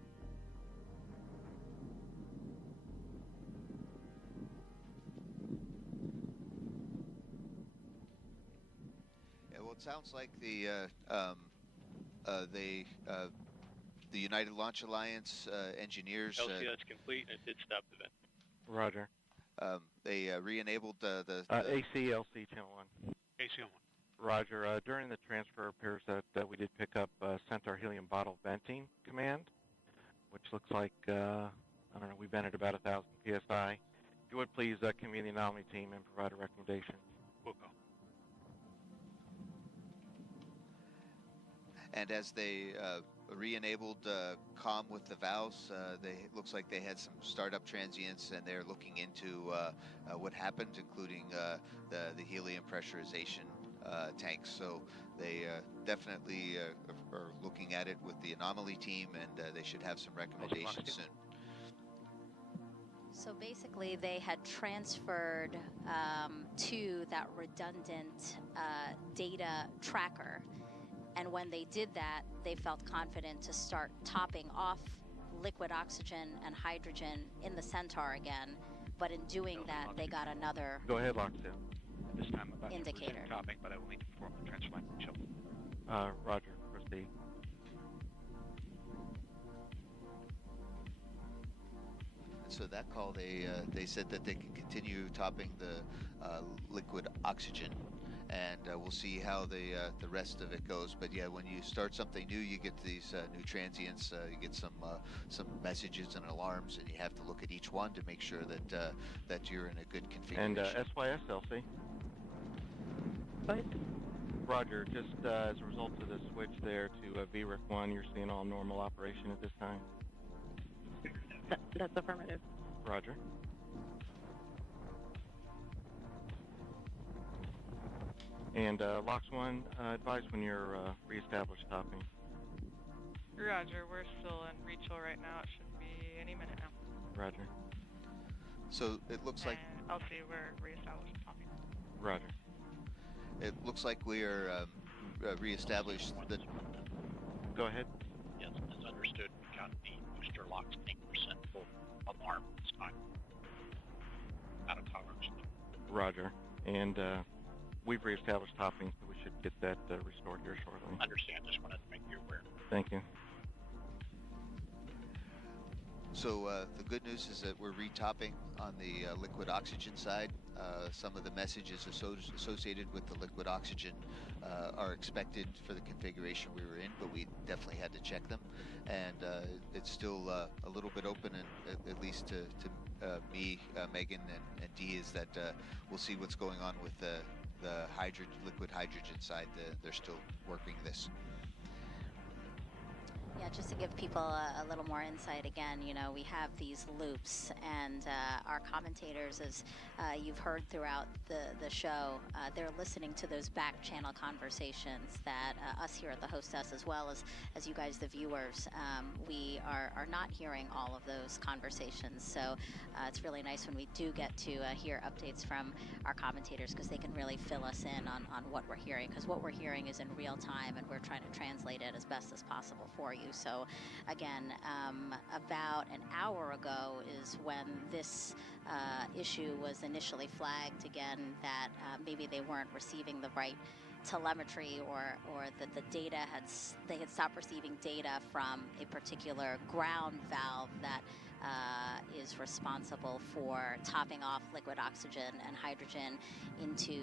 Yeah, well, it sounds like the United Launch Alliance engineers. LC, that's complete. It did stop the vent. Roger. They re-enabled the ACLC channel 1. AC1. Roger. During the transfer, it appears that we did pick up Centaur helium bottle venting command, which looks like, I don't know, we vented about 1,000 PSI. If you would please convene the anomaly team and provide a recommendation. We'll go. And as they re-enabled comm with the valves, it looks like they had some startup transients, and they're looking into what happened, including the helium pressurization tanks. So they definitely are looking at it with the anomaly team, and they should have some recommendations soon. So basically they had transferred to that redundant data tracker. And when they did that, they felt confident to start topping off liquid oxygen and hydrogen in the Centaur again. But in doing that, they got another Go ahead, Lockdown. This time I'm about indicator. to topping, but I will need to perform the transfer line. Roger, proceed. And so that call, they said that they can continue topping the liquid oxygen. And we'll see how the rest of it goes. But yeah, when you start something new, you get these new transients. You get some messages and alarms, and you have to look at each one to make sure that you're in a good configuration. And SYS LC. What? Roger. Just as a result of the switch there to VRIC 1, you're seeing all normal operation at this time. That's affirmative. Roger. And Locks 1, advise when you're reestablished topping. Roger, we're still in Rachel right now. It should be any minute now. Roger. So it looks like I'll see we're reestablishing topping. Roger. it looks like we are reestablished the. Go ahead. Yes, as understood, we got the booster locks 8% full alarm this time. Out of tolerance. Roger. And we've reestablished topping, so we should get that restored here shortly. Understand. Just wanted to make you aware. Thank you. So the good news is that we're retopping on the liquid oxygen side. Some of the messages associated with the liquid oxygen are expected for the configuration we were in, but we definitely had to check them. And it's still a little bit open, and at least to me, Megan, and Dee, is that we'll see what's going on with the liquid hydrogen side. They're still working this. Yeah, just to give people a little more insight again, you know, we have these loops, and our commentators, as you've heard throughout the show, they're listening to those back channel conversations that us here at the host desk, as well as you guys, the viewers, we are not hearing all of those conversations. So it's really nice when we do get to hear updates from our commentators, because they can really fill us in on what we're hearing, because what we're hearing is in real time, and we're trying to translate it as best as possible for you. So again, about an hour ago is when this issue was initially flagged again, that maybe they weren't receiving the right telemetry, or that the data they had stopped receiving data from a particular ground valve that is responsible for topping off liquid oxygen and hydrogen into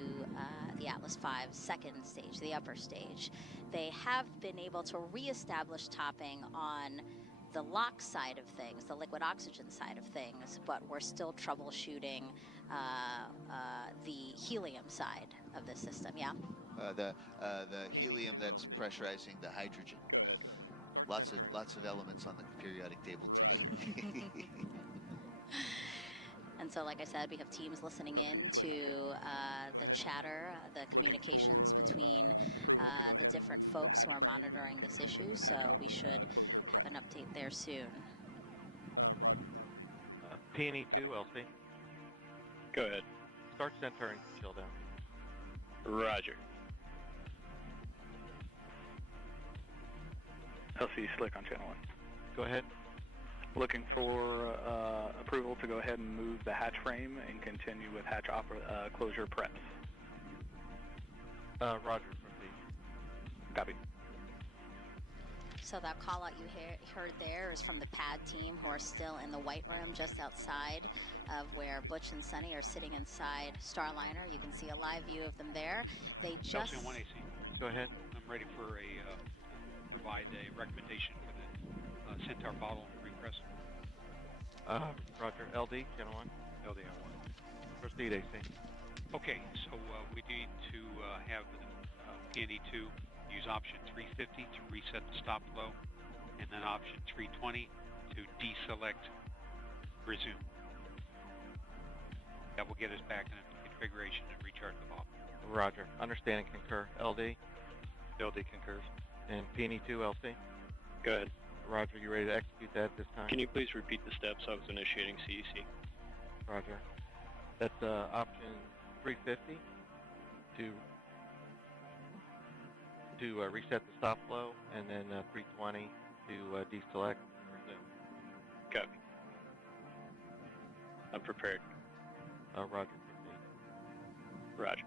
the Atlas V second stage, the upper stage. They have been able to reestablish topping on the LOX side of things, the liquid oxygen side of things, but we're still troubleshooting the helium side of the system, yeah? The helium that's pressurizing the hydrogen. Lots of elements on the periodic table today. And so, like I said, we have teams listening in to the chatter, the communications between the different folks who are monitoring this issue. So we should have an update there soon. PNE 2, LC. Go ahead. Start center and chill down. Roger. LC Slick on channel 1. Go ahead. Looking for approval to go ahead and move the hatch frame and continue with hatch closure preps. Roger, proceed. Copy. So that call out you heard there is from the pad team, who are still in the white room just outside of where Butch and Sunny are sitting inside Starliner. You can see a live view of them there. They just... LC1 AC. Go ahead. I'm ready for provide a recommendation for the Centaur bottle repress. Roger. LD, channel 1. LD on 1. Proceed, AC. Okay, so we need to have PNE 2 use option 350 to reset the stop flow, and then option 320 to deselect resume. That will get us back in configuration and recharge the valve. Roger. Understand and concur. LD? LD concurs. And PNE 2, LC? Go ahead. Roger, you ready to execute that this time? Can you please repeat the steps? I was initiating CEC. Roger. That's option 350 to reset the stop flow, and then 320 to deselect and resume. Copy. I'm prepared. Roger, proceed. Roger.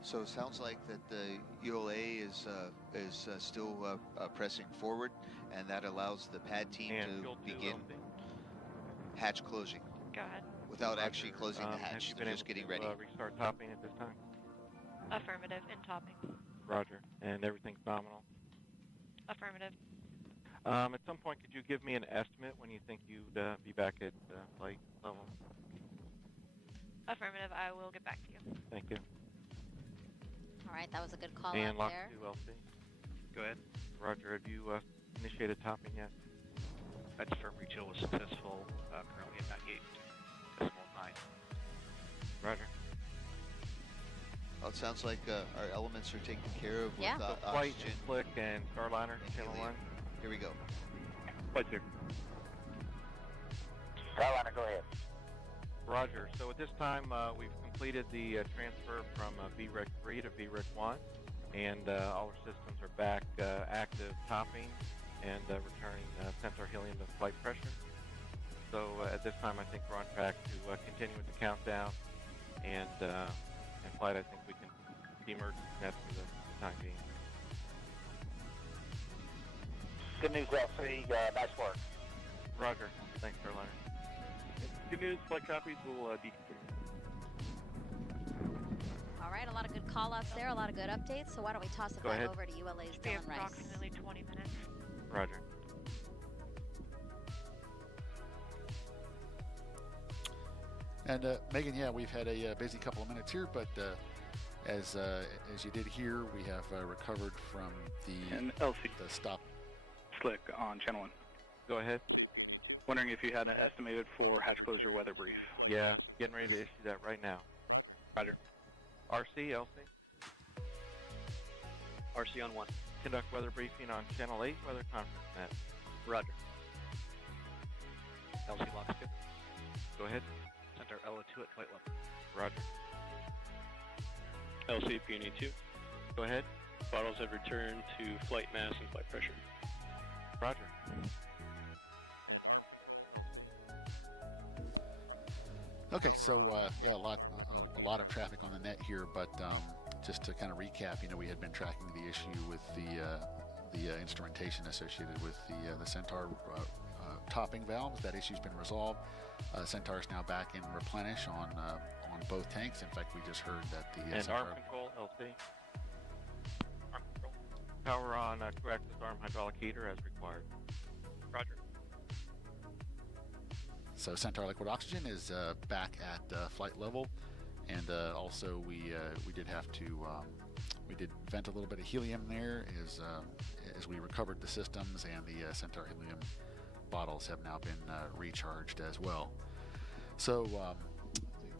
So it sounds like that the ULA is still pressing forward, and that allows the pad team to begin hatch closing. Go ahead. Without actually closing the hatch, they're just getting ready. Restart topping at this time? Affirmative, in topping. Roger. And everything's nominal? Affirmative. At some point, could you give me an estimate when you think you'd be back at flight level? Affirmative, I will get back to you. Thank you. All right, that was a good call and out lock there. 2, LC. Go ahead. Roger, have you initiated topping yet? That's firm rechill was successful, currently at 98.9. Roger. Well, it sounds like our elements are taken care of with Flight, oxygen. Slick, and Starliner, channel 1. Here we go. Flight 2. Starliner, go ahead. Roger. So at this time, we've completed the transfer from VREC 3 to VREC 1, and all our systems are back active topping and returning Centaur helium to flight pressure. So at this time, I think we're on track to continue with the countdown, and in flight, I think we can demerge net for the time being. Good news, LC. Nice work. Roger. Thanks, Starliner. Good news, flight copies will deconfigure. All right, a lot of good call-outs there, a lot of good updates. So why don't we toss it back over to ULA's Dylan Rice. Approximately 20 minutes. Roger. And Megan, yeah, we've had a busy couple of minutes here, but as you did hear, we have recovered from the stop. Slick on channel 1. Go ahead. Wondering if you had an estimated for hatch closure weather brief. Yeah, getting ready to issue that right now. Roger. RC, LC? RC on 1. Conduct weather briefing on channel 8, weather conference net. Roger. LC lock skip. Go ahead. Center LO2 at flight level. Roger. LC Peony 2. Go ahead. Bottles have returned to flight mass and flight pressure. Roger. Okay, so yeah, a lot of traffic on the net here, but just to kind of recap, we had been tracking the issue with the instrumentation associated with the Centaur topping valves. That issue's been resolved. Centaur's now back in replenish on both tanks. In fact, we just heard that the and Centaur arm control, LC. Arm control. Power on two-axis arm hydraulic heater as required. Roger. So Centaur liquid oxygen is back at flight level, and also we did have to we did vent a little bit of helium there as we recovered the systems, and the Centaur helium bottles have now been recharged as well. So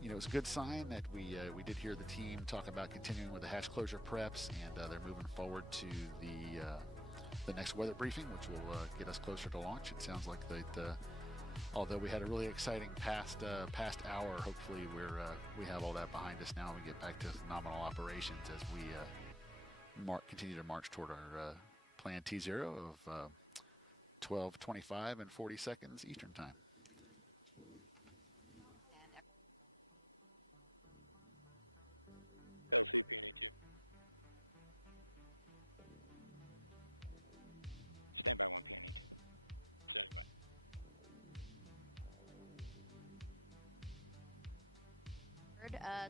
it's a good sign that we did hear the team talk about continuing with the hatch closure preps, and they're moving forward to the next weather briefing, which will get us closer to launch. It sounds like that. Although we had a really exciting past hour, hopefully we have all that behind us now and we get back to nominal operations as we continue to march toward our plan T0 of 12:25 and 40 seconds Eastern Time.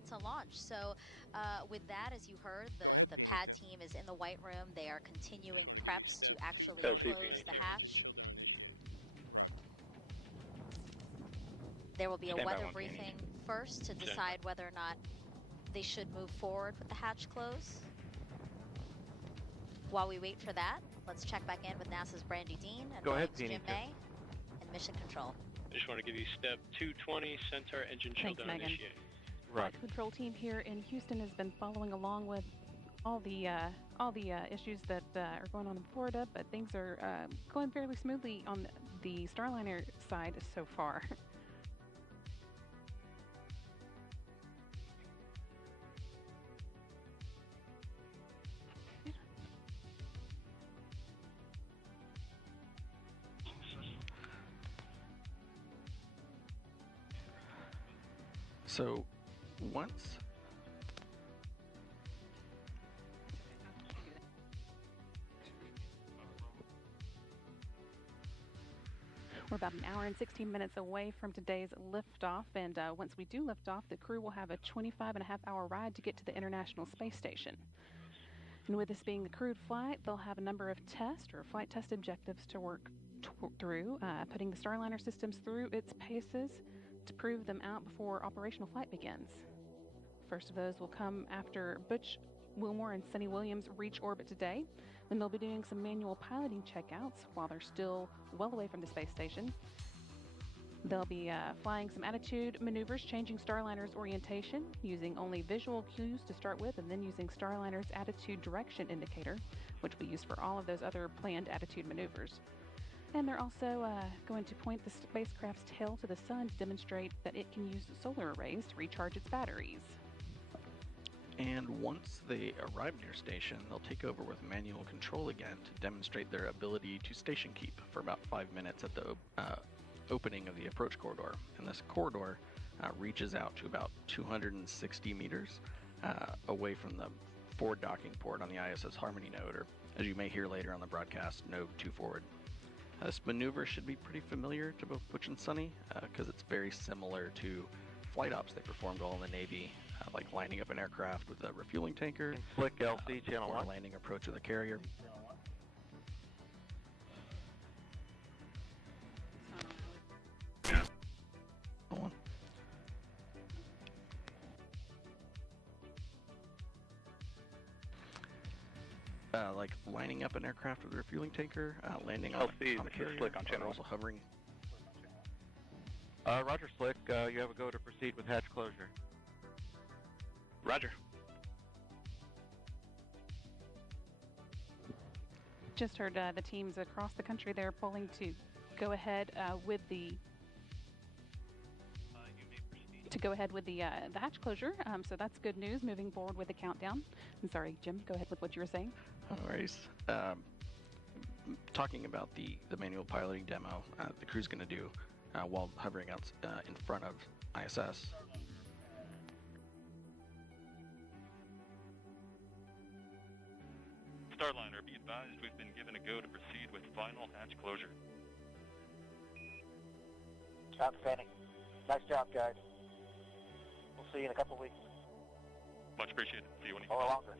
To launch. So with that, as you heard, the pad team is in the white room. They are continuing preps to actually close the hatch. There will be a weather briefing first to decide whether or not they should move forward with the hatch close. While we wait for that, let's check back in with NASA's Brandy Dean and Jim May and Mission Control. I just want to give you step 220, Centaur engine shutdown initiated. Right. The control team here in Houston has been following along with all the issues that are going on in Florida, but things are going fairly smoothly on the Starliner side so far. So once we're about an hour and 16 minutes away from today's liftoff, and once we do lift off, the crew will have a 25.5-hour ride to get to the International Space Station. And with this being the crewed flight, they'll have a number of test or flight test objectives to work through, putting the Starliner systems through its paces to prove them out before operational flight begins. First of those will come after Butch Wilmore and Sonny Williams reach orbit today. Then they'll be doing some manual piloting checkouts while they're still well away from the space station. They'll be flying some attitude maneuvers, changing Starliner's orientation, using only visual cues to start with, and then using Starliner's attitude direction indicator, which we use for all of those other planned attitude maneuvers. And they're also going to point the spacecraft's tail to the sun to demonstrate that it can use solar arrays to recharge its batteries. And once they arrive near station, they'll take over with manual control again to demonstrate their ability to station keep for about 5 minutes at the opening of the approach corridor. And this corridor reaches out to about 260 meters away from the forward docking port on the ISS Harmony node, or as you may hear later on the broadcast, node 2 forward. This maneuver should be pretty familiar to both Butch and Sunny because it's very similar to flight ops they performed while in the Navy, like lining up an aircraft with a refueling tanker, Flick LC channel or 1. landing approach with a carrier. Like lining up an aircraft with a refueling tanker, landing on LC, a this is carrier, Slick on or channel. also hovering. Roger, Slick. You have a go to proceed with hatch closure. Roger. Just heard the teams across the country there pulling to go ahead with the hatch closure. So that's good news. Moving forward with the countdown. I'm sorry, Jim. Go ahead with what you were saying. No worries. Talking about the manual piloting demo the crew's going to do while hovering out in front of ISS. Starliner, be advised we've been given a go to proceed with final hatch closure. Outstanding. Nice job, guys. We'll see you in a couple weeks. Much appreciated. See you when you Or longer.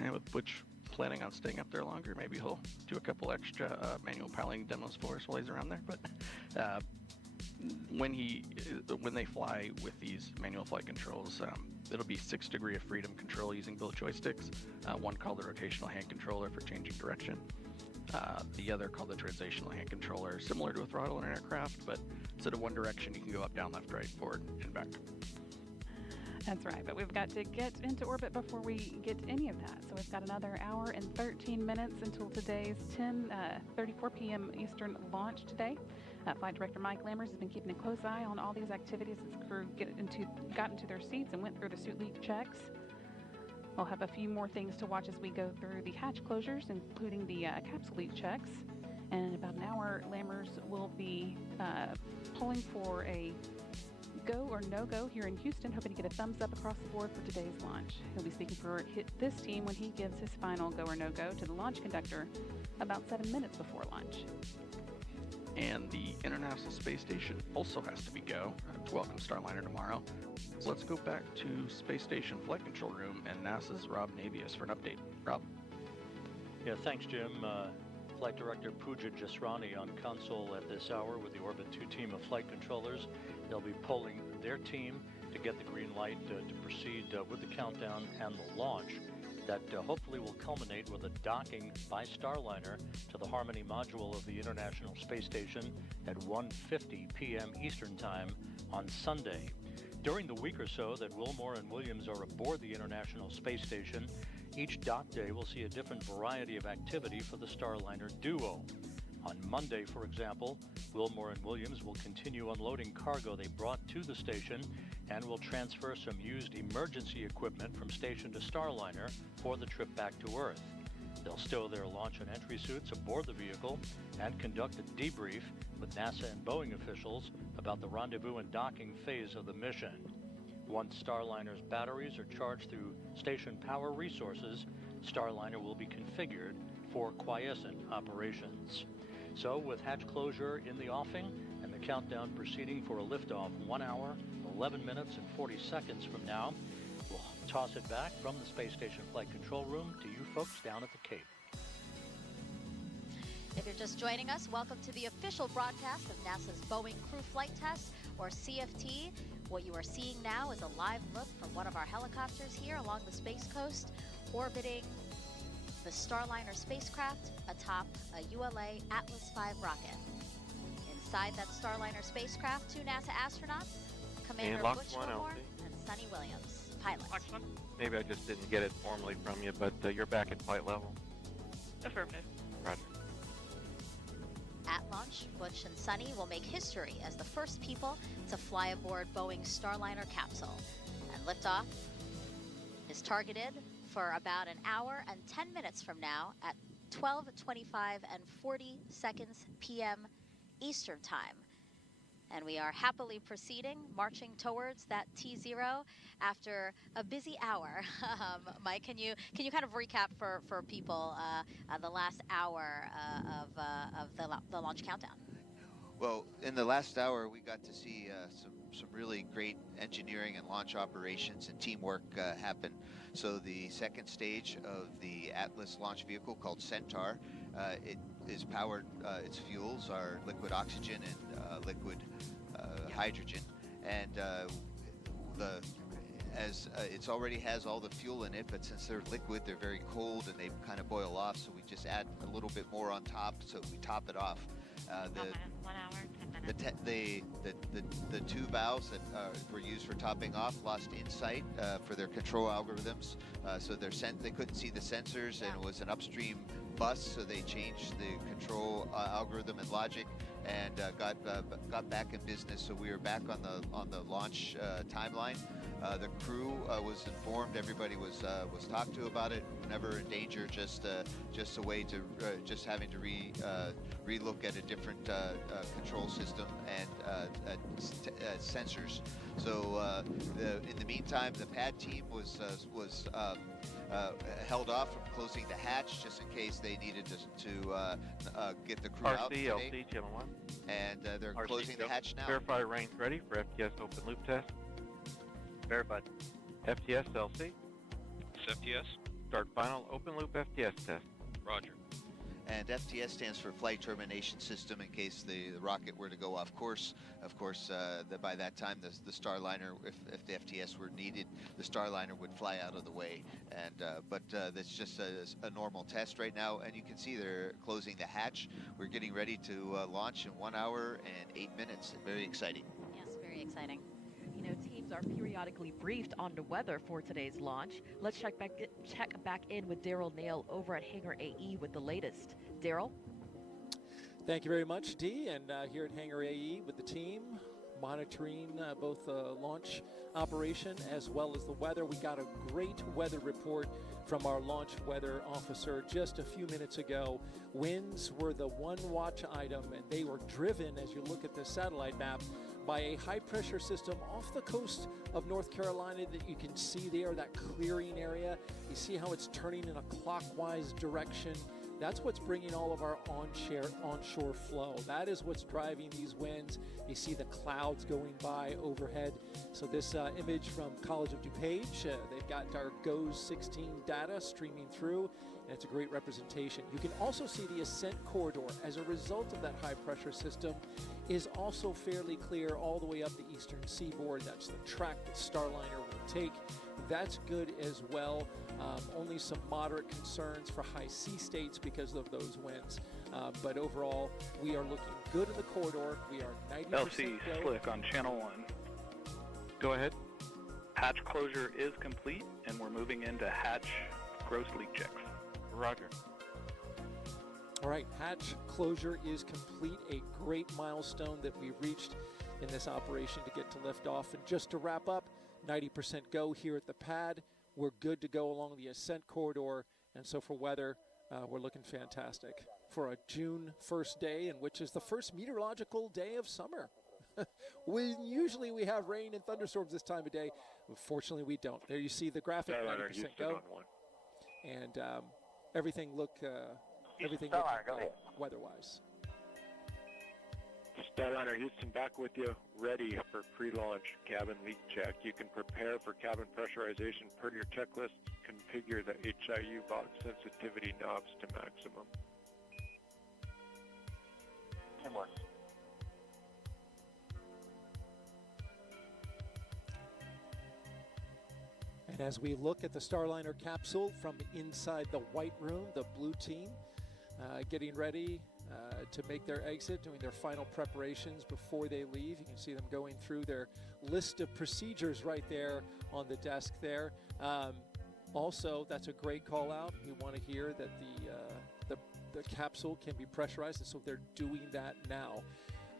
And with Butch planning on staying up there longer, maybe he'll do a couple extra manual piloting demos for us while he's around there. But when they fly with these manual flight controls, it'll be 6 degree of freedom control using both joysticks. One called the rotational hand controller for changing direction. The other called the translational hand controller, similar to a throttle in an aircraft, but instead of one direction, you can go up, down, left, right, forward, and back. That's right, but we've got to get into orbit before we get to any of that. So we've got another hour and 13 minutes until today's 10:34 p.m. Eastern launch today. Flight Director Mike Lammers has been keeping a close eye on all these activities as the crew got into their seats and went through the suit leak checks. We'll have a few more things to watch as we go through the hatch closures, including the capsule leak checks. And in about an hour, Lammers will be polling for a go or no-go here in Houston, hoping to get a thumbs up across the board for today's launch. He'll be speaking for this team when he gives his final go or no-go to the launch conductor about 7 minutes before launch. And the International Space Station also has to be go to welcome Starliner tomorrow. So let's go back to Space Station Flight Control Room and NASA's Rob Navius for an update. Rob? Yeah, thanks, Jim. Flight Director Pooja Jasrani on console at this hour with the Orbit 2 team of flight controllers. They'll be polling their team to get the green light to proceed with the countdown and the launch that hopefully will culminate with a docking by Starliner to the Harmony module of the International Space Station at 1:50 p.m. Eastern Time on Sunday. During the week or so that Wilmore and Williams are aboard the International Space Station, each dock day will see a different variety of activity for the Starliner duo. On Monday, for example, Wilmore and Williams will continue unloading cargo they brought to the station and will transfer some used emergency equipment from station to Starliner for the trip back to Earth. They'll stow their launch and entry suits aboard the vehicle and conduct a debrief with NASA and Boeing officials about the rendezvous and docking phase of the mission. Once Starliner's batteries are charged through station power resources, Starliner will be configured for quiescent operations. So with hatch closure in the offing and the countdown proceeding for a liftoff 1 hour, 11 minutes, and 40 seconds from now, we'll toss it back from the Space Station Flight Control Room to you folks down at the Cape. If you're just joining us, welcome to the official broadcast of NASA's Boeing Crew Flight Test, or CFT. What you are seeing now is a live look from one of our helicopters here along the Space Coast, orbiting the Starliner spacecraft atop a ULA Atlas V rocket. Inside that Starliner spacecraft, 2 NASA astronauts, Commander Lock Butch 1, Gilmore LC. and Sunny Williams, pilot. Maybe I just didn't get it formally from you, but you're back at flight level. Affirmative. Roger. At launch, Butch and Sunny will make history as the first people to fly aboard Boeing's Starliner capsule. And liftoff is targeted for about an hour and 10 minutes from now at 12:25 and 40 seconds p.m. Eastern Time. And we are happily proceeding, marching towards that T0 after a busy hour. Mike, can you kind of recap for people the last hour of the launch countdown? Well, in the last hour, we got to see some really great engineering and launch operations and teamwork happen. So the second stage of the Atlas launch vehicle, called Centaur, it is powered, its fuels are liquid oxygen and liquid hydrogen, and it already has all the fuel in it, but since they're liquid, they're very cold and they kind of boil off, so we just add a little bit more on top, so we top it off. 1 hour, 10 minutes. The two valves that were used for topping off lost insight for their control algorithms, so they couldn't see the sensors, and it was an upstream bus, so they changed the control algorithm and logic, and got back in business. So we were back on the launch timeline. The crew was informed. Everybody was talked to about it. Never in danger. Just a way to just having to relook at a different control system and sensors. So in the meantime, the pad team was held off from closing the hatch just in case they needed to get the crew out today. LC, Channel 1. And they're closing the hatch now. Verify range ready for FTS open loop test. Verified. FTS LC. It's FTS. Start final open loop FTS test. Roger. And FTS stands for Flight Termination System, in case the rocket were to go off course. Of course, by that time, the Starliner, if the FTS were needed, the Starliner would fly out of the way. And but that's just a normal test right now. And you can see they're closing the hatch. We're getting ready to launch in 1 hour and 8 minutes. Very exciting. Yes, very exciting. You know, teams are periodically briefed on the weather for today's launch. Let's check back in with Daryl Nail over at Hangar AE with the latest. Daryl? Thank you very much, Dee. And here at Hangar AE with the team, monitoring both the launch operation as well as the weather. We got a great weather report from our launch weather officer just a few minutes ago. Winds were the one watch item, and they were driven, as you look at the satellite map, by a high-pressure system off the coast of North Carolina that you can see there, that clearing area. You see how it's turning in a clockwise direction. That's what's bringing all of our onshore flow. That is what's driving these winds. You see the clouds going by overhead. So this image from College of DuPage, they've got our GOES 16 data streaming through, and it's a great representation. You can also see the ascent corridor as a result of that high pressure system is also fairly clear all the way up the eastern seaboard. That's the track that Starliner will take. That's good as well. Only some moderate concerns for high sea states because of those winds. But overall, we are looking good in the corridor. We are 90% LC go. Slick on Channel 1. Go ahead. Hatch closure is complete, and we're moving into hatch gross leak checks. Roger. All right, hatch closure is complete. A great milestone that we reached in this operation to get to liftoff. And just to wrap up, 90% go here at the pad. We're good to go along the ascent corridor. And so for weather, we're looking fantastic for a June 1st day, and which is the first meteorological day of summer. Usually we have rain and thunderstorms this time of day. Fortunately, we don't. There you see the graphic, 90% go. And everything look weather-wise. Starliner Houston back with you, ready for pre-launch cabin leak check. You can prepare for cabin pressurization per your checklist. Configure the HIU box sensitivity knobs to maximum. 10-1. And as we look at the Starliner capsule from inside the white room, the blue team getting ready to make their exit, doing their final preparations before they leave. You can see them going through their list of procedures right there on the desk there. Also, that's a great call out. We want to hear that the capsule can be pressurized, and so they're doing that now.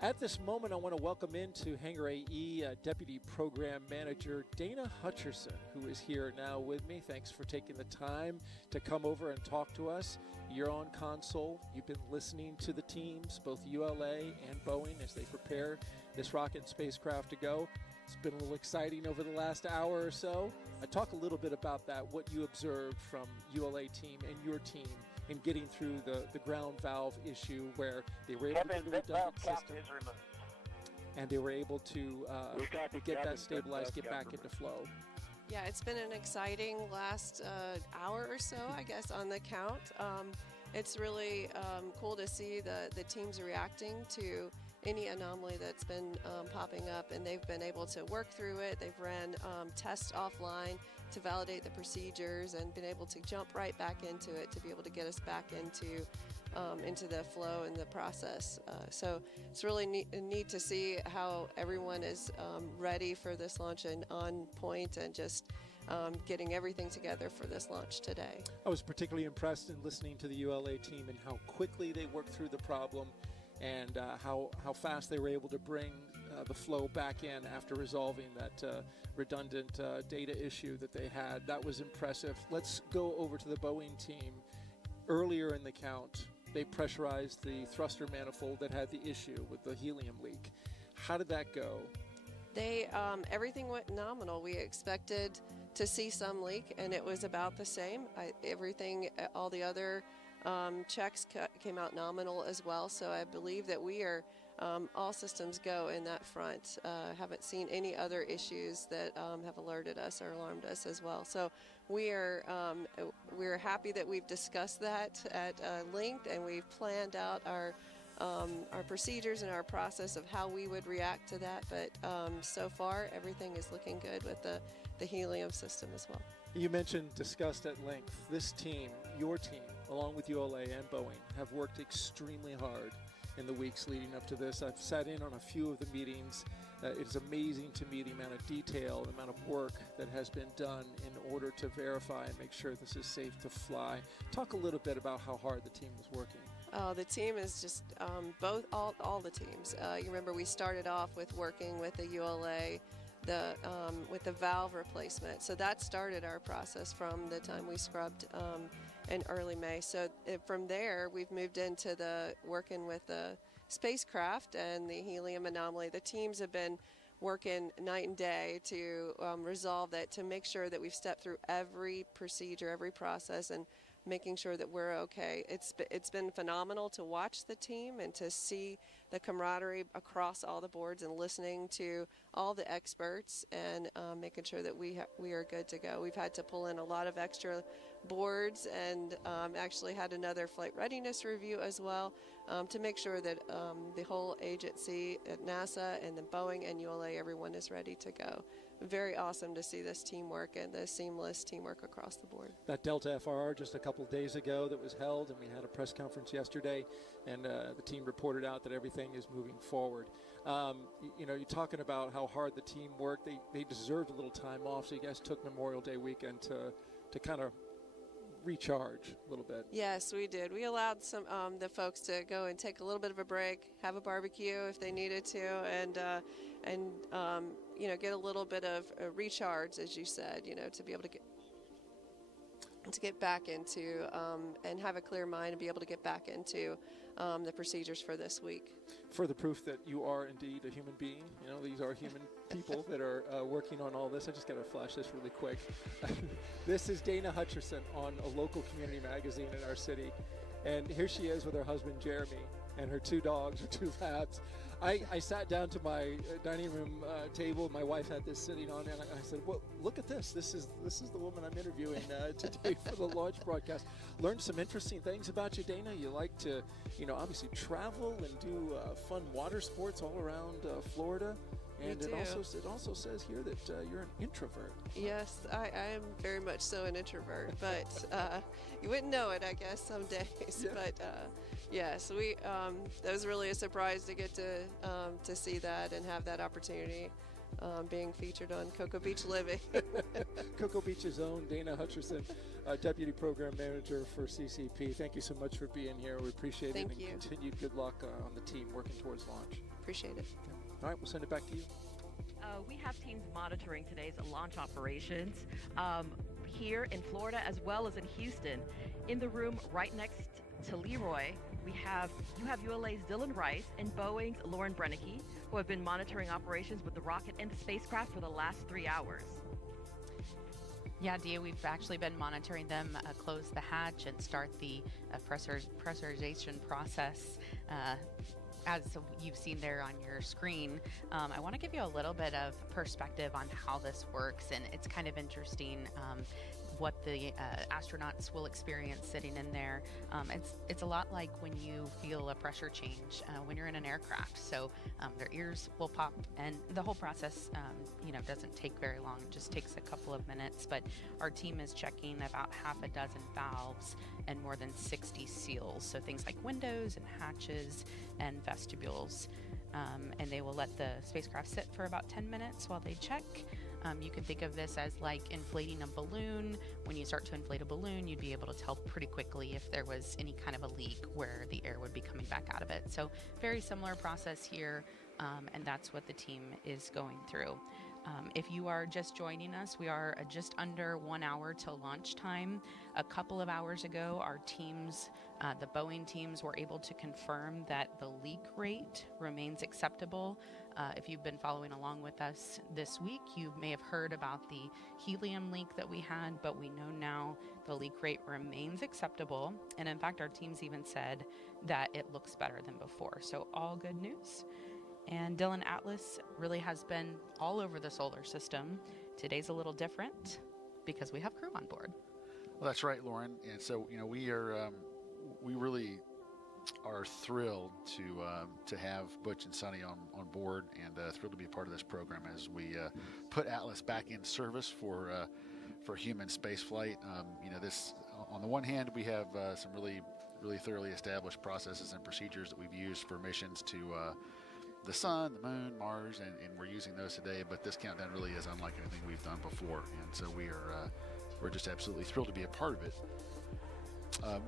At this moment, I want to welcome into Hangar AE Deputy Program Manager Dana Hutcherson, who is here now with me. Thanks for taking the time to come over and talk to us. You're on console. You've been listening to the teams, both ULA and Boeing, as they prepare this rocket and spacecraft to go. It's been a little exciting over the last hour or so. Talk a little bit about that, what you observed from ULA team and your team in getting through the ground valve issue where they were able to get a redundant system and they were able to get that stabilized, get back into flow. Yeah, it's been an exciting last hour or so, I guess, on the count. It's really cool to see the teams reacting to any anomaly that's been popping up, and they've been able to work through it. They've ran tests offline to validate the procedures and been able to jump right back into it to be able to get us back into the flow and the process. So it's really neat to see how everyone is ready for this launch and on point and just getting everything together for this launch today. I was particularly impressed in listening to the ULA team and how quickly they worked through the problem and how fast they were able to bring the flow back in after resolving that redundant data issue that they had. That was impressive. Let's go over to the Boeing team. Earlier in the count, they pressurized the thruster manifold that had the issue with the helium leak. How did that go? Everything went nominal. We expected to see some leak, and it was about the same. All the other checks came out nominal as well, so I believe that we are all systems go in that front. Haven't seen any other issues that have alerted us or alarmed us as well. So we're happy that we've discussed that at length, and we've planned out our procedures and our process of how we would react to that. But so far, everything is looking good with the helium system as well. You mentioned discussed at length. This team, your team, along with ULA and Boeing, have worked extremely hard in the weeks leading up to this. I've sat in on a few of the meetings. It's amazing to me the amount of detail, the amount of work that has been done in order to verify and make sure this is safe to fly. Talk a little bit about how hard the team was working. The team is just all the teams. You remember we started off with working with the ULA, with the valve replacement. So that started our process from the time we scrubbed in early May. So from there, we've moved into working with the spacecraft and the helium anomaly. The teams have been working night and day to resolve that, to make sure that we've stepped through every procedure, every process, and making sure that we're okay. It's been phenomenal to watch the team and to see the camaraderie across all the boards and listening to all the experts and making sure that we are good to go. We've had to pull in a lot of extra boards and actually had another flight readiness review as well to make sure that the whole agency at NASA and the Boeing and ULA, everyone is ready to go. Very awesome to see this teamwork and the seamless teamwork across the board. That Delta FRR just a couple of days ago that was held, and we had a press conference yesterday, and the team reported out that everything is moving forward. You're talking about how hard the team worked. They deserved a little time off, so you guys took Memorial Day weekend to kind of recharge a little bit. Yes, we did. We allowed some the folks to go and take a little bit of a break, have a barbecue if they needed to, and get a little bit of a recharge, as you said, to be able to get back into and have a clear mind and be able to get back into the procedures for this week. Further proof that you are indeed a human being. These are human people that are working on all this. I just got to flash this really quick. This is Dana Hutcherson on a local community magazine in our city. And here she is with her husband, Jeremy, and her two dogs, her two labs. I sat down to my dining room table. My wife had this sitting on, and I said, "Well, look at this. This is the woman I'm interviewing today for the launch broadcast." Learned some interesting things about you, Dana. You like to, obviously travel and do fun water sports all around Florida. And Me it too. also says here that you're an introvert. Yes, I am very much so an introvert, but you wouldn't know it, I guess, some days. Yeah. But yes, that was really a surprise to get to see that and have that opportunity, being featured on Cocoa Beach Living. Cocoa Beach's own Dana Hutcherson, Deputy Program Manager for CCP. Thank you so much for being here. We appreciate Thank it. you. And continued good luck on the team working towards launch. Appreciate it. All right, we'll send it back to you. We have teams monitoring today's launch operations here in Florida as well as in Houston. In the room right next to Leroy, you have ULA's Dylan Rice and Boeing's Lauren Brennicke, who have been monitoring operations with the rocket and the spacecraft for the last 3 hours. Yeah, Dia, we've actually been monitoring them close the hatch and start the pressurization process. As you've seen there on your screen, I want to give you a little bit of perspective on how this works, and it's kind of interesting what the astronauts will experience sitting in there. It's a lot like when you feel a pressure change when you're in an aircraft. So their ears will pop, and the whole process, doesn't take very long. It just takes a couple of minutes. But our team is checking about half a dozen valves and more than 60 seals. So things like windows and hatches and vestibules. And they will let the spacecraft sit for about 10 minutes while they check. You can think of this as like inflating a balloon. When you start to inflate a balloon, you'd be able to tell pretty quickly if there was any kind of a leak where the air would be coming back out of it. So very similar process here, and that's what the team is going through. If you are just joining us, we are just under 1 hour till launch time. A couple of hours ago, our teams, the Boeing teams, were able to confirm that the leak rate remains acceptable. If you've been following along with us this week, you may have heard about the helium leak that we had, but we know now the leak rate remains acceptable. And in fact, our teams even said that it looks better than before. So all good news. And Dylan, Atlas really has been all over the solar system. Today's a little different because we have crew on board. Well, that's right, Lauren. And so, we really are thrilled to have Butch and Sonny on board, and thrilled to be a part of this program as we put Atlas back in service for human space flight. This, on the one hand, we have some really thoroughly established processes and procedures that we've used for missions to the sun, the moon, Mars, and we're using those today. But this countdown really is unlike anything we've done before, and so we're just absolutely thrilled to be a part of it.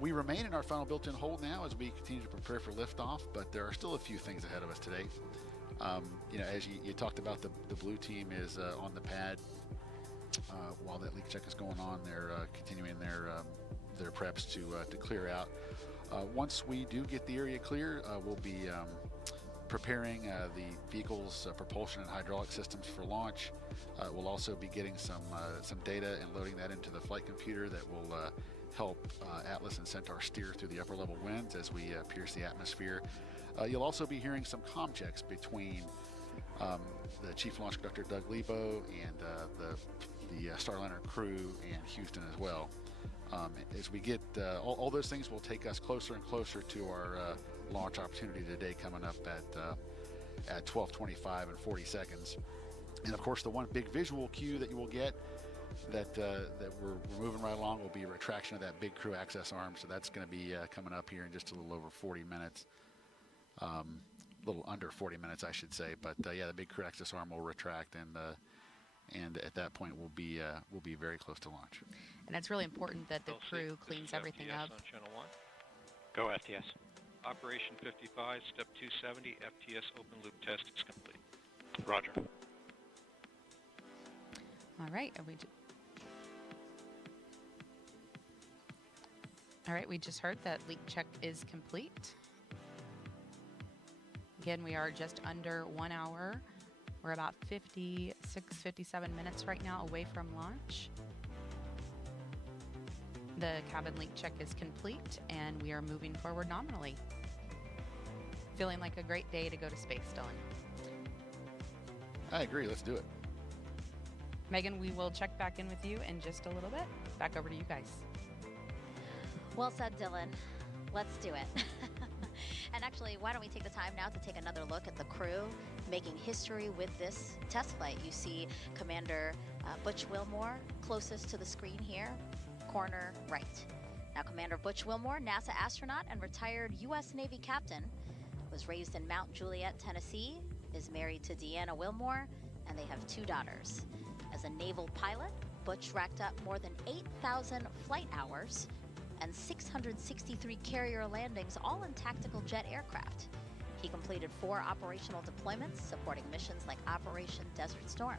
We remain in our final built-in hold now as we continue to prepare for liftoff, but there are still a few things ahead of us today. As you talked about, the blue team is on the pad while that leak check is going on. They're continuing their preps to clear out. Once we do get the area clear, we'll be preparing the vehicle's propulsion and hydraulic systems for launch. We'll also be getting some data and loading that into the flight computer that will help Atlas and Centaur steer through the upper level winds as we pierce the atmosphere. You'll also be hearing some comm checks between the Chief Launch Conductor Doug Lebo and the Starliner crew and Houston as well. As we get all those things will take us closer and closer to our launch opportunity today, coming up at 12:25 and 40 seconds. And of course, the one big visual cue that you will get that we're moving right along will be a retraction of that big crew access arm. So that's going to be coming up here in just a little over 40 minutes, a little under 40 minutes, I should say. But the big crew access arm will retract, and at that point we'll be very close to launch. And it's really important that the crew cleans everything FTS up. On channel 1. Go FTS. Operation 55, step 270, FTS open loop test is complete. Roger. All right, we just heard that leak check is complete. Again, we are just under 1 hour. We're about 56, 57 minutes right now away from launch. The cabin leak check is complete, and we are moving forward nominally. Feeling like a great day to go to space, Dylan. I agree. Let's do it. Megan, we will check back in with you in just a little bit. Back over to you guys. Well said, Dylan. Let's do it. And actually, why don't we take the time now to take another look at the crew making history with this test flight. You see Commander Butch Wilmore closest to the screen here, corner right. Now, Commander Butch Wilmore, NASA astronaut and retired U.S. Navy captain, was raised in Mount Juliet, Tennessee, is married to Deanna Wilmore, and they have 2 daughters. As a naval pilot, Butch racked up more than 8,000 flight hours and 663 carrier landings, all in tactical jet aircraft. He completed 4 operational deployments, supporting missions like Operation Desert Storm.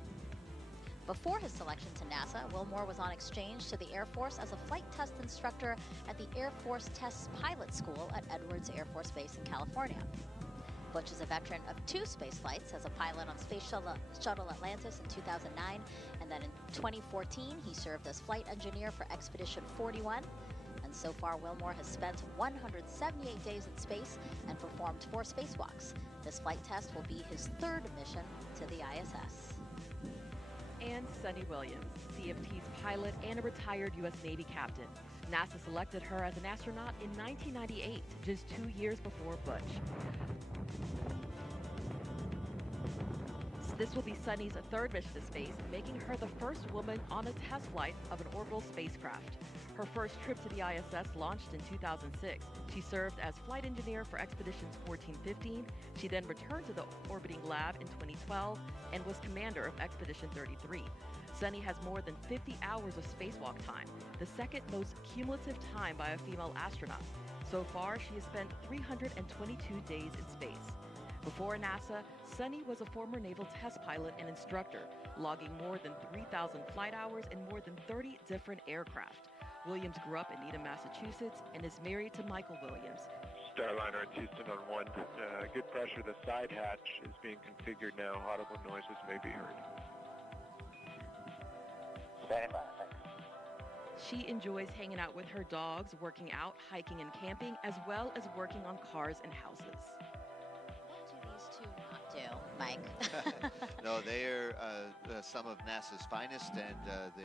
Before his selection to NASA, Wilmore was on exchange to the Air Force as a flight test instructor at the Air Force Test Pilot School at Edwards Air Force Base in California. Butch is a veteran of 2 space flights as a pilot on Space Shuttle Atlantis in 2009, and then in 2014 he served as flight engineer for Expedition 41. And so far, Wilmore has spent 178 days in space and performed 4 spacewalks. This flight test will be his 3rd mission to the ISS. And Sunny Williams, CFT's pilot and a retired U.S. Navy captain. NASA selected her as an astronaut in 1998, just 2 years before Butch. This will be Sunny's 3rd mission to space, making her the first woman on a test flight of an orbital spacecraft. Her first trip to the ISS launched in 2006. She served as flight engineer for Expeditions 14-15. She then returned to the orbiting lab in 2012 and was commander of Expedition 33. Sunny has more than 50 hours of spacewalk time, the 2nd most cumulative time by a female astronaut. So far, she has spent 322 days in space. Before NASA, Sunny was a former naval test pilot and instructor, logging more than 3,000 flight hours in more than 30 different aircraft. Williams grew up in Needham, Massachusetts, and is married to Michael Williams. Starliner at Houston on 1. Good pressure. The side hatch is being configured now. Audible noises may be heard. Stand by. She enjoys hanging out with her dogs, working out, hiking and camping, as well as working on cars and houses. What do these 2 not do, Mike? No, they are some of NASA's finest, and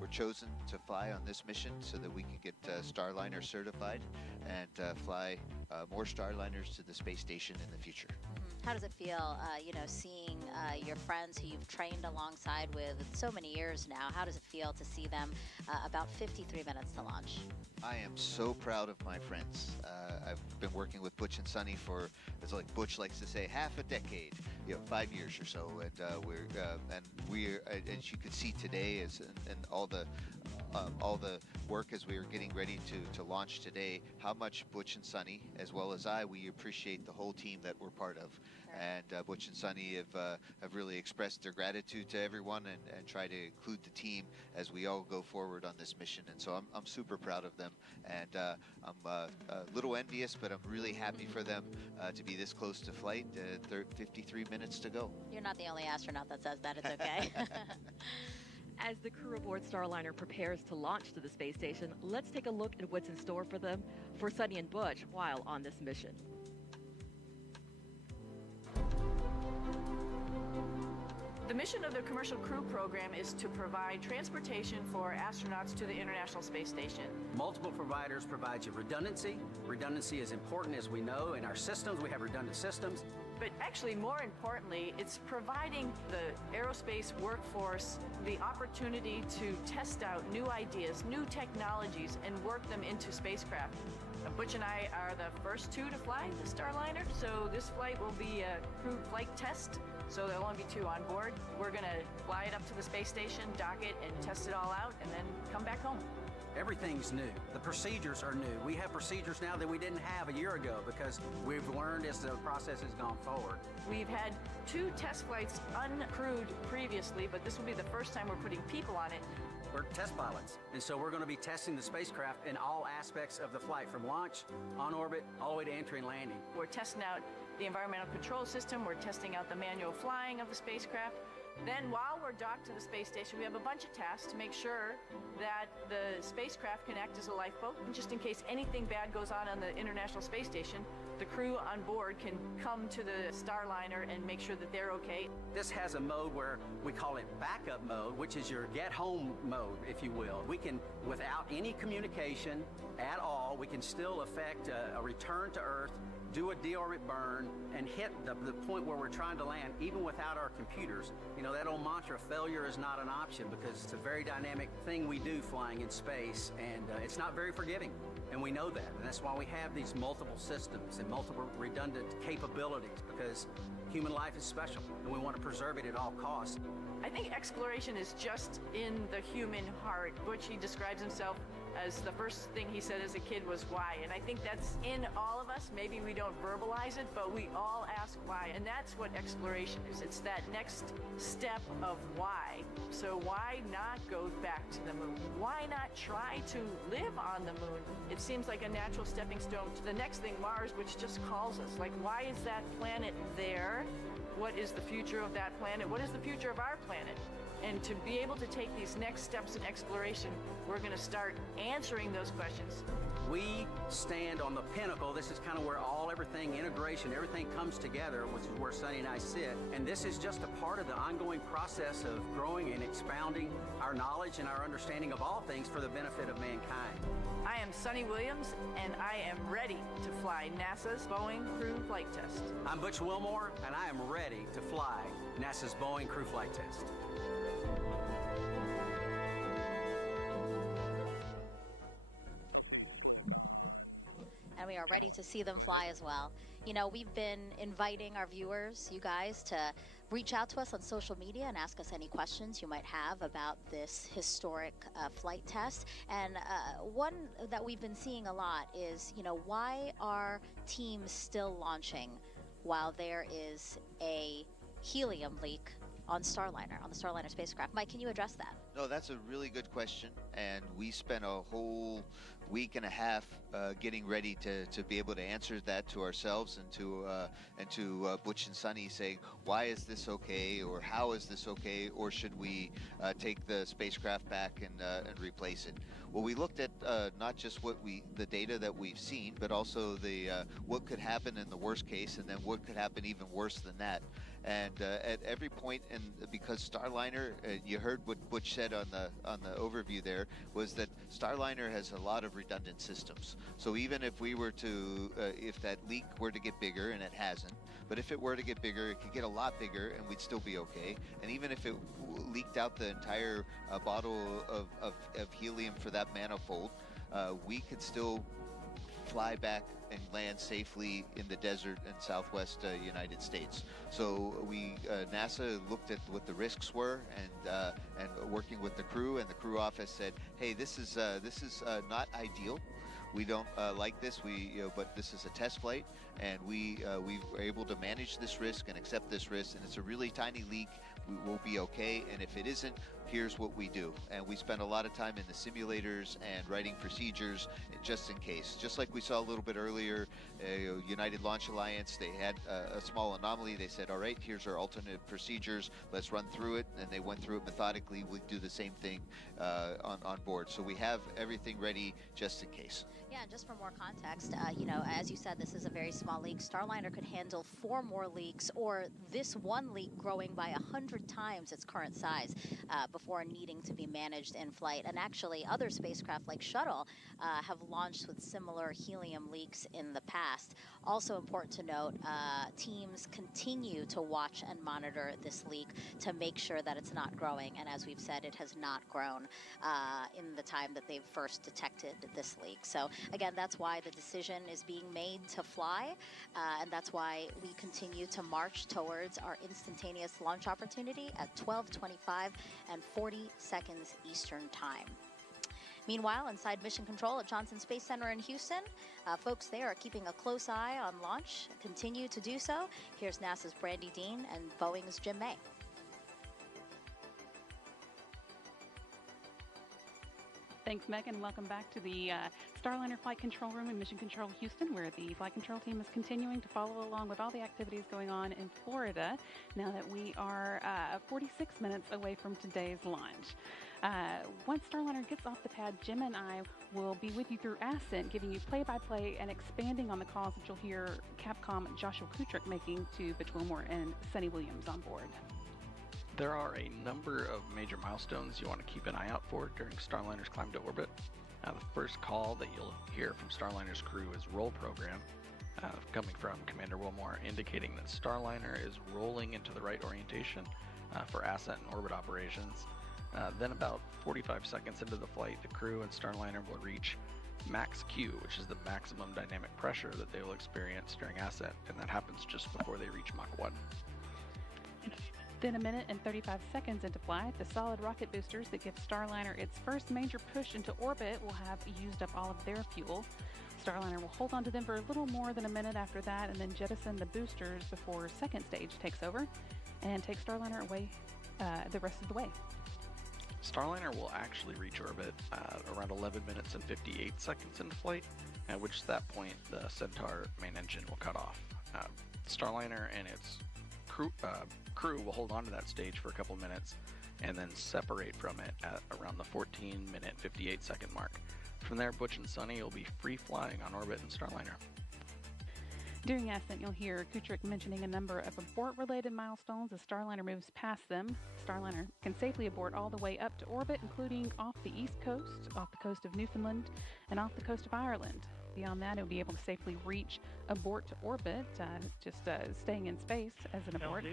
were chosen to fly on this mission so that we could get Starliner certified and fly more Starliners to the space station in the future. How does it feel, seeing your friends who you've trained alongside with so many years now? How does it feel to see them about 53 minutes to launch? I am so proud of my friends. I've been working with Butch and Sunny for, as like Butch likes to say, half a decade, 5 years or so, and we're as you could see today, and all the work as we were getting ready to launch today, how much Butch and Sunny, as well as we appreciate the whole team that we're part of. And Butch and Sunny have really expressed their gratitude to everyone and try to include the team as we all go forward on this mission. And so I'm super proud of them, and I'm a little envious, but I'm really happy for them to be this close to flight. 53 minutes to go. You're not the only astronaut that says that. It's okay. As the crew aboard Starliner prepares to launch to the space station, let's take a look at what's in store for them, for Sunny and Butch, while on this mission. The mission of the Commercial Crew Program is to provide transportation for astronauts to the International Space Station. Multiple providers provide you redundancy. Redundancy is important, as we know. In our systems, we have redundant systems. But actually, more importantly, it's providing the aerospace workforce the opportunity to test out new ideas, new technologies, and work them into spacecraft. Butch and I are the first 2 to fly the Starliner, so this flight will be a crew flight test, so there'll only be 2 on board. We're going to fly it up to the space station, dock it, and test it all out, and then come back home. Everything's new. The procedures are new. We have procedures now that we didn't have a year ago because we've learned as the process has gone forward. We've had 2 test flights uncrewed previously, but this will be the first time we're putting people on it. We're test pilots, and so we're going to be testing the spacecraft in all aspects of the flight, from launch, on orbit, all the way to entry and landing. We're testing out the environmental control system. We're testing out the manual flying of the spacecraft. Then while we're docked to the space station, we have a bunch of tasks to make sure that the spacecraft can act as a lifeboat. And just in case anything bad goes on the International Space Station, the crew on board can come to the Starliner and make sure that they're okay. This has a mode where we call it backup mode, which is your get home mode, if you will. We can, without any communication at all, we can still effect a return to Earth do a deorbit burn, and hit the point where we're trying to land, even without our computers. You know, that old mantra, failure is not an option, because it's a very dynamic thing we do flying in space, and it's not very forgiving. And we know that, and that's why we have these multiple systems and multiple redundant capabilities, because human life is special, and we want to preserve it at all costs. I think exploration is just in the human heart. Butch, he describes himself as the first thing he said as a kid was why. And I think that's in all of us. Maybe we don't verbalize it, but we all ask why. And that's what exploration is. It's that next step of why. So why not go back to the moon? Why not try to live on the moon? It seems like a natural stepping stone to the next thing, Mars, which just calls us. Like, why is that planet there? What is the future of that planet? What is the future of our planet? And to be able to take these next steps in exploration, we're going to start answering those questions. We stand on the pinnacle. This is kind of where everything, integration, everything comes together, which is where Sunny and I sit. And this is just a part of the ongoing process of growing and expounding our knowledge and our understanding of all things for the benefit of mankind. I am Sunny Williams, and I am ready to fly NASA's Boeing Crew Flight Test. I'm Butch Wilmore, and I am ready to fly NASA's Boeing Crew Flight Test. And we are ready to see them fly as well. You know, we've been inviting our viewers, you guys, to reach out to us on social media and ask us any questions you might have about this historic flight test. And one that we've been seeing a lot is, you know, why are teams still launching while there is a helium leak on Starliner, on the Starliner spacecraft? Mike, can you address that? No, that's a really good question, and we spent a whole week and a half getting ready to be able to answer that to ourselves and to Butch and Sunny, saying, why is this okay, or how is this okay, or should we take the spacecraft back and replace it? Well, we looked at not just the data that we've seen, but also what could happen in the worst case, and then what could happen even worse than that. And at every point, and because Starliner, you heard what Butch said on the overview there, was that Starliner has a lot of redundant systems. So even if we were to, if that leak were to get bigger, and it hasn't, but if it were to get bigger, it could get a lot bigger, and we'd still be okay. And even if it leaked out the entire bottle of helium for that manifold, we could still fly back and land safely in the desert in southwest United States. So NASA looked at what the risks were, and working with the crew, and the crew office said, hey, this is not ideal. We don't like this, but this is a test flight, and we were able to manage this risk and accept this risk, and it's a really tiny leak. We will be okay, and if it isn't, here's what we do. And we spent a lot of time in the simulators and writing procedures just in case. Just like we saw a little bit earlier, United Launch Alliance, they had a small anomaly. They said, all right, here's our alternate procedures. Let's run through it. And they went through it methodically. We do the same thing on board. So we have everything ready just in case. Yeah, and just for more context, you know, as you said, this is a very small leak. Starliner could handle 4 more leaks, or this one leak growing by 100 times its current size before needing to be managed in flight. And actually, other spacecraft like Shuttle have launched with similar helium leaks in the past. Also important to note, teams continue to watch and monitor this leak to make sure that it's not growing. And as we've said, it has not grown in the time that they've first detected this leak. So again, that's why the decision is being made to fly, and that's why we continue to march towards our instantaneous launch opportunity at 12:25 and 40 seconds Eastern Time. Meanwhile, inside Mission Control at Johnson Space Center in Houston, folks there are keeping a close eye on launch, continue to do so. Here's NASA's Brandy Dean and Boeing's Jim May. Thanks, Megan. Welcome back to the Starliner Flight Control Room in Mission Control Houston, where the flight control team is continuing to follow along with all the activities going on in Florida, now that we are 46 minutes away from today's launch. Once Starliner gets off the pad, Jim and I will be with you through Ascent, giving you play-by-play and expanding on the calls that you'll hear Capcom Joshua Kutrick making to Butch Wilmore and Sunny Williams on board. There are a number of major milestones you want to keep an eye out for during Starliner's climb to orbit. The first call that you'll hear from Starliner's crew is roll program. coming from Commander Wilmore, indicating that Starliner is rolling into the right orientation for ascent and orbit operations. Then about 45 seconds into the flight, the crew and Starliner will reach max Q, which is the maximum dynamic pressure that they will experience during ascent, and that happens just before they reach Mach 1. Then 1 minute and 35 seconds into flight, the solid rocket boosters that give Starliner its first major push into orbit will have used up all of their fuel. Starliner will hold on to them for a little more than a minute after that, and then jettison the boosters before second stage takes over and take Starliner away the rest of the way. Starliner will actually reach orbit around 11 minutes and 58 seconds into flight, at which that point the Centaur main engine will cut off. Starliner and its crew will hold on to that stage for a couple minutes and then separate from it at around the 14-minute 58-second mark. From there, Butch and Sunny will be free flying on orbit in Starliner. During ascent, you'll hear Kuchrik mentioning a number of abort-related milestones as Starliner moves past them. Starliner can safely abort all the way up to orbit, including off the east coast, off the coast of Newfoundland, and off the coast of Ireland. Beyond that, it will be able to safely reach abort to orbit, staying in space as an abort.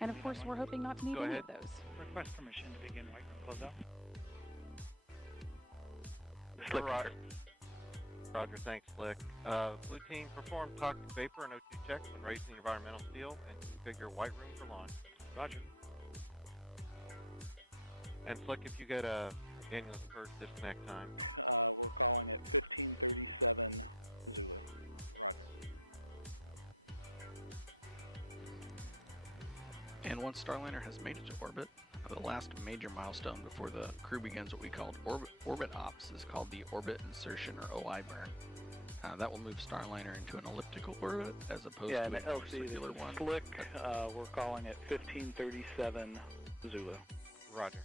And of course, we're hoping not to need any of those. Request permission to begin white room closeout. Slick. Roger, thanks, Slick. Blue team, perform toxic vapor and O2 checks when raising the environmental seal and configure white room for launch. Roger. And Slick, if you get a Daniel's first disconnect time. And once Starliner has made it to orbit, the last major milestone before the crew begins what we call orbit ops is called the orbit insertion, or OI burn. That will move Starliner into an elliptical orbit as opposed to a more circular one. Slick, we're calling it 1537 Zulu. Roger.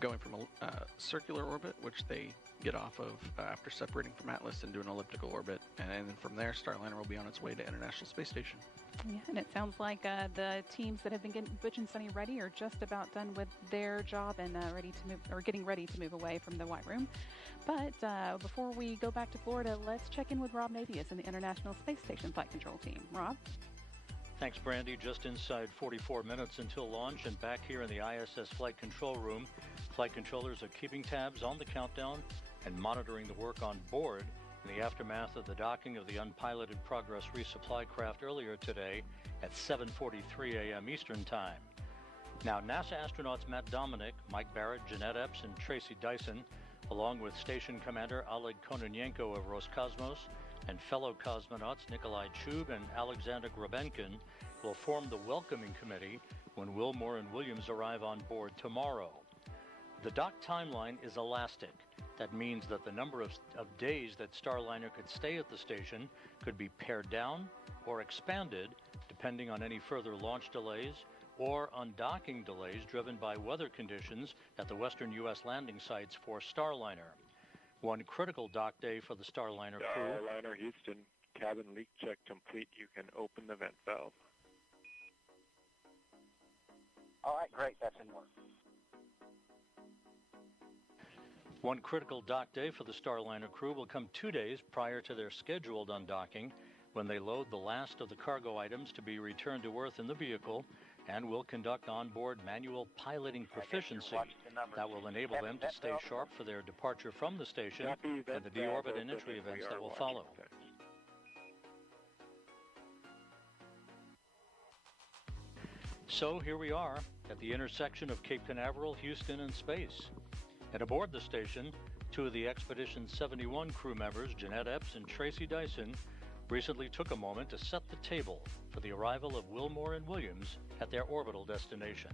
Going from a circular orbit, which they get off of after separating from Atlas, into an elliptical orbit, and then from there Starliner will be on its way to International Space Station. Yeah, and it sounds like the teams that have been getting Butch and Sunny ready are just about done with their job and ready to move, or getting ready to move away from the white room. But before we go back to Florida, let's check in with Rob Navius and the International Space Station Flight Control Team. Rob? Thanks, Brandy. Just inside 44 minutes until launch, and back here in the ISS Flight Control Room, flight controllers are keeping tabs on the countdown and monitoring the work on board in the aftermath of the docking of the unpiloted Progress resupply craft earlier today at 7:43 a.m. Eastern Time. Now, NASA astronauts Matt Dominic, Mike Barrett, Jeanette Epps, and Tracy Dyson, along with Station Commander Oleg Kononenko of Roscosmos and fellow cosmonauts Nikolai Chub and Alexander Grabenkin, will form the welcoming committee when Wilmore and Williams arrive on board tomorrow. The dock timeline is elastic. That means that the number of days that Starliner could stay at the station could be pared down or expanded depending on any further launch delays or undocking delays driven by weather conditions at the western U.S. landing sites for Starliner. One critical dock day for the Starliner crew. Starliner Houston, cabin leak check complete. You can open the vent valve. All right, great. That's in work. One critical dock day for the Starliner crew will come 2 days prior to their scheduled undocking, when they load the last of the cargo items to be returned to Earth in the vehicle and will conduct onboard manual piloting proficiency that will enable them to stay sharp for their departure from the station and the deorbit and entry events that will follow. So here we are at the intersection of Cape Canaveral, Houston, and space. And aboard the station, two of the Expedition 71 crew members, Jeanette Epps and Tracy Dyson, recently took a moment to set the table for the arrival of Wilmore and Williams at their orbital destination.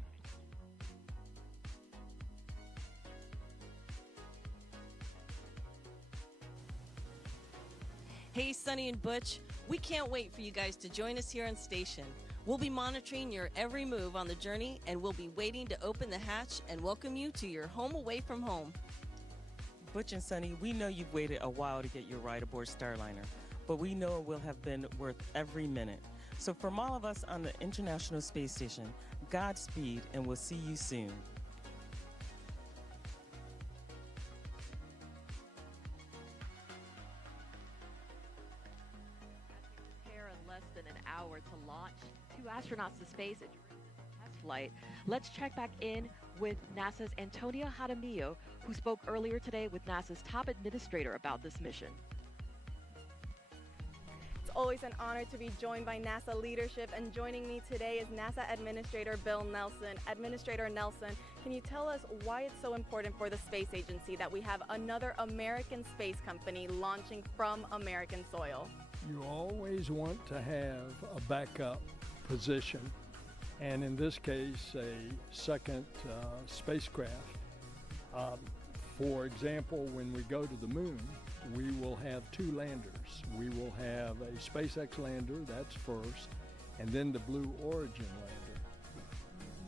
Hey, Sunny and Butch, we can't wait for you guys to join us here on station. We'll be monitoring your every move on the journey, and we'll be waiting to open the hatch and welcome you to your home away from home. Butch and Sunny, we know you've waited a while to get your ride aboard Starliner, but we know it will have been worth every minute. So from all of us on the International Space Station, Godspeed, and we'll see you soon. hour to launch 2 astronauts to space during the test flight. Let's check back in with NASA's Antonio Jaramillo, who spoke earlier today with NASA's top administrator about this mission. It's always an honor to be joined by NASA leadership, and joining me today is NASA Administrator Bill Nelson. Administrator Nelson, can you tell us why it's so important for the space agency that we have another American space company launching from American soil? You always want to have a backup position, and in this case, a second spacecraft. For example, when we go to the moon, we will have 2 landers. We will have a SpaceX lander, that's first, and then the Blue Origin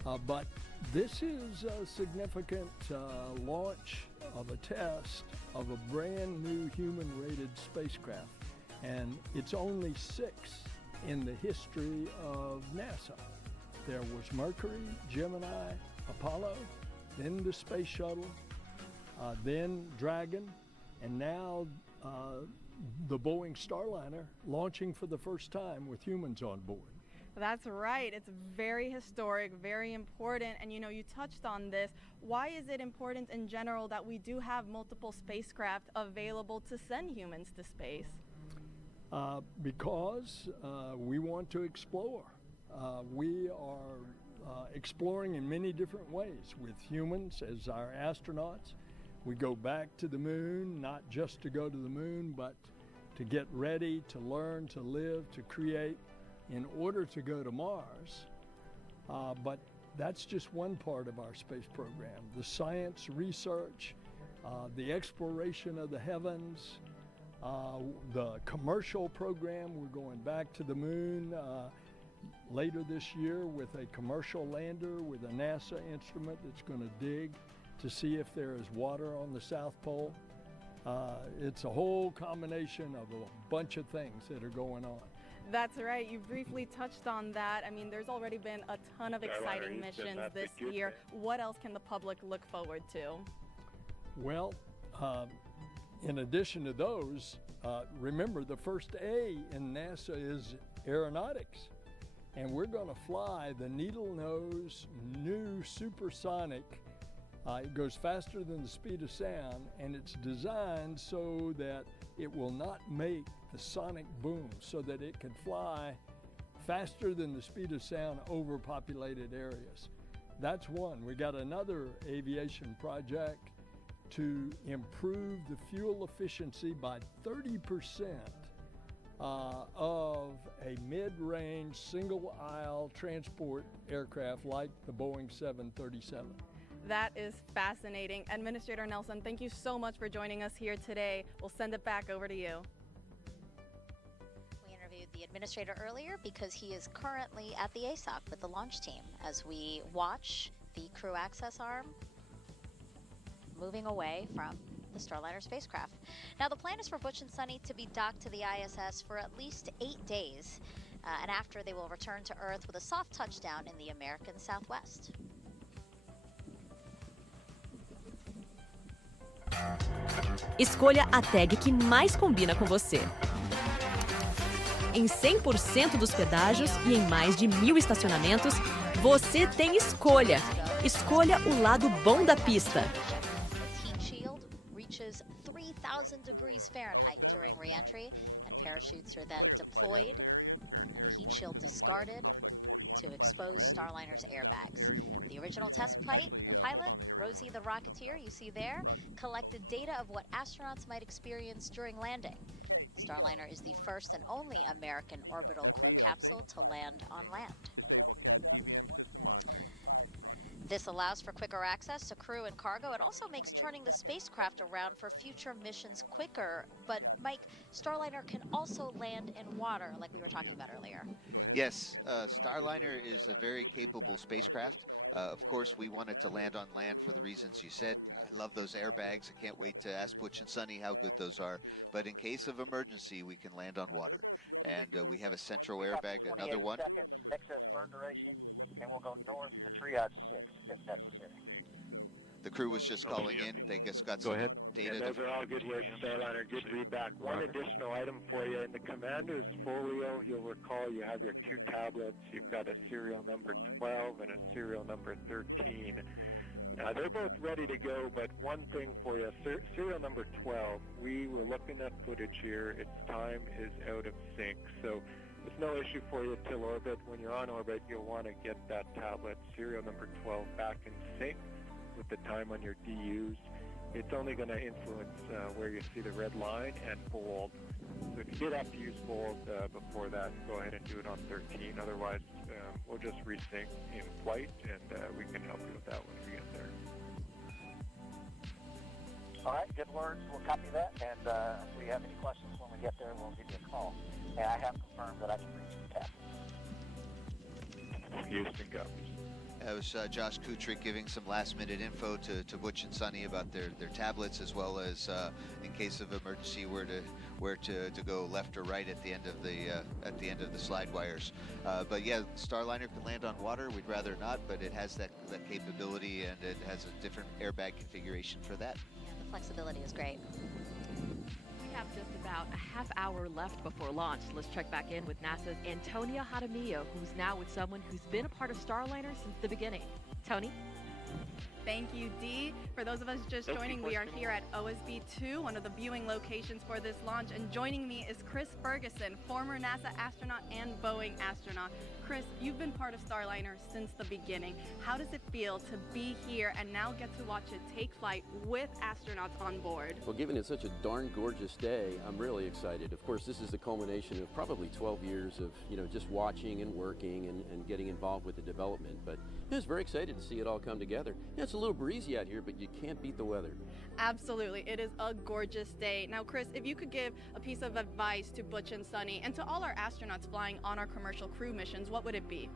lander. But this is a significant launch of a test of a brand new human-rated spacecraft, and it's only 6 in the history of NASA. There was Mercury, Gemini, Apollo, then the Space Shuttle, then Dragon, and now the Boeing Starliner launching for the first time with humans on board. That's right. It's very historic, very important. And you know, you touched on this. Why is it important in general that we do have multiple spacecraft available to send humans to space? Because we want to explore. We are exploring in many different ways with humans as our astronauts. We go back to the moon, not just to go to the moon, but to get ready, to learn, to live, to create in order to go to Mars. But that's just one part of our space program. The science, research, the exploration of the heavens, the commercial program. We're going back to the moon later this year with a commercial lander with a NASA instrument that's going to dig to see if there is water on the South Pole. It's a whole combination of a bunch of things that are going on. That's right. You briefly touched on that. I mean, there's already been a ton of exciting missions this year. What else can the public look forward to? Well, in addition to those, remember the first A in NASA is aeronautics. And we're going to fly the needle-nose new supersonic. It goes faster than the speed of sound, and it's designed so that it will not make the sonic boom, so that it can fly faster than the speed of sound over populated areas. That's one. We got another aviation project to improve the fuel efficiency by 30% of a mid-range single-aisle transport aircraft like the Boeing 737. That is fascinating. Administrator Nelson, thank you so much for joining us here today. We'll send it back over to you. We interviewed the administrator earlier because he is currently at the ASOC with the launch team as we watch the crew access arm moving away from the Starliner spacecraft. Now, the plan is for Butch and Sunny to be docked to the ISS for at least 8 days, and after they will return to Earth with a soft touchdown in the American Southwest. Escolha a tag que mais combina com você. Em 100% dos pedágios e em mais de 1000 estacionamentos, você tem escolha. Escolha o lado bom da pista. Heat shield reaches 3,000 degrees Fahrenheit during re-entry, and parachutes are then deployed, the heat shield discarded to expose Starliner's airbags. The original test pilot, Rosie the Rocketeer, you see there, collected data of what astronauts might experience during landing. Starliner is the first and only American orbital crew capsule to land on land. This allows for quicker access to crew and cargo. It also makes turning the spacecraft around for future missions quicker. But Mike, Starliner can also land in water, like we were talking about earlier. Yes, Starliner is a very capable spacecraft. Of course, we want it to land on land for the reasons you said. I love those airbags. I can't wait to ask Butch and Sunny how good those are. But in case of emergency, we can land on water. And we have a central airbag, another one. Seconds, excess burn duration, and we'll go north to triage 6 if necessary. The crew was just calling in. They just got some data. And those are all good here, Starliner. Good readback. One additional item for you. In the commander's folio, you'll recall you have your 2 tablets. You've got a serial number 12 and a serial number 13. They're both ready to go, but one thing for you. Serial number 12, we were looking at footage here. Its time is out of sync. So it's no issue for you till orbit. When you're on orbit, you'll want to get that tablet, serial number 12, back in sync with the time on your DUs. It's only going to influence where you see the red line and bold. So if you did have to use bold before that, go ahead and do it on 13. Otherwise, we'll just resync in flight, and we can help you with that when we get there. All right, good words. We'll copy that, and if we have any questions when we get there, we'll give you a call. And I have confirmed that I can reach the captain. Houston, go. That was Josh Kutrick giving some last-minute info to Butch and Sunny about their tablets, as well as in case of emergency where to go left or right at the end of the slide wires. But yeah, Starliner can land on water. We'd rather not, but it has that capability, and it has a different airbag configuration for that. Yeah, the flexibility is great. We have just about a half hour left before launch. Let's check back in with NASA's Antonia Jaramillo, who's now with someone who's been a part of Starliner since the beginning. Tony? Thank you, Dee. For those of us just joining, we are here at OSB 2, one of the viewing locations for this launch, and joining me is Chris Ferguson, former NASA astronaut and Boeing astronaut. Chris, you've been part of Starliner since the beginning. How does it feel to be here and now get to watch it take flight with astronauts on board? Well, given it's such a darn gorgeous day, I'm really excited. Of course, this is the culmination of probably 12 years of, just watching and working and getting involved with the development. But I was very excited to see it all come together. It's a little breezy out here, but you can't beat the weather. Absolutely. It is a gorgeous day. Now, Chris, if you could give a piece of advice to Butch and Sunny and to all our astronauts flying on our commercial crew missions, what would it be?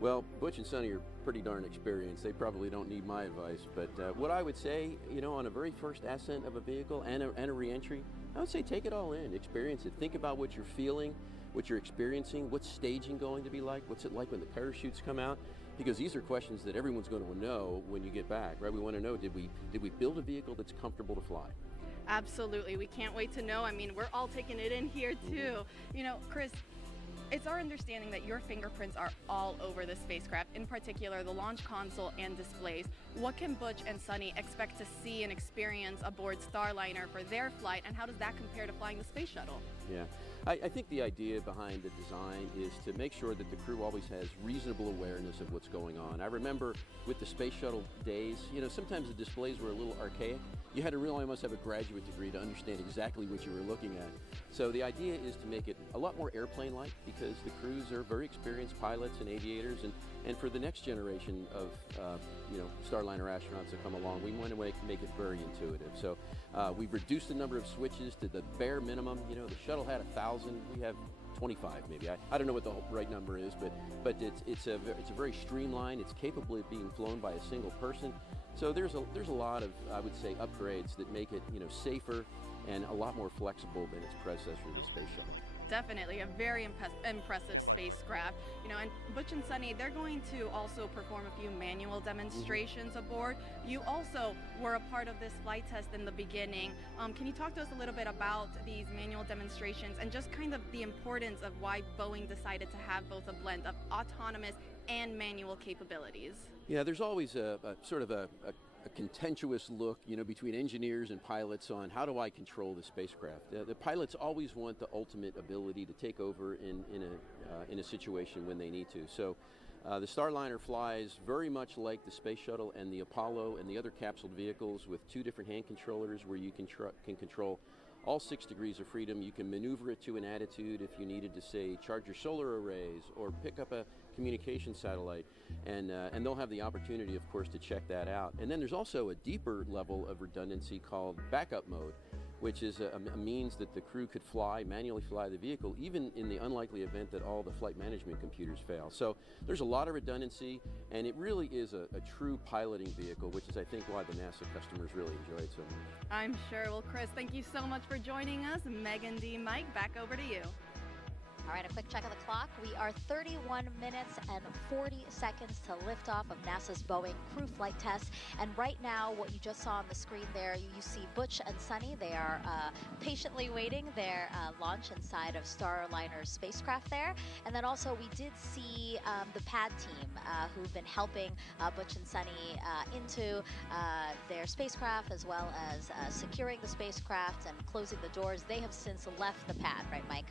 Well, Butch and Sunny are pretty darn experienced. They probably don't need my advice, but what I would say, on a very first ascent of a vehicle and a re-entry, I would say take it all in, experience it. Think about what you're feeling, what you're experiencing, what's staging going to be like, what's it like when the parachutes come out, because these are questions that everyone's going to know when you get back, right? We want to know, did we build a vehicle that's comfortable to fly? Absolutely. We can't wait to know. I mean, we're all taking it in here too. Chris, it's our understanding that your fingerprints are all over the spacecraft, in particular the launch console and displays. What can Butch and Sunny expect to see and experience aboard Starliner for their flight, and how does that compare to flying the space shuttle? Yeah, I think the idea behind the design is to make sure that the crew always has reasonable awareness of what's going on. I remember with the space shuttle days, sometimes the displays were a little archaic. You had to really almost have a graduate degree to understand exactly what you were looking at. So the idea is to make it a lot more airplane-like, because the crews are very experienced pilots and aviators, and for the next generation of Starliner astronauts that come along, we want to make it very intuitive. So we've reduced the number of switches to the bare minimum. The shuttle had 1,000. We have 25 maybe. I don't know what the right number is, but it's a very streamlined. It's capable of being flown by a single person. So there's a lot of, I would say, upgrades that make it safer and a lot more flexible than its predecessor, the space shuttle. Definitely a very impressive spacecraft. And Butch and Sunny, they're going to also perform a few manual demonstrations aboard. You also were a part of this flight test in the beginning. Can you talk to us a little bit about these manual demonstrations and just kind of the importance of why Boeing decided to have both a blend of autonomous and manual capabilities? Yeah, there's always a sort of a contentious look, between engineers and pilots on how do I control the spacecraft. The pilots always want the ultimate ability to take over in a situation when they need to. So the Starliner flies very much like the space shuttle and the Apollo and the other capsule vehicles, with 2 different hand controllers where you can control all 6 degrees of freedom. You can maneuver it to an attitude if you needed to, say, charge your solar arrays or pick up a communication satellite, and they'll have the opportunity, of course, to check that out. And then there's also a deeper level of redundancy called backup mode, which is a means that the crew could manually fly the vehicle, even in the unlikely event that all the flight management computers fail. So there's a lot of redundancy, and it really is a true piloting vehicle, which is, I think, why the NASA customers really enjoy it so much. I'm sure. Well, Chris, thank you so much for joining us. Megan, D, Mike, back over to you. All right, a quick check of the clock. We are 31 minutes and 40 seconds to liftoff of NASA's Boeing crew flight test. And right now, what you just saw on the screen there, you see Butch and Sunny. They are patiently waiting their launch inside of Starliner's spacecraft there. And then also we did see the pad team who've been helping Butch and Sunny into their spacecraft, as well as securing the spacecraft and closing the doors. They have since left the pad, right, Mike?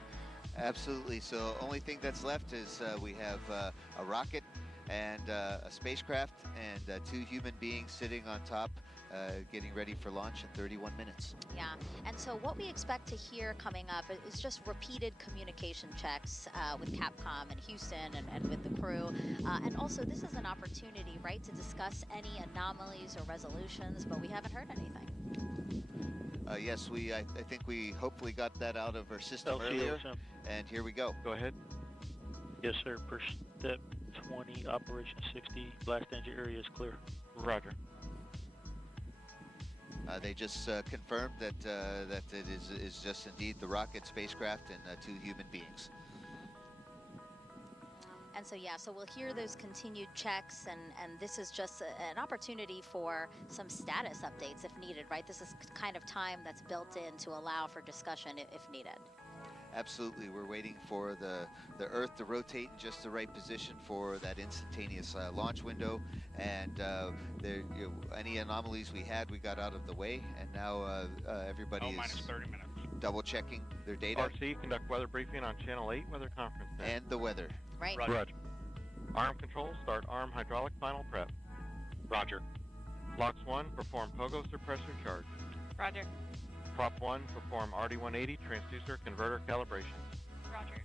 Absolutely. So only thing that's left is we have a rocket and a spacecraft and 2 human beings sitting on top getting ready for launch in 31 minutes. Yeah, and so what we expect to hear coming up is just repeated communication checks with Capcom and Houston and with the crew. And also this is an opportunity, right, to discuss any anomalies or resolutions, but we haven't heard anything. Yes, I think we hopefully got that out of our system earlier, and here we go. Go ahead. Yes, sir. Per step 20, operation 60, blast engine area is clear. Roger. They just confirmed that it is just indeed the rocket, spacecraft, and 2 human beings. And so, yeah, so we'll hear those continued checks, and this is just an opportunity for some status updates if needed, right? This is kind of time that's built in to allow for discussion if needed. Absolutely. We're waiting for the Earth to rotate in just the right position for that instantaneous launch window. And any anomalies we had, we got out of the way. And now everybody is 30 minutes. Double checking their data. RC, conduct weather briefing on Channel 8 weather conference. And the weather. Right. Roger. Arm control, start arm hydraulic final prep. Roger. Blocks 1, perform pogo suppressor charge. Roger. Prop 1, perform RD-180 transducer converter calibration. Roger.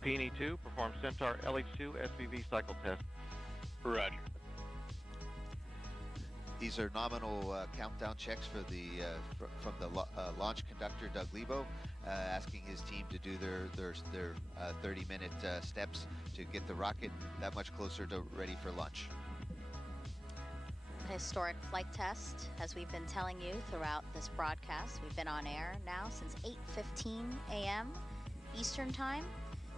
P&E 2, perform Centaur LH2 SVV cycle test. Roger. These are nominal countdown checks for from the launch conductor, Doug Lebo, asking his team to do their 30-minute steps to get the rocket that much closer to ready for launch. Historic flight test, as we've been telling you throughout this broadcast. We've been on air now since 8:15 a.m. Eastern Time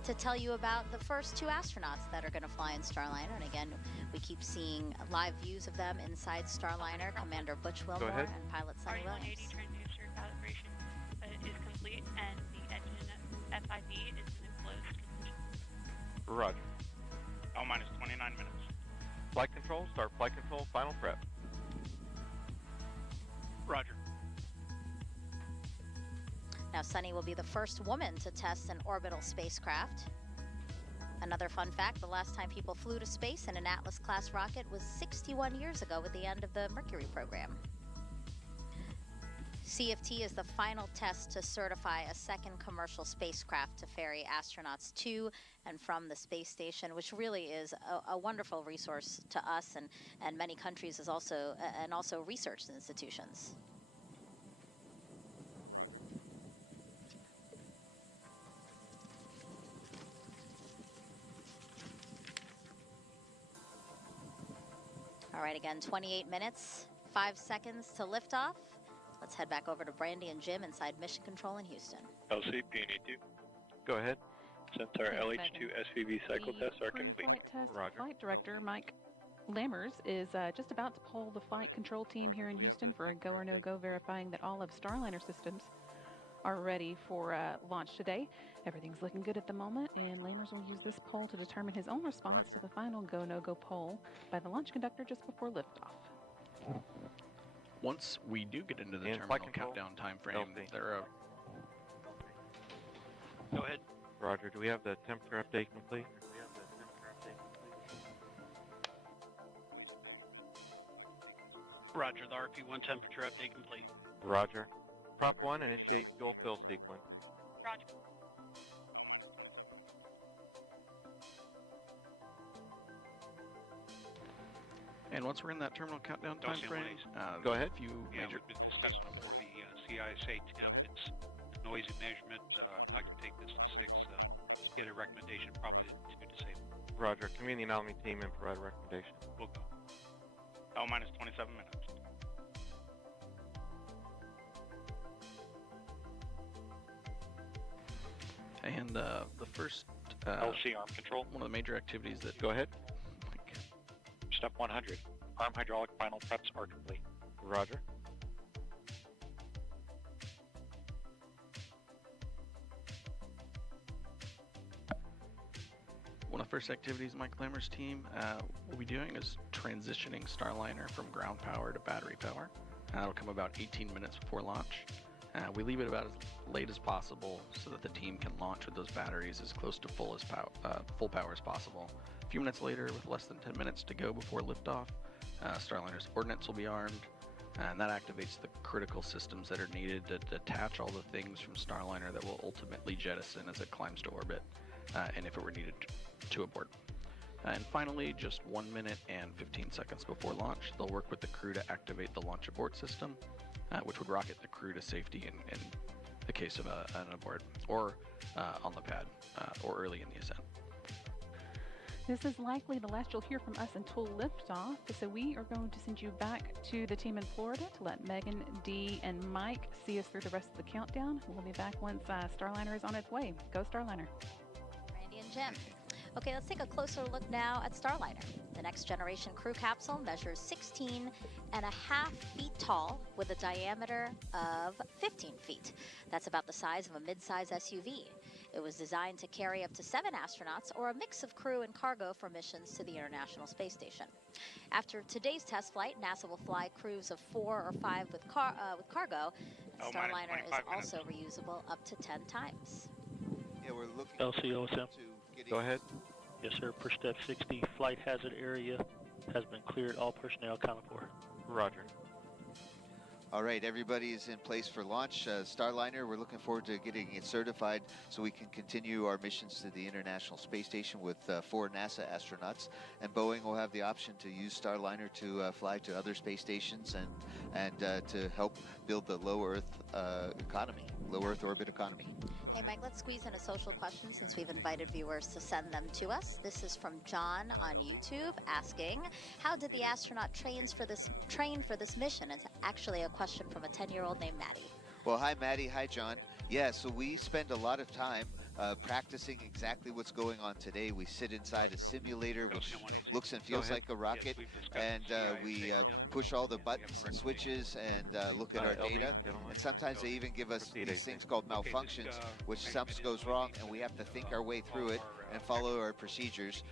to tell you about the first 2 astronauts that are going to fly in Starliner. And again, we keep seeing live views of them inside Starliner. Commander Butch Wilmore and pilot Sunny Williams. RD-180 transducer calibration is complete, and the engine FID is in closed condition. Roger. L-minus 29 minutes. Flight control, start flight control final prep. Roger. Now, Sunny will be the first woman to test an orbital spacecraft. Another fun fact, the last time people flew to space in an Atlas-class rocket was 61 years ago at the end of the Mercury program. CFT is the final test to certify a second commercial spacecraft to ferry astronauts to and from the space station, which really is a wonderful resource to us and many countries and also research institutions. All right, again, 28 minutes, 5 seconds to liftoff. Let's head back over to Brandy and Jim inside Mission Control in Houston. LC, P&E 2. Go ahead. Centaur LH2 SVV cycle tests are complete. Flight test Roger. flight director Mike Lammers is just about to poll the flight control team here in Houston for a go or no-go, verifying that all of Starliner systems are ready for launch today. Everything's looking good at the moment, and Lammers will use this poll to determine his own response to the final go-no-go poll by the launch conductor just before liftoff. Once we do get into the And terminal flight control. countdown time frame, there are... Go ahead. Roger. Do we have the temperature update complete? Roger, the RP1 temperature update complete. Roger. Prop 1, initiate fuel fill sequence. Roger. And once we're in that terminal countdown time frame, Go ahead. Few Yeah, major... we've been discussing before the CISA temp. It's noisy measurement. I'd like to take this to 6. Get a recommendation, probably to 2 disable. Roger. Convene the anomaly team and provide a recommendation. We'll go. L-minus 27 minutes. And the first LC arm control. one of the major activities that go ahead. Step 100. Arm hydraulic final preps are complete. Roger. One of the first activities Mike Lammer's team will be doing is transitioning Starliner from ground power to battery power. That'll come about 18 minutes before launch. We leave it about as late as possible so that the team can launch with those batteries as close to full power as possible. A few minutes later, with less than 10 minutes to go before liftoff, Starliner's ordnance will be armed, and that activates the critical systems that are needed to detach all the things from Starliner that will ultimately jettison as it climbs to orbit, and if it were needed to abort. And finally, just 1 minute and 15 seconds before launch, they'll work with the crew to activate the launch abort system, which would rocket the crew to safety in the case of an abort, or on the pad, or early in the ascent. This is likely the last you'll hear from us until liftoff, so we are going to send you back to the team in Florida to let Megan, Dee, and Mike see us through the rest of the countdown. We'll be back once Starliner is on its way. Go Starliner. Randy and Jim. Okay, let's take a closer look now at Starliner. The next generation crew capsule measures 16.5 feet tall with a diameter of 15 feet. That's about the size of a mid-size SUV. It was designed to carry up to 7 astronauts or a mix of crew and cargo for missions to the International Space Station. After today's test flight, NASA will fly crews of 4 or 5 with cargo. Starliner is also reusable up to 10 times. Yeah, we're looking LCOSM. to getting... Go ahead. Yes, sir. Per step 60, flight hazard area has been cleared. All personnel accounted for. Roger. All right, everybody is in place for launch. Starliner, we're looking forward to getting it certified so we can continue our missions to the International Space Station with 4 NASA astronauts. And Boeing will have the option to use Starliner to fly to other space stations and to help build the low Earth economy, low Earth orbit economy. Hey, Mike, let's squeeze in a social question since we've invited viewers to send them to us. This is from John on YouTube asking, how did the astronaut train for this mission? It's actually a question from a 10-year-old named Maddie. Well, hi, Maddie. Hi, John. Yeah, so we spend a lot of time practicing exactly what's going on today. We sit inside a simulator, which looks and feels like a rocket, and we push all the buttons and switches and look at our data. And sometimes they even give us these things called malfunctions, which something goes wrong, and we have to think our way through it and follow our procedures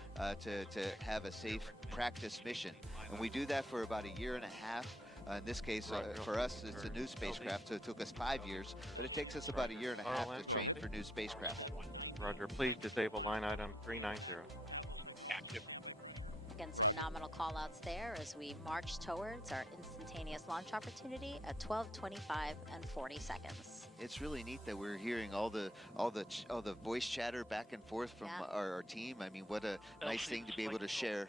to have a safe practice mission. And we do that for about a year and a half. In this case, for us, it's a new spacecraft, so it took us 5 years, but it takes us about a year and a half to train for new spacecraft. Roger, please disable line item 390. Active. Again, some nominal call-outs there as we march towards our instantaneous launch opportunity at 12:25 and 40 seconds. It's really neat that we're hearing all the voice chatter back and forth from our team. I mean, what a nice thing to be able to share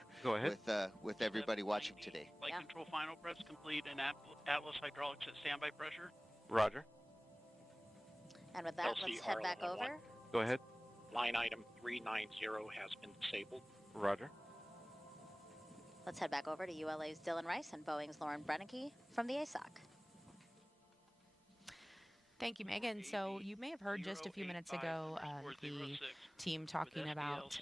with everybody watching today. Flight control final preps complete and Atlas hydraulics at standby pressure. Roger. And with that, let's head back over. Go ahead. Line item 390 has been disabled. Roger. Let's head back over to ULA's Dylan Rice and Boeing's Lauren Brennicke from the ASOC. Thank you, Megan. So you may have heard just a few minutes ago the team talking about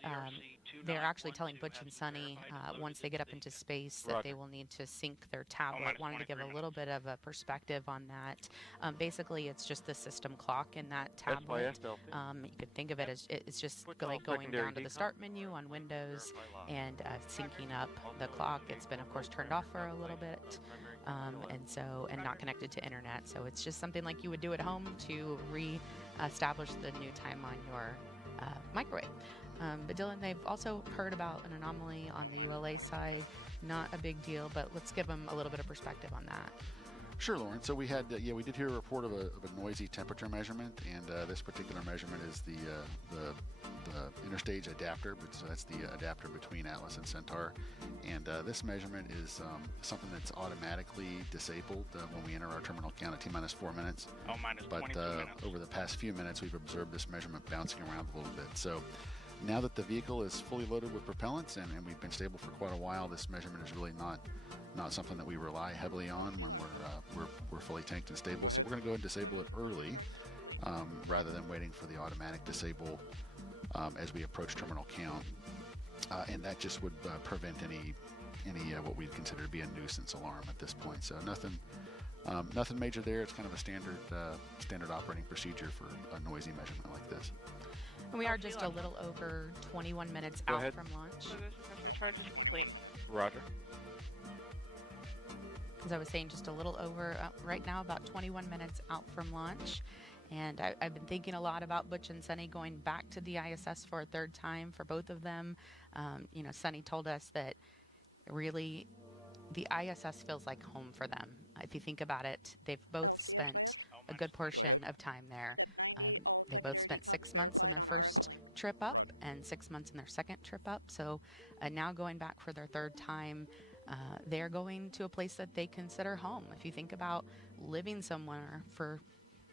they're actually telling Butch and Sunny once they get up into space that they will need to sync their tablet. Wanted to give a little bit of a perspective on that. Basically, it's just the system clock in that tablet. You could think of it as it's just like going down to the start menu on Windows and syncing up the clock. It's been, of course, turned off for a little bit. And not connected to internet. So it's just something like you would do at home to re-establish the new time on your microwave. But Dylan, they've also heard about an anomaly on the ULA side. Not a big deal, but let's give them a little bit of perspective on that. Sure, Lauren. So we had, we did hear a report of a noisy temperature measurement, and this particular measurement is the interstage adapter. So that's the adapter between Atlas and Centaur, and this measurement is something that's automatically disabled when we enter our terminal count at T-4 minutes. Oh, minus but 22 minutes. Over the past few minutes, we've observed this measurement bouncing around a little bit. So now that the vehicle is fully loaded with propellants and we've been stable for quite a while, this measurement is really not something that we rely heavily on when we're fully tanked and stable. So we're going to go ahead and disable it early. rather than waiting for the automatic disable as we approach terminal count. And that just would prevent any what we'd consider to be a nuisance alarm at this point. So nothing major there. It's kind of a standard operating procedure for a noisy measurement like this. And we are just a little over 21 minutes out from launch. Pressure charge is complete. Roger. As I was saying, just a little over, right now, about 21 minutes out from launch. And I've been thinking a lot about Butch and Sunny going back to the ISS for a third time for both of them. Sunny told us that really the ISS feels like home for them. If you think about it, they've both spent a good portion of time there. They both spent 6 months in their first trip up and 6 months in their second trip up. So now going back for their third time, they're going to a place that they consider home. If you think about living somewhere for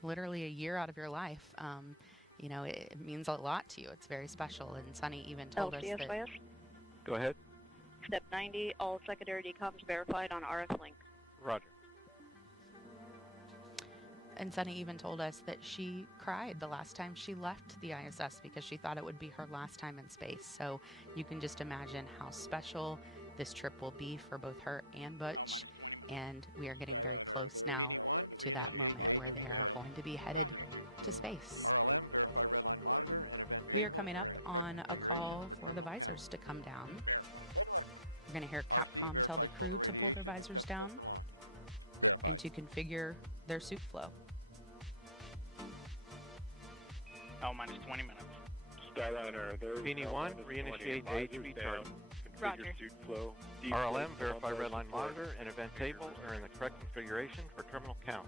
literally a year out of your life, it means a lot to you. It's very special. And Sunny even told us that... Go ahead. Step 90, all secondary decoms verified on RF link. Roger. And Sunny even told us that she cried the last time she left the ISS because she thought it would be her last time in space. So you can just imagine how special this trip will be for both her and Butch. And we are getting very close now to that moment where they are going to be headed to space. We are coming up on a call for the visors to come down. We're going to hear Capcom tell the crew to pull their visors down and to configure their suit flow. Minus 20 minutes. Starliner, there's Beanie 1, reinitiate HV charge. Roger. Suit flow. RLM, verify redline monitor and event table are in the correct configuration for terminal count.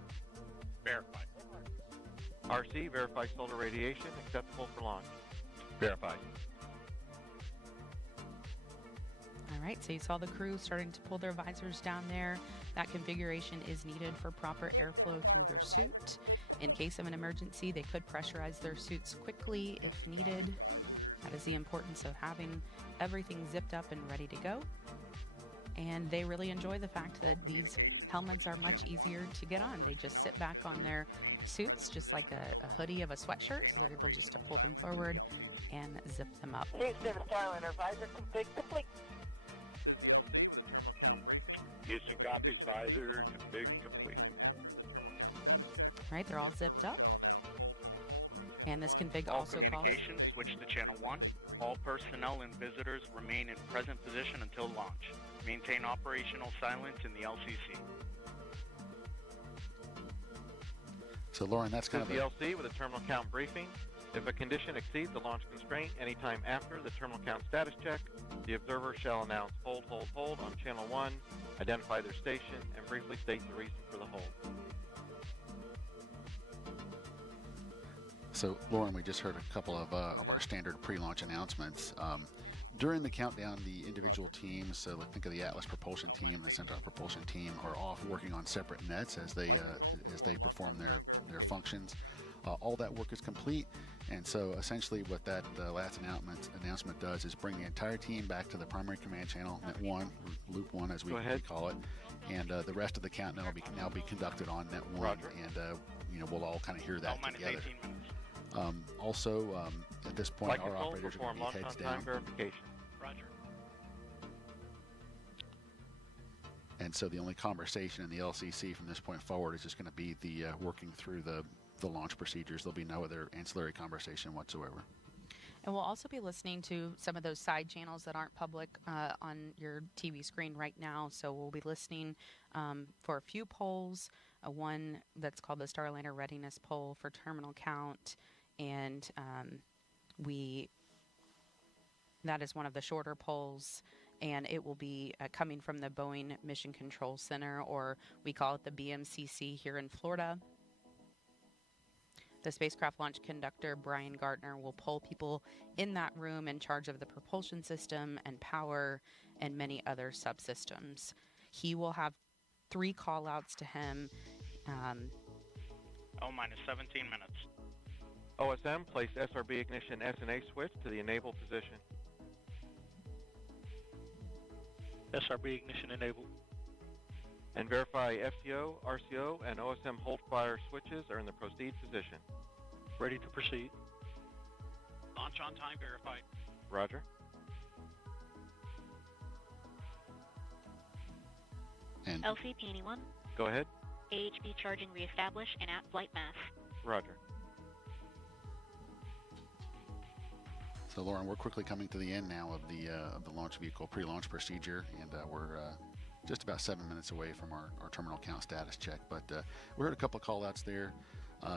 Verified. RC, verify solar radiation acceptable for launch. Verified. All right, so you saw the crew starting to pull their visors down there. That configuration is needed for proper airflow through their suit. In case of an emergency, they could pressurize their suits quickly if needed. That is the importance of having everything zipped up and ready to go. And they really enjoy the fact that these helmets are much easier to get on. They just sit back on their suits, just like a hoodie of a sweatshirt, so they're able just to pull them forward and zip them up. Houston, Starliner, visor config complete. Houston copies, visor config complete. All right, they're all zipped up. And this config All also communications switch to channel 1. All personnel and visitors remain in present position until launch. Maintain operational silence in the LCC. So, Lauren, that's kind of the LC with a terminal count briefing. If a condition exceeds the launch constraint anytime after the terminal count status check, the observer shall announce hold, hold, hold on channel 1, identify their station, and briefly state the reason for the hold. So, Lauren, we just heard a couple of our standard pre-launch announcements. During the countdown, the individual teams, so think of the Atlas propulsion team and the Centaur propulsion team, are off working on separate nets as they perform their functions. All that work is complete, and so essentially what that last announcement does is bring the entire team back to the primary command channel, net 1, loop 1 as we call it, and the rest of the countdown will now be conducted on net 1, Roger. and we'll all kind of hear that together. 18 minutes. Also, at this point, our operators are going to be heads down. Verification. Roger. And so the only conversation in the LCC from this point forward is just going to be the working through the launch procedures. There'll be no other ancillary conversation whatsoever. And we'll also be listening to some of those side channels that aren't public on your TV screen right now. So we'll be listening for a few polls, one that's called the Starliner Readiness Poll for terminal count. And that is one of the shorter polls, and it will be coming from the Boeing Mission Control Center, or we call it the BMCC here in Florida. The spacecraft launch conductor, Brian Gardner, will poll people in that room in charge of the propulsion system and power and many other subsystems. He will have 3 call-outs to him. minus 17 minutes. OSM, place SRB ignition SNA switch to the enable position. SRB ignition enabled. And verify FTO, RCO, and OSM hold fire switches are in the proceed position. Ready to proceed. Launch on time verified. Roger. And LC Peony 1. Go ahead. AHB charging reestablished and at flight mass. Roger. So, Lauren, we're quickly coming to the end now of the launch vehicle pre-launch procedure, and we're just about 7 minutes away from our terminal count status check. But we heard a couple of call-outs there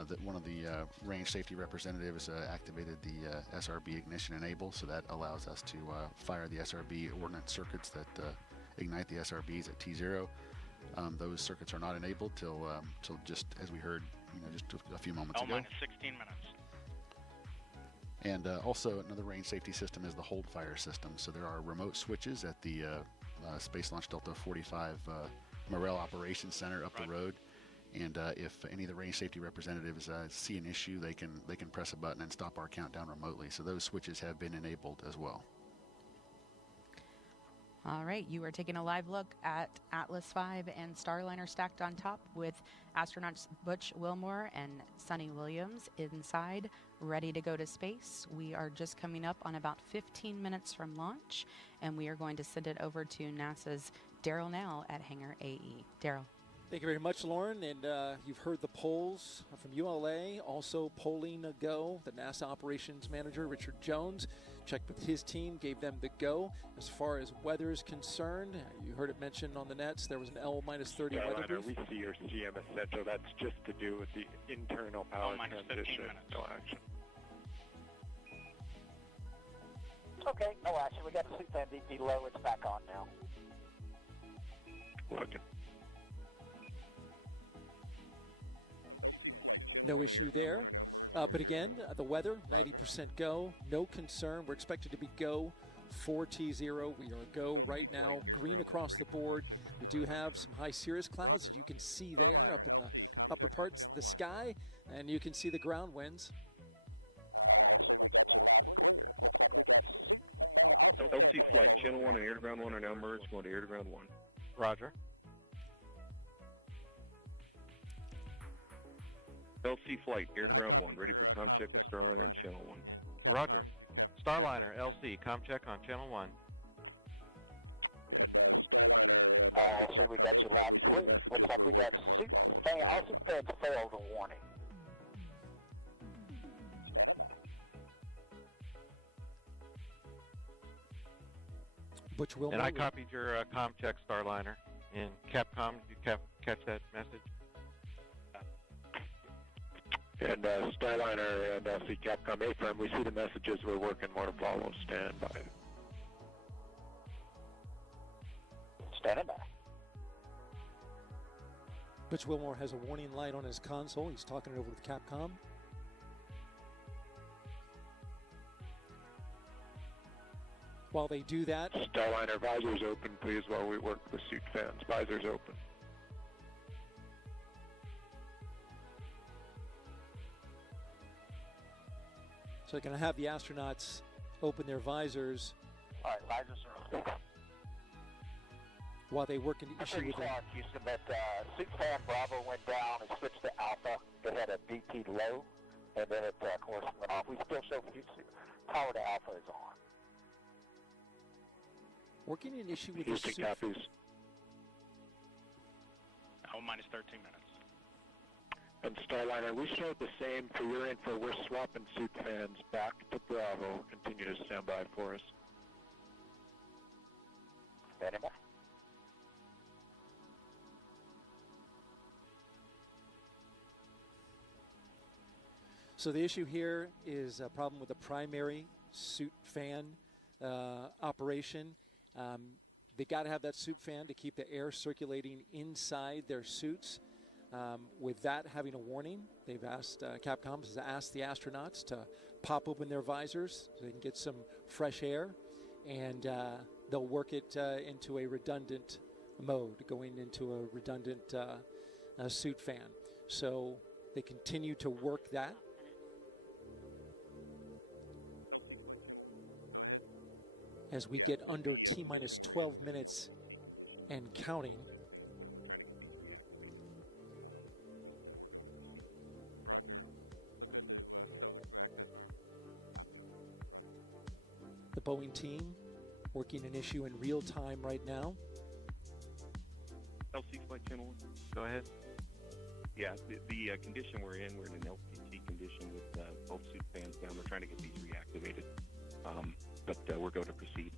that one of the range safety representatives activated the SRB ignition enable, so that allows us to fire the SRB ordnance circuits that ignite the SRBs at T0. Those circuits are not enabled till just as we heard, just a few moments ago. L-minus 16 minutes. And also another range safety system is the hold fire system. So there are remote switches at the Space Launch Delta 45 Morel Operations Center up the road. And if any of the range safety representatives see an issue, they can press a button and stop our countdown remotely. So those switches have been enabled as well. All right, you are taking a live look at Atlas V and Starliner stacked on top with astronauts Butch Wilmore and Sonny Williams inside, ready to go to space. We are just coming up on about 15 minutes from launch, and we are going to send it over to NASA's Daryl Nell at Hangar AE. Daryl. Thank you very much, Lauren. And you've heard the polls from ULA, also polling a go. The NASA operations manager, Richard Jones, checked with his team, gave them the go. As far as weather is concerned, you heard it mentioned on the nets, there was an L-minus 30 weather brief. We see your CM Essential. That's just to do with the internal power transition. No action. Okay, no action. We got the suit fan VP low. It's back on now. Looking. No issue there. But again, the weather, 90% go. No concern. We're expected to be go for T0. We are go right now. Green across the board. We do have some high cirrus clouds, as you can see there up in the upper parts of the sky. And you can see the ground winds. LC flight, channel 1 and air to ground 1 are now merged, going to air to ground 1. Roger. LC flight, air to ground 1, ready for comm check with Starliner and channel 1. Roger. Starliner, LC, comm check on channel 1. So we got you loud and clear. Looks like we got all suit fans failed a warning. Butch Wilmore. And I copied your comm check, Starliner. In Capcom, did you catch that message? And Starliner and LC Capcom A-firm, we see the messages. We're working more to follow. Stand by. Standing by. Butch Wilmore has a warning light on his console. He's talking it over with Capcom. While they do that, Starliner visors open, please, while we work the suit fans. Visors open. so they're going to have the astronauts open their visors. All right, visors are open. While they work an issue with them. Houston, that suit fan Bravo went down and switched to Alpha. It had a BP low, and then it, of course, went off. We still show power to Alpha is on. Working an issue with Houston the suit. copies. Minus 13 minutes. And Starliner, we showed the same for your info. We're swapping suit fans back to Bravo. Continue to stand by for us. Standing by. So the issue here is a problem with the primary suit fan operation. They got to have that suit fan to keep the air circulating inside their suits. With that having a warning, they've asked, Capcom has asked the astronauts to pop open their visors so they can get some fresh air, and they'll work it into a redundant mode, going into a redundant suit fan. So they continue to work that. As we get under T-minus 12 minutes and counting. Boeing team working an issue in real time right now. LC Flight Channel 1. Go ahead. Yeah, the condition we're in an LCT condition with both suit fans down. We're trying to get these reactivated, but we're going to proceed.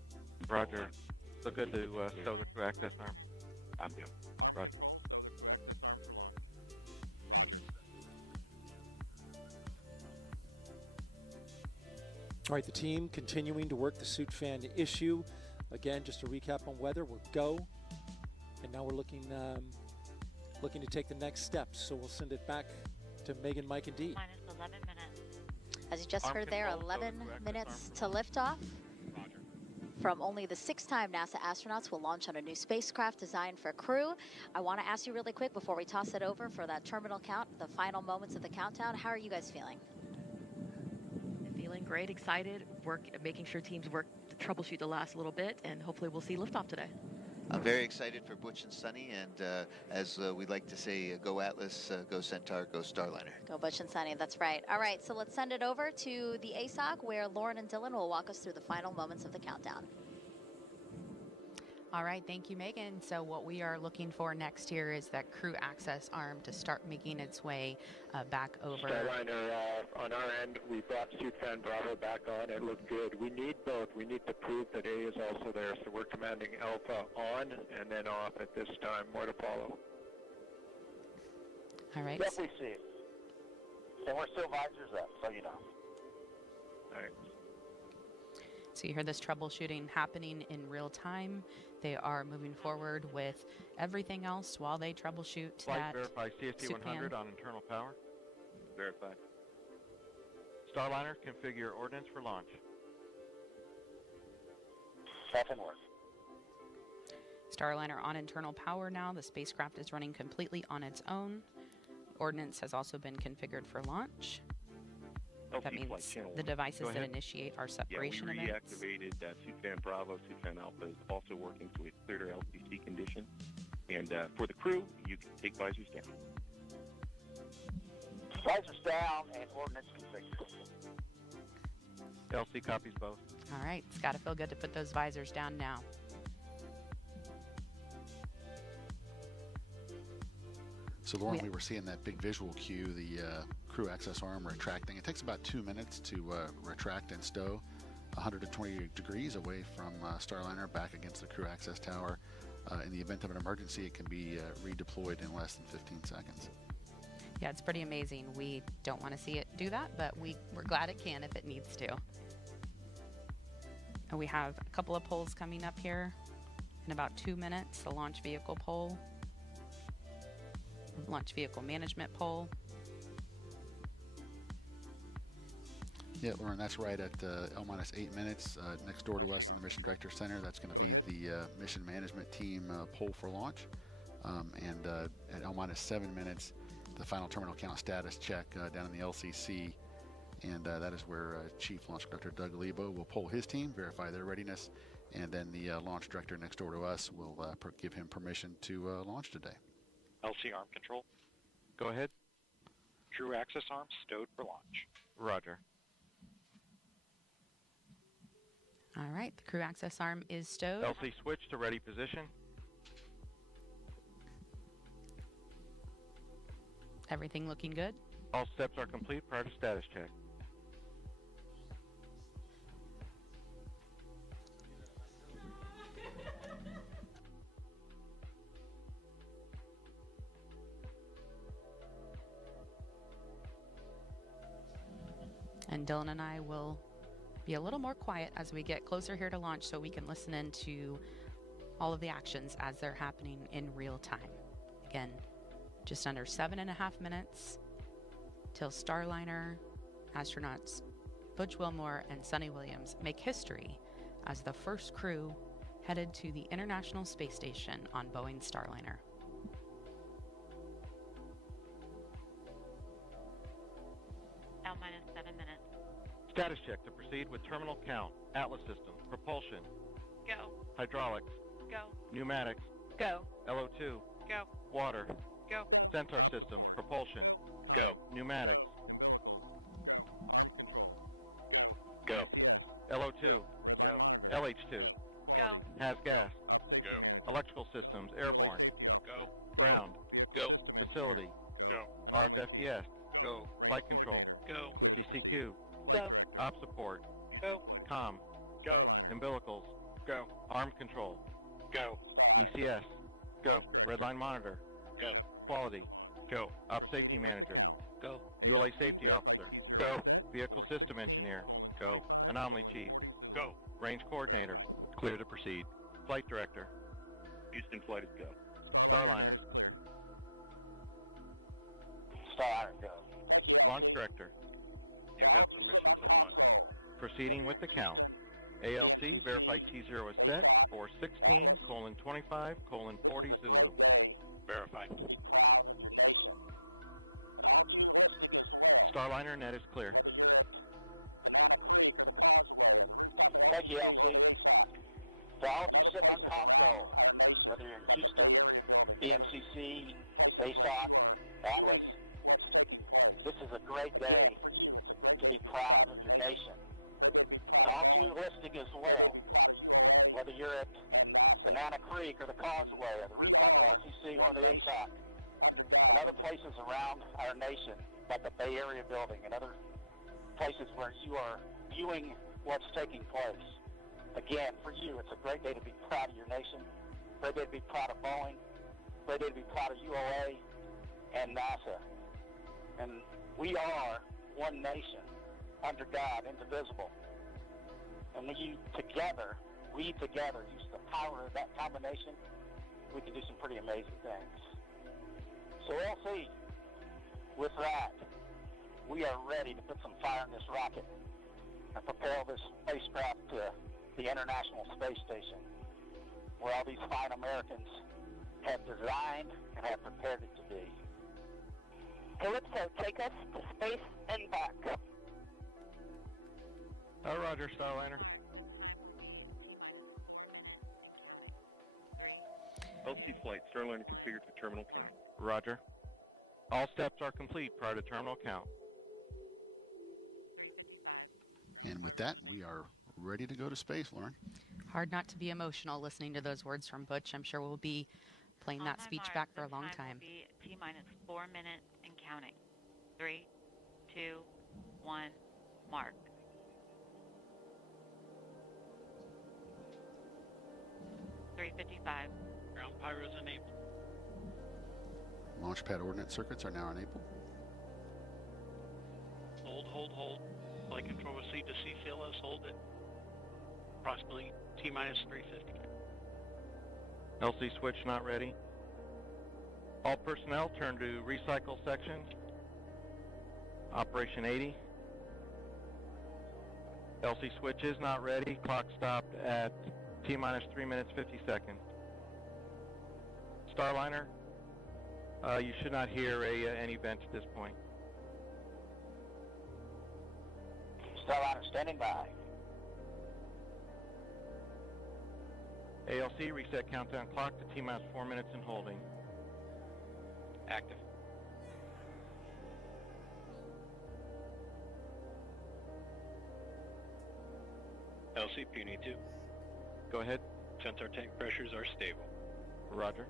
Roger. So good to stow the crew access arm. I'm down. Roger. All right, the team continuing to work the suit fan issue. Again, just to recap on weather, we're go, and now we're looking to take the next steps. So we'll send it back to Megan, Mike, and Dee. Minus 11 minutes. As you just heard there, 11 minutes to liftoff. From only the 6-time NASA astronauts will launch on a new spacecraft designed for crew. I want to ask you really quick before we toss it over for that terminal count, the final moments of the countdown. How are you guys feeling? Feeling great, excited, making sure teams work to troubleshoot the last little bit, and hopefully we'll see liftoff today. I'm very excited for Butch and Sunny, and as we like to say, go Atlas, go Centaur, go Starliner. Go Butch and Sunny, that's right. All right, so let's send it over to the ASOC where Lauren and Dylan will walk us through the final moments of the countdown. All right, thank you, Megan. So what we are looking for next here is that crew access arm to start making its way back over. Starliner, on our end, we brought suit fan Bravo back on. It looked good. We need both. We need to prove that A is also there, so we're commanding Alpha on and then off at this time. More to follow. All right. Yep, we see it. And we're still visors up, so you know. All right. So you hear this troubleshooting happening in real time. They are moving forward with everything else while they troubleshoot Flight that verify CST 100 on internal power. Verified. Starliner, configure ordnance for launch. Second work. Starliner on internal power now. The spacecraft is running completely on its own. Ordnance has also been configured for launch. That means the devices that initiate our separation we events. reactivated suit fan Bravo. Suit fan Alpha is also working to a clear LCC condition. And for the crew, you can take visors down. Visors down and ordnance configured. LC copies both. All right, it's got to feel good to put those visors down now. So Lauren, we were seeing that big visual cue, the crew access arm retracting. It takes about 2 minutes to retract and stow 120 degrees away from Starliner back against the crew access tower. In the event of an emergency, it can be redeployed in less than 15 seconds. Yeah, it's pretty amazing. We don't want to see it do that, but we're glad it can if it needs to. And we have a couple of polls coming up here in about 2 minutes. The launch vehicle poll, launch vehicle management poll. Yeah, Lauren, that's right at L-8 minutes. Next door to us in the Mission Director Center, that's going to be the mission management team poll for launch. And at L-7 minutes, the final terminal count status check down in the LCC. And that is where Chief Launch Director Doug Lebo will poll his team, verify their readiness, and then the launch director next door to us will give him permission to launch today. LC arm control. Go ahead. Crew access arm stowed for launch. Roger. All right, the crew access arm is stowed. LC switch to ready position. Everything looking good? All steps are complete prior to status check. And Dylan and I will be a little more quiet as we get closer here to launch so we can listen in to all of the actions as they're happening in real time. Again, just under 7.5 minutes till Starliner astronauts Butch Wilmore and Sunny Williams make history as the first crew headed to the International Space Station on Boeing Starliner. L-7 minutes. Status check to proceed with terminal count, Atlas system, propulsion, Go. hydraulics, Go. pneumatics, Go. LO2, Go. water, Go. Centaur systems, propulsion, Go. pneumatics, Go. LO2, Go. LH2. Go. Has gas. Go. Electrical systems, airborne. Go. Ground. Go. Facility. Go. RFFTS. Go. Flight control. Go. GCQ. Go. Op support. Go. Com. Go. Umbilicals. Go. Arm control. Go. ECS. Go. Redline monitor. Go. Quality. Go. Op safety manager. Go. ULA safety officer. Go. Vehicle system engineer. Go. Anomaly chief. Go. Range coordinator. Clear to proceed. Flight director. Houston flight is go. Starliner. Starliner, go. Launch director. You have permission to launch. Proceeding with the count. ALC, verify T0 is set for 16:25:40 Zulu. Verify. Starliner, net is clear. Thank you, LC. To all of you sitting on console, whether you're in Houston, BMCC, ASOC, Atlas, this is a great day to be proud of your nation. And all of you listening as well, whether you're at Banana Creek or the Causeway or the rooftop of LCC or the ASOC, and other places around our nation, like the Bay Area building and other places where you are viewing what's taking place. Again, for you, it's a great day to be proud of your nation, great day to be proud of Boeing, great day to be proud of ULA and NASA. And we are one nation, under God, indivisible. And when we together use the power of that combination, we can do some pretty amazing things. So LC, with that, we are ready to put some fire in this rocket and propel this spacecraft to the International Space Station, where all these fine Americans have designed and have prepared it to be. Calypso, take us to space and back. Roger, Starliner. LC flight, Starliner configured for terminal count. Roger. All steps are complete prior to terminal count. And with that, we are ready to go to space, Lauren. Hard not to be emotional listening to those words from Butch. I'm sure we'll be playing that speech back for a long time. Will be T-minus 4 minutes and counting. 3, 2, 1, mark. $3:55. Ground pyros enabled. Launchpad ordnance circuits are now enabled. Hold. Flight control received to CCLS. Hold it. Approximately T-minus 350. LC switch not ready. All personnel turn to recycle section. Operation 80. LC switch is not ready. Clock stopped at T-minus 3 minutes 50 seconds. Starliner, you should not hear any vent at this point. Starliner standing by. ALC reset countdown clock to T-minus 4 minutes and holding. Active. LC Puny 2. Go ahead. Sensor tank pressures are stable. Roger.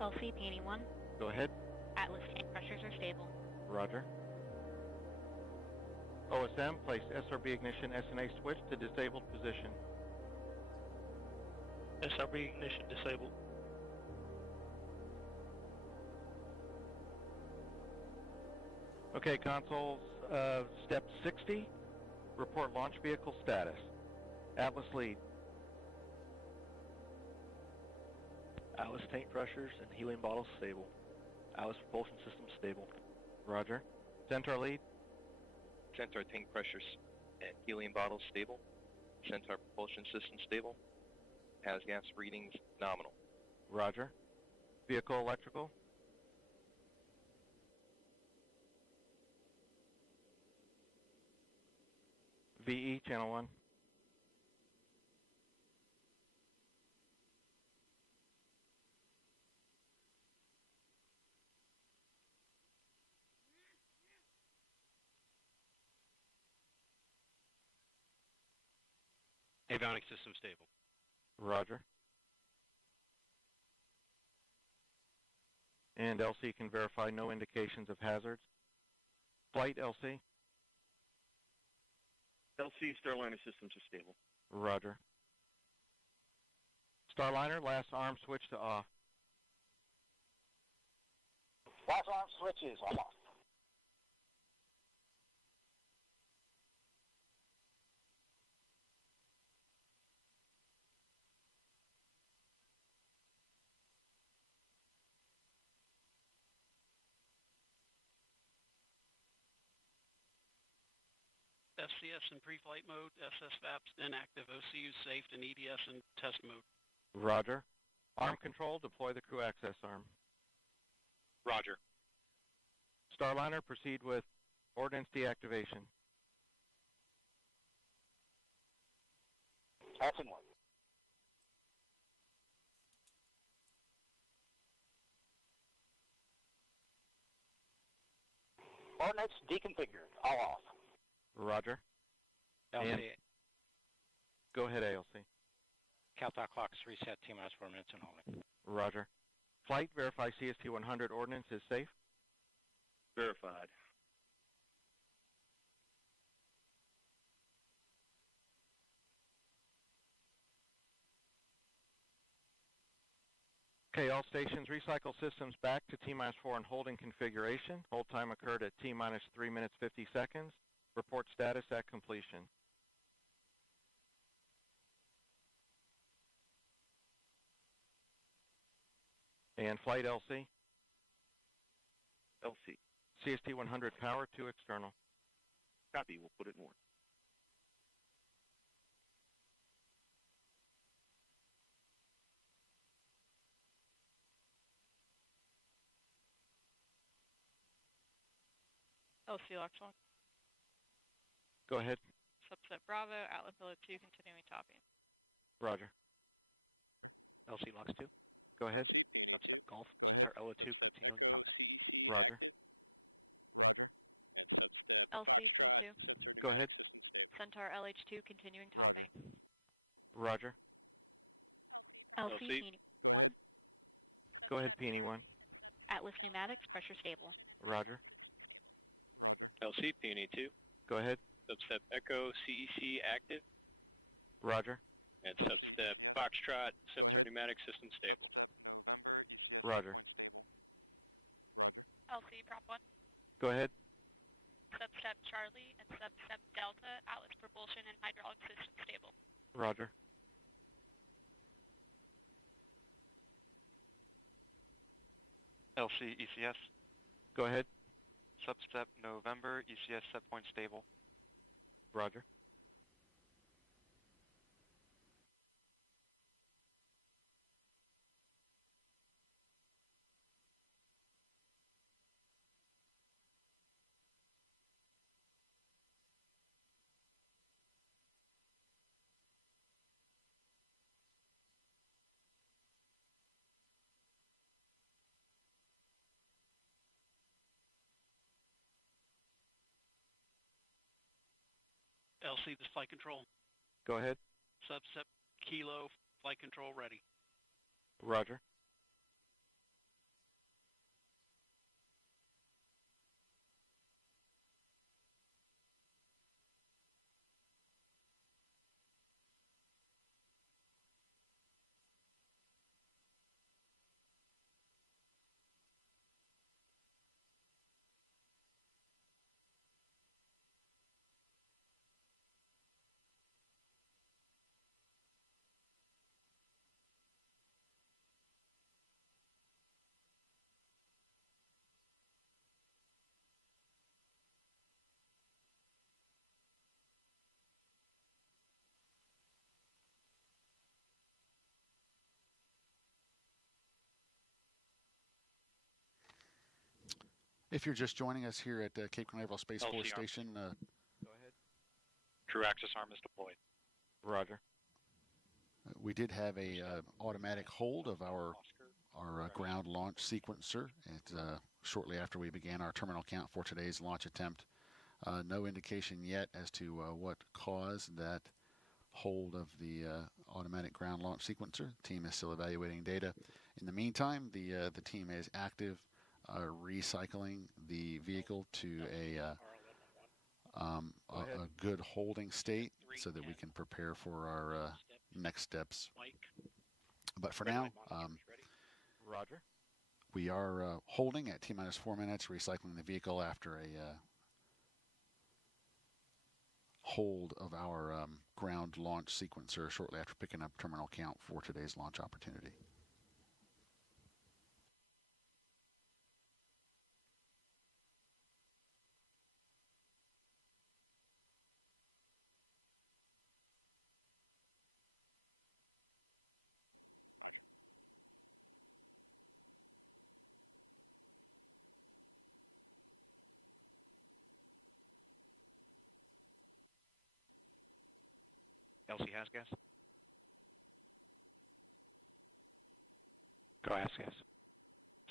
LC Puny 1. Go ahead. Atlas tank pressures are stable. Roger. OSM, place SRB ignition SNA switch to disabled position. SRB ignition disabled. Okay, consoles, step 60, report launch vehicle status. Atlas lead. Atlas tank pressures and helium bottles stable. Atlas propulsion system stable. Roger. Centaur lead. Centaur tank pressures and helium bottles stable. Centaur propulsion system stable. Has gas readings nominal. Roger. Vehicle electrical. VE channel 1. Avionics system stable. Roger. And LC can verify no indications of hazards. Flight, LC. LC Starliner systems are stable. Roger. Starliner, last arm switch to off. Last arm switches off. FCS in pre-flight mode, SSVAPs inactive, OCU safe, and EDS in test mode. Roger. Arm control, deploy the crew access arm. Roger. Starliner, proceed with ordnance deactivation. Passing one. Ordnance deconfigured. All off. Roger. LC. And go ahead, ALC. Countdown clocks reset, T-minus 4 minutes and holding. Roger. Flight, verify CST 100 ordnance is safe. Verified. Okay, all stations, recycle systems back to T-minus 4 and holding configuration. Hold time occurred at T-minus 3 minutes 50 seconds. Report status at completion. And flight, LC. LC. CST 100 power to external. Copy, we'll put it in order. LC Lockslog. Go ahead. Subset Bravo, Outlet Pilot 2, continuing topping. Roger. LC Locks 2. Go ahead. Substep Golf, Centaur LO2, continuing topic. Roger. LC Field 2. Go ahead. Centaur LH2, continuing topping. Roger. LC LC. Peony 1. Go ahead, Peony 1. Atlas Pneumatics, pressure stable. Roger. LC Peony 2. Go ahead. Substep Echo CEC active. Roger. And substep Foxtrot sensor pneumatic system stable. Roger. LC Prop 1. Go ahead. Substep Charlie and substep Delta, Atlas propulsion and hydraulic system stable. Roger. LC ECS. Go ahead. Substep November, ECS set point stable. Roger. LC, this flight control. Go ahead. Substep Kilo, flight control ready. Roger. If you're just joining us here at Cape Canaveral Space LC Force arm. Station, Go ahead. Crew access arm is deployed. Roger. we did have a automatic hold of our ground launch sequencer shortly after we began our terminal count for today's launch attempt. No indication yet as to what caused that hold of the automatic ground launch sequencer. The team is still evaluating data. In the meantime, the team is active recycling the vehicle to a good holding state so that we can prepare for our next steps. But for now, Roger. We are holding at T-minus 4 minutes, recycling the vehicle after a hold of our ground launch sequencer shortly after picking up terminal count for today's launch opportunity. LC has gas. Go has gas.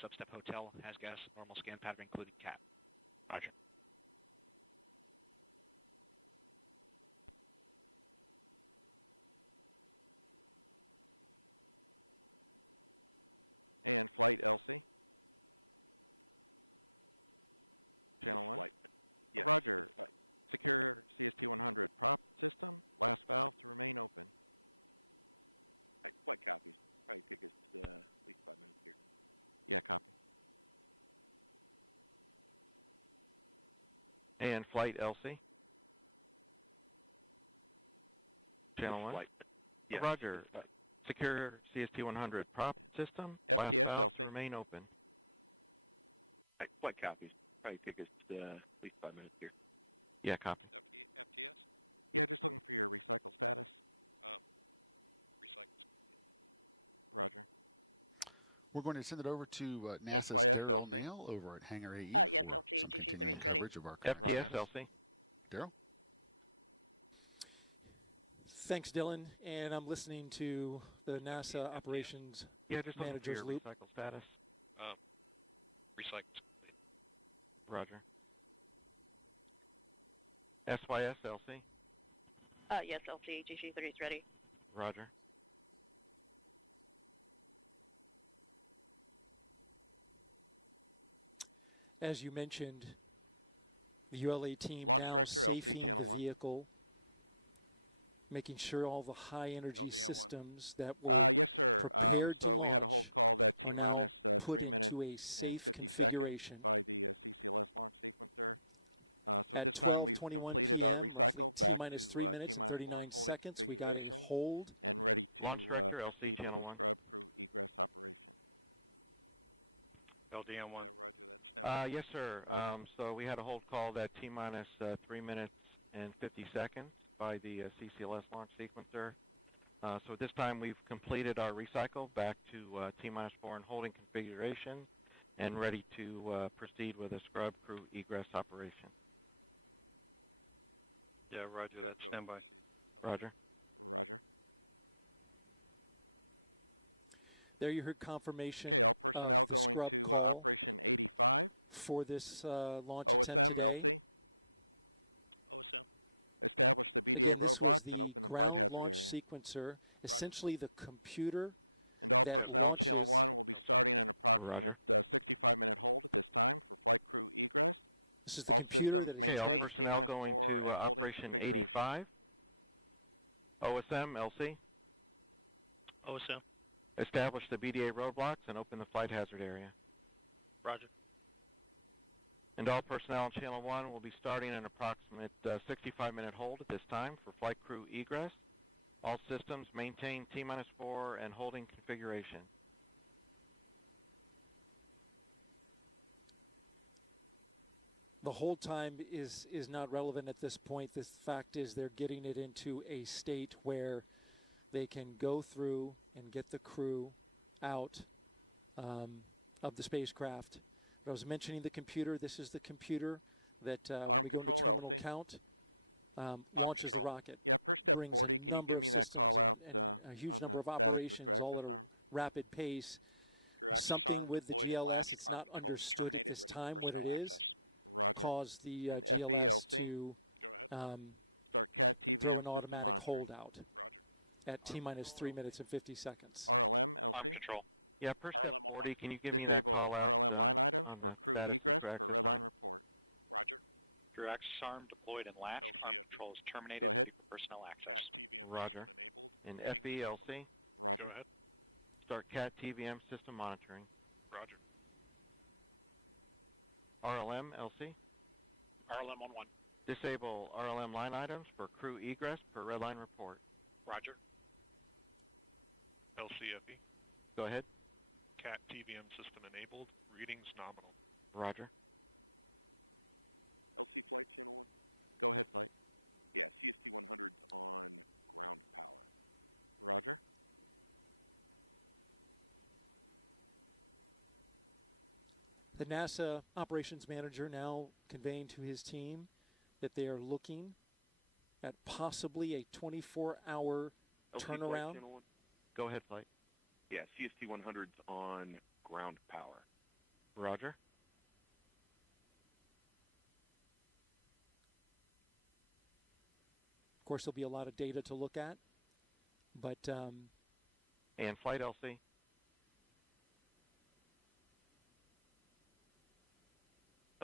Substep Hotel has gas. Normal scan pattern including cat. Roger. And flight LC. Channel 1. Flight. Yes. Roger. Secure CST 100 prop system. Last valve to remain open. Flight copies. Probably take us at least 5 minutes here. Yeah, copy. We're going to send it over to NASA's Daryl Nail over at Hangar AE for some continuing coverage of our current FTS status. LC. Daryl? Thanks, Dylan. And I'm listening to the NASA operations manager's loop. Recycle status. Recycle. Roger. SYS LC. Yes, LC, GC30 is ready. Roger. As you mentioned, the ULA team now safing the vehicle, making sure all the high energy systems that were prepared to launch are now put into a safe configuration. At 12:21 p.m., roughly T-minus 3 minutes and 39 seconds, we got a hold. Launch Director, LC Channel 1. LDM1. Yes, sir. So we had a hold call at T-minus 3 minutes and 50 seconds by the CCLS launch sequencer. So at this time, we've completed our recycle back to T-minus 4 and holding configuration and ready to proceed with a scrub crew egress operation. Yeah, roger that. Stand by. Roger. There you heard confirmation of the scrub call for this launch attempt today. Again, this was the ground launch sequencer, essentially the computer that launches. Roger. This is the computer that is Okay, all personnel going to Operation 85. OSM, LC. OSM. Establish the BDA roadblocks and open the flight hazard area. Roger. And all personnel on Channel 1 will be starting an approximate 65-minute hold at this time for flight crew egress. All systems maintain T-minus 4 and holding configuration. The hold time is not relevant at this point. The fact is they're getting it into a state where they can go through and get the crew out of the spacecraft. But I was mentioning the computer. This is the computer that when we go into terminal count, launches the rocket, brings a number of systems and a huge number of operations all at a rapid pace. Something with the GLS, it's not understood at this time what it is, caused the GLS to throw an automatic hold out. at T-minus 3 minutes and 50 seconds. Arm control. Yeah, per step 40, can you give me that call out on the status of the crew access arm? Crew access arm deployed and latched. Arm control is terminated, ready for personnel access. Roger. In FELC, Go ahead. start CAT TVM system monitoring. Roger. RLM LC, RLM on 1. disable RLM line items for crew egress per red line report. Roger. LCFE. Go ahead. CAT TVM system enabled. Readings nominal. Roger. The NASA operations manager now conveying to his team that they are looking at possibly a 24-hour turnaround. Go ahead, flight. Yeah, CST 100's on ground power. Roger. Of course, there'll be a lot of data to look at, but And flight LC.